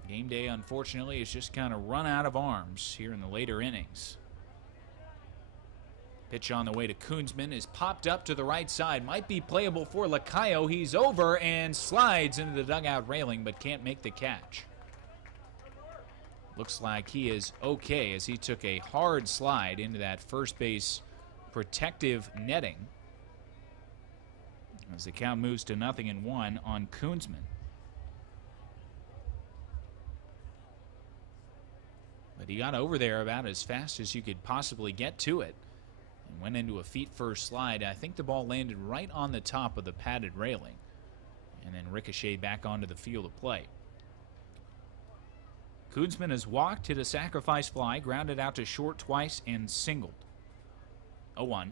Game day, unfortunately, has just kind of run out of arms here in the later innings. Pitch on the way to Koonsman is popped up to the right side. Might be playable for Lacayo. He's over and slides into the dugout railing, but can't make the catch. Looks like he is okay as he took a hard slide into that first base protective netting. As the count moves to 0-1 on Koonsman. But he got over there about as fast as you could possibly get to it. And went into a feet-first slide. I think the ball landed right on the top of the padded railing. And then ricocheted back onto the field of play. Koonsman has walked, hit a sacrifice fly, grounded out to short twice, and singled. 0-1.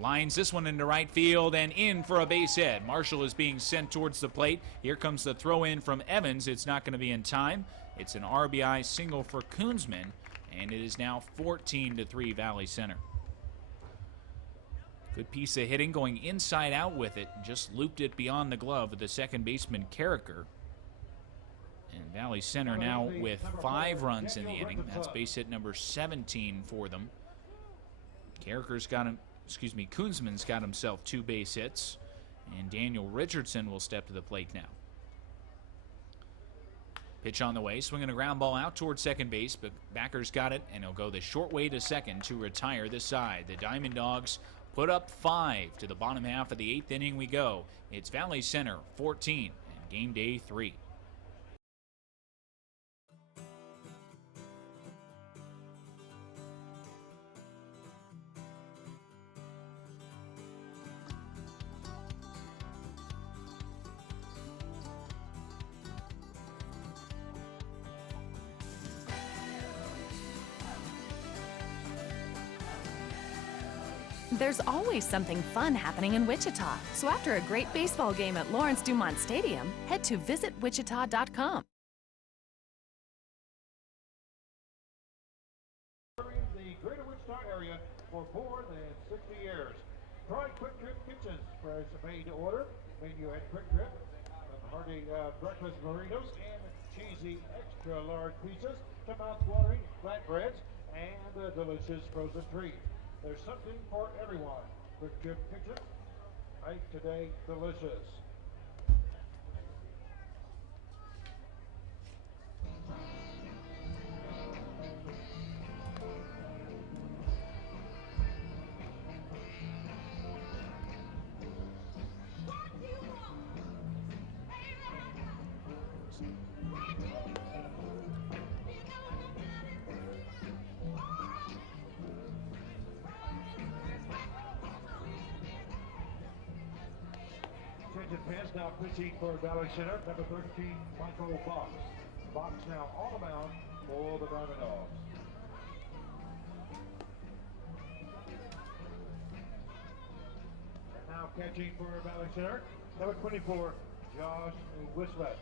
Lines this one into right field and in for a base hit. Marshall is being sent towards the plate. Here comes the throw in from Evans. It's not going to be in time. It's an RBI single for Koonsman, and it is now 14-3 Valley Center. Good piece of hitting going inside out with it. Just looped it beyond the glove of the second baseman Carricker. And Valley Center now with 5 runs in the inning. That's base hit number 17 for them. Carricker's got him, Koonsman's got himself 2 base hits. And Daniel Richardson will step to the plate now. Pitch on the way, swinging a ground ball out towards second base, but Backer's got it, and he'll go the short way to second to retire this side. The Diamond Dogs put up 5 to the bottom half of the 8th inning we go. It's Valley Center 14 and game day 3. There's always something fun happening in Wichita. So after a great baseball game at Lawrence Dumont Stadium, head to visitwichita.com. The greater Wichita area for more than 60 years. Try Quick Trip Kitchens. Fresh made to order. Menu at Quick Trip. Hearty breakfast burritos and cheesy extra large pizzas to mouth-watering flatbreads and delicious frozen treats. There's something for everyone. Quick Trip Kitchen. Make today delicious. Pass now pitching for Valley Center, number 13, Michael Dawgs. Dawgs now on the mound for the Diamond Dogs. And now catching for Valley Center, number 24, Josh Whistler.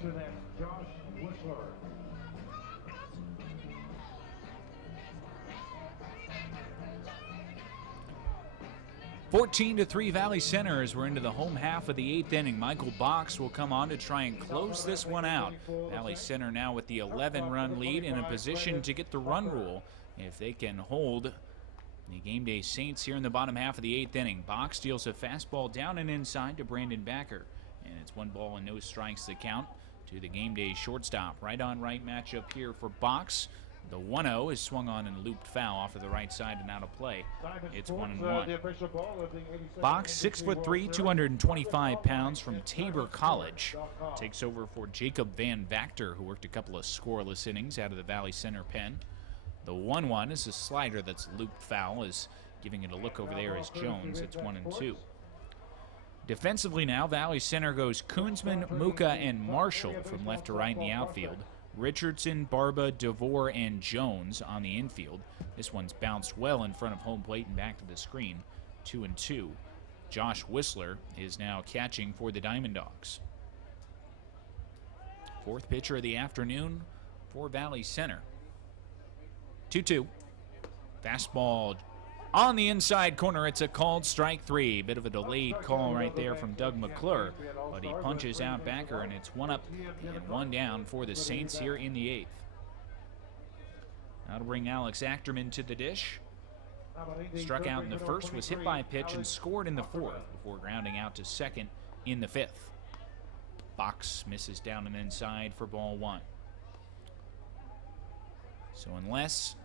That's Josh Whistler. 14-3 Valley Center as we're into the home half of the 8th inning. Michael Box will come on to try and close this one out. Valley Center now with the 11-run lead in a position to get the run rule if they can hold the game day Saints here in the bottom half of the 8th inning. Box deals a fastball down and inside to Brandon Backer. And it's 1 ball and no strikes the count to the game day shortstop. Right on right matchup here for Box. The 1-0 is swung on and looped foul off of the right side and out of play. It's 1-1. Box, 6'3", 225 pounds from Tabor College. Takes over for Jacob Van Vactor, who worked a couple of scoreless innings out of the Valley Center pen. The 1-1 is a slider that's looped foul, is giving it a look over there as Jones. It's 1-2. Defensively now, Valley Center goes Koonsman, Muka, and Marshall from left to right in the outfield. Richardson, Barba, DeVore, and Jones on the infield. This one's bounced well in front of home plate and back to the screen. 2-2. Josh Whistler is now catching for the Diamond Dogs. Fourth pitcher of the afternoon for Valley Center. 2-2. Fastball on the inside corner. It's a called strike 3. Bit of a delayed call right there from Doug McClure, but he punches out backer, and it's 1 up and 1 down for the Saints here in the 8th. Now to bring Alex Achterman to the dish. Struck out in the first, was hit by a pitch, and scored in the 4th before grounding out to second in the 5th. Box misses down and inside for ball 1. So unless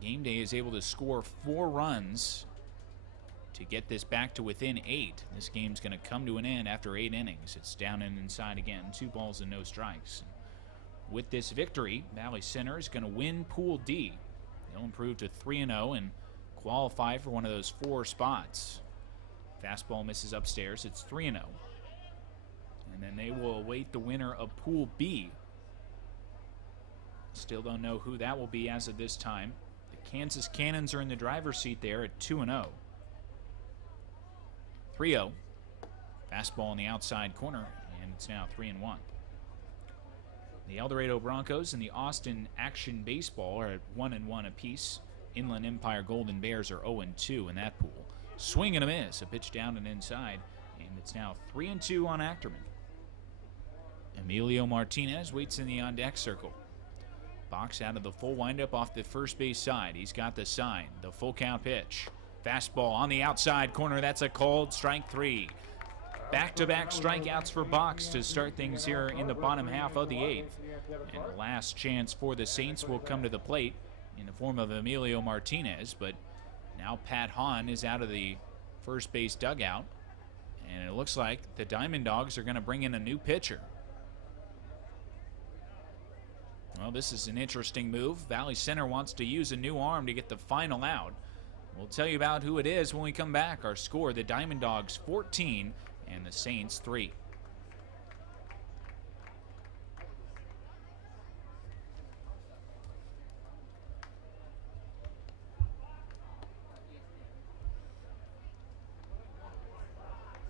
Game Day is able to score 4 runs to get this back to within 8, this game's going to come to an end after 8 innings. It's down and inside again, 2 balls and no strikes. With this victory, Valley Center is going to win Pool D. They'll improve to 3-0 and qualify for one of those 4 spots. Fastball misses upstairs. It's 3-0. And then they will await the winner of Pool B. Still don't know who that will be as of this time. The Kansas Cannons are in the driver's seat there at 2-0. 3-0. Fastball in the outside corner, and it's now 3-1. The El Dorado Broncos and the Austin Action Baseball are at 1-1 apiece. Inland Empire Golden Bears are 0-2 in that pool. Swing and a miss, a pitch down and inside, and it's now 3-2 on Achterman. Emilio Martinez waits in the on-deck circle. Box out of the full windup off the first base side. He's got the sign, the full count pitch. Fastball on the outside corner. That's a called strike 3. Back-to-back strikeouts for Box to start things here in the bottom half of the 8th. And the last chance for the Saints will come to the plate in the form of Emilio Martinez, but now Pat Hahn is out of the first base dugout, and it looks like the Diamond Dogs are going to bring in a new pitcher. Well, this is an interesting move. Valley Center wants to use a new arm to get the final out. We'll tell you about who it is when we come back. Our score, the Diamond Dogs 14 and the Saints 3.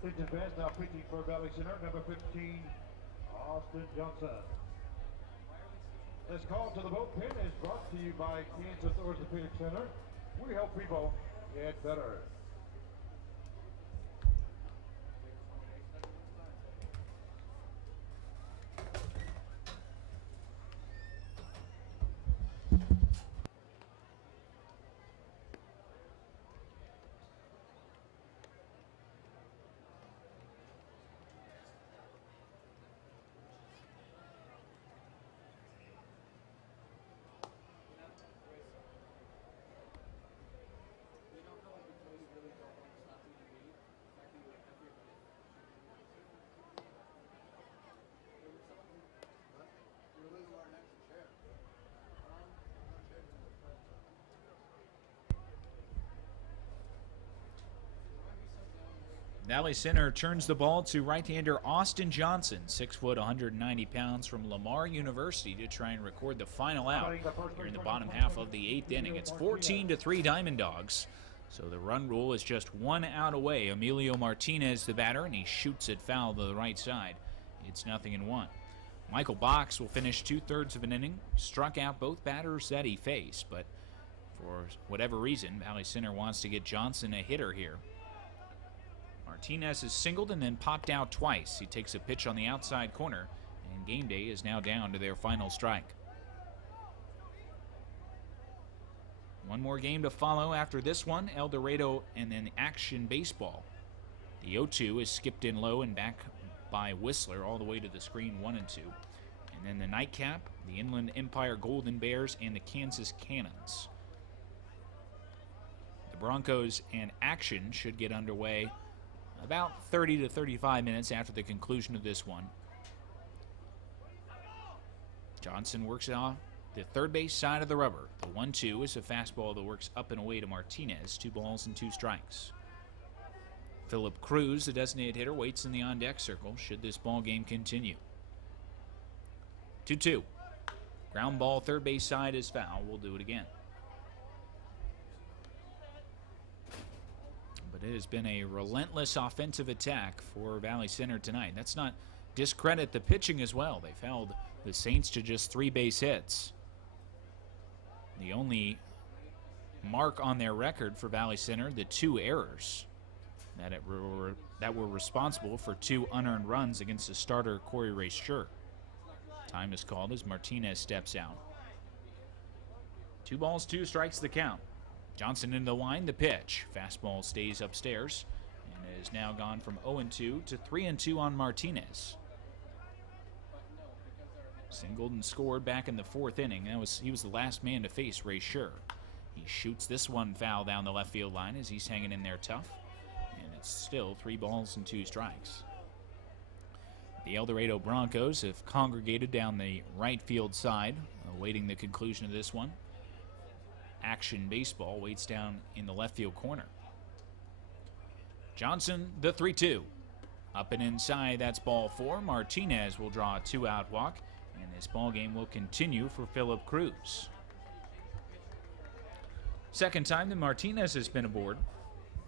Clinton Vance now pitching for Valley Center, number 15, Austin Johnson. This call to the bullpen is brought to you by Kansas Orthopedic Center. We help people get better. Valley Center turns the ball to right-hander Austin Johnson, 6 foot, 190 pounds from Lamar University, to try and record the final out here in the bottom half of the 8th inning. It's 14-3 Diamond Dogs. So the run rule is just 1 out away. Emilio Martinez, the batter, and he shoots it foul to the right side. It's 0-1. Michael Box will finish 2/3 of an inning, struck out both batters that he faced, but for whatever reason, Valley Center wants to get Johnson a hitter here. Martinez is singled and then popped out twice. He takes a pitch on the outside corner, and Game Day is now down to their final strike. One more game to follow after this one, El Dorado and then Action Baseball. The 0-2 is skipped in low and back by Whistler all the way to the screen, 1-2. And And then the nightcap, the Inland Empire Golden Bears and the Kansas Cannons. The Broncos and action should get underway about 30 to 35 minutes after the conclusion of this one. Johnson works it off the third base side of the rubber. The 1-2 is a fastball that works up and away to Martinez. 2 balls and 2 strikes. Philip Cruz, the designated hitter, waits in the on-deck circle should this ball game continue. 2-2. Ground ball, third base side is foul. We'll do it again. But it has been a relentless offensive attack for Valley Center tonight. That's not discredit the pitching as well. They've held the Saints to just 3 base hits. The only mark on their record for Valley Center, the 2 errors that were responsible for 2 unearned runs against the starter Corey Ray-Scher. Time is called as Martinez steps out. 2 balls, 2 strikes the count. Johnson into the line, the pitch. Fastball stays upstairs and has now gone from 0-2 to 3-2 on Martinez. Singled and scored back in the 4th inning. He was the last man to face Ray-Scher. He shoots this one foul down the left field line as he's hanging in there tough. And it's still 3 balls and 2 strikes. The El Dorado Broncos have congregated down the right field side, awaiting the conclusion of this one. Action Baseball waits down in the left field corner. Johnson, the 3-2. Up and inside, that's ball 4. Martinez will draw a 2-out walk, and this ball game will continue for Philip Cruz. Second time that Martinez has been aboard.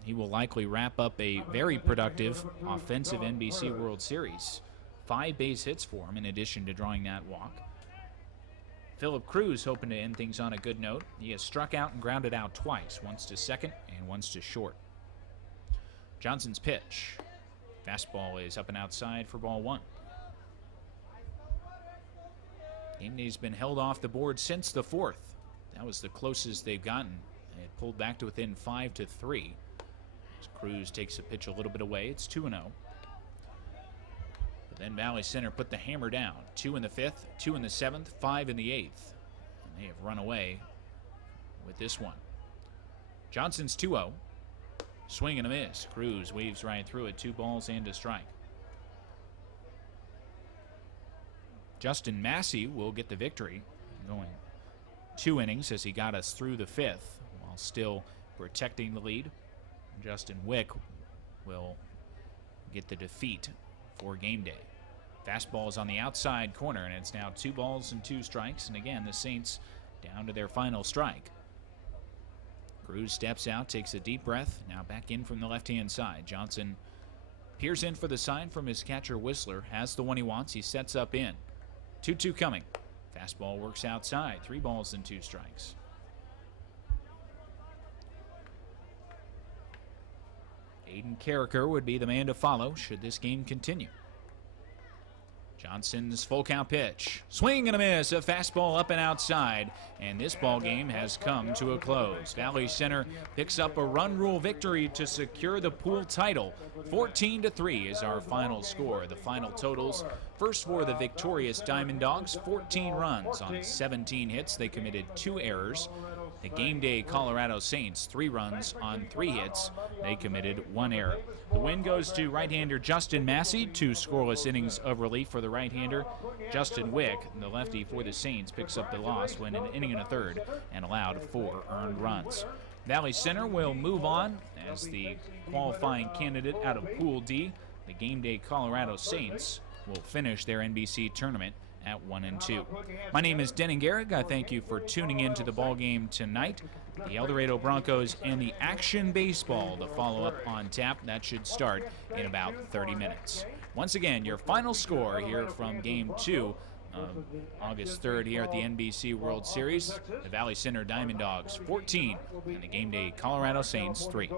He will likely wrap up a very productive offensive NBC World Series. 5 base hits for him in addition to drawing that walk. Philip Cruz hoping to end things on a good note. He has struck out and grounded out twice, once to second and once to short. Johnson's pitch. Fastball is up and outside for ball 1. Game day's been held off the board since the 4th. That was the closest they've gotten. It pulled back to within 5-3. As Cruz takes a pitch a little bit away, it's 2-0. But then Valley Center put the hammer down. 2 in the 5th, 2 in the 7th, 5 in the 8th. And they have run away with this one. Johnson's 2-0. Swing and a miss. Cruz weaves right through it. 2 balls and a strike. Justin Massey will get the victory, going 2 innings as he got us through the 5th while still protecting the lead. Justin Wick will get the defeat for game day. Fastball is on the outside corner, and it's now 2 balls and 2 strikes. And again, the Saints down to their final strike. Cruz steps out, takes a deep breath, now back in from the left-hand side. Johnson peers in for the sign from his catcher Whistler, has the one he wants, he sets up in. 2-2 coming. Fastball works outside, 3 balls and 2 strikes. Aiden Carricker would be the man to follow should this game continue. Johnson's full count pitch. Swing and a miss, a fastball up and outside, and this ball game has come to a close. Valley Center picks up a run rule victory to secure the pool title. 14-3 is our final score. The final totals: first for the victorious Diamond Dogs, 14 runs on 17 hits. They committed 2 errors. The game day Colorado Saints, 3 runs on 3 hits. They committed 1 error. The win goes to right-hander Justin Massey, 2 scoreless innings of relief for the right-hander. Justin Wick, the lefty for the Saints, picks up the loss, went an inning and a third and allowed 4 earned runs. Valley Center will move on as the qualifying candidate out of Pool D. The game day Colorado Saints will finish their NBC tournament at 1-2. My name is Denning Garrick. I thank you for tuning in to the ball game tonight. The El Dorado Broncos and the Action Baseball to follow up on tap. That should start in about 30 minutes. Once again, your final score here from Game 2 August 3rd here at the NBC World Series. The Valley Center Diamond Dogs 14 and the game day Colorado Saints 3.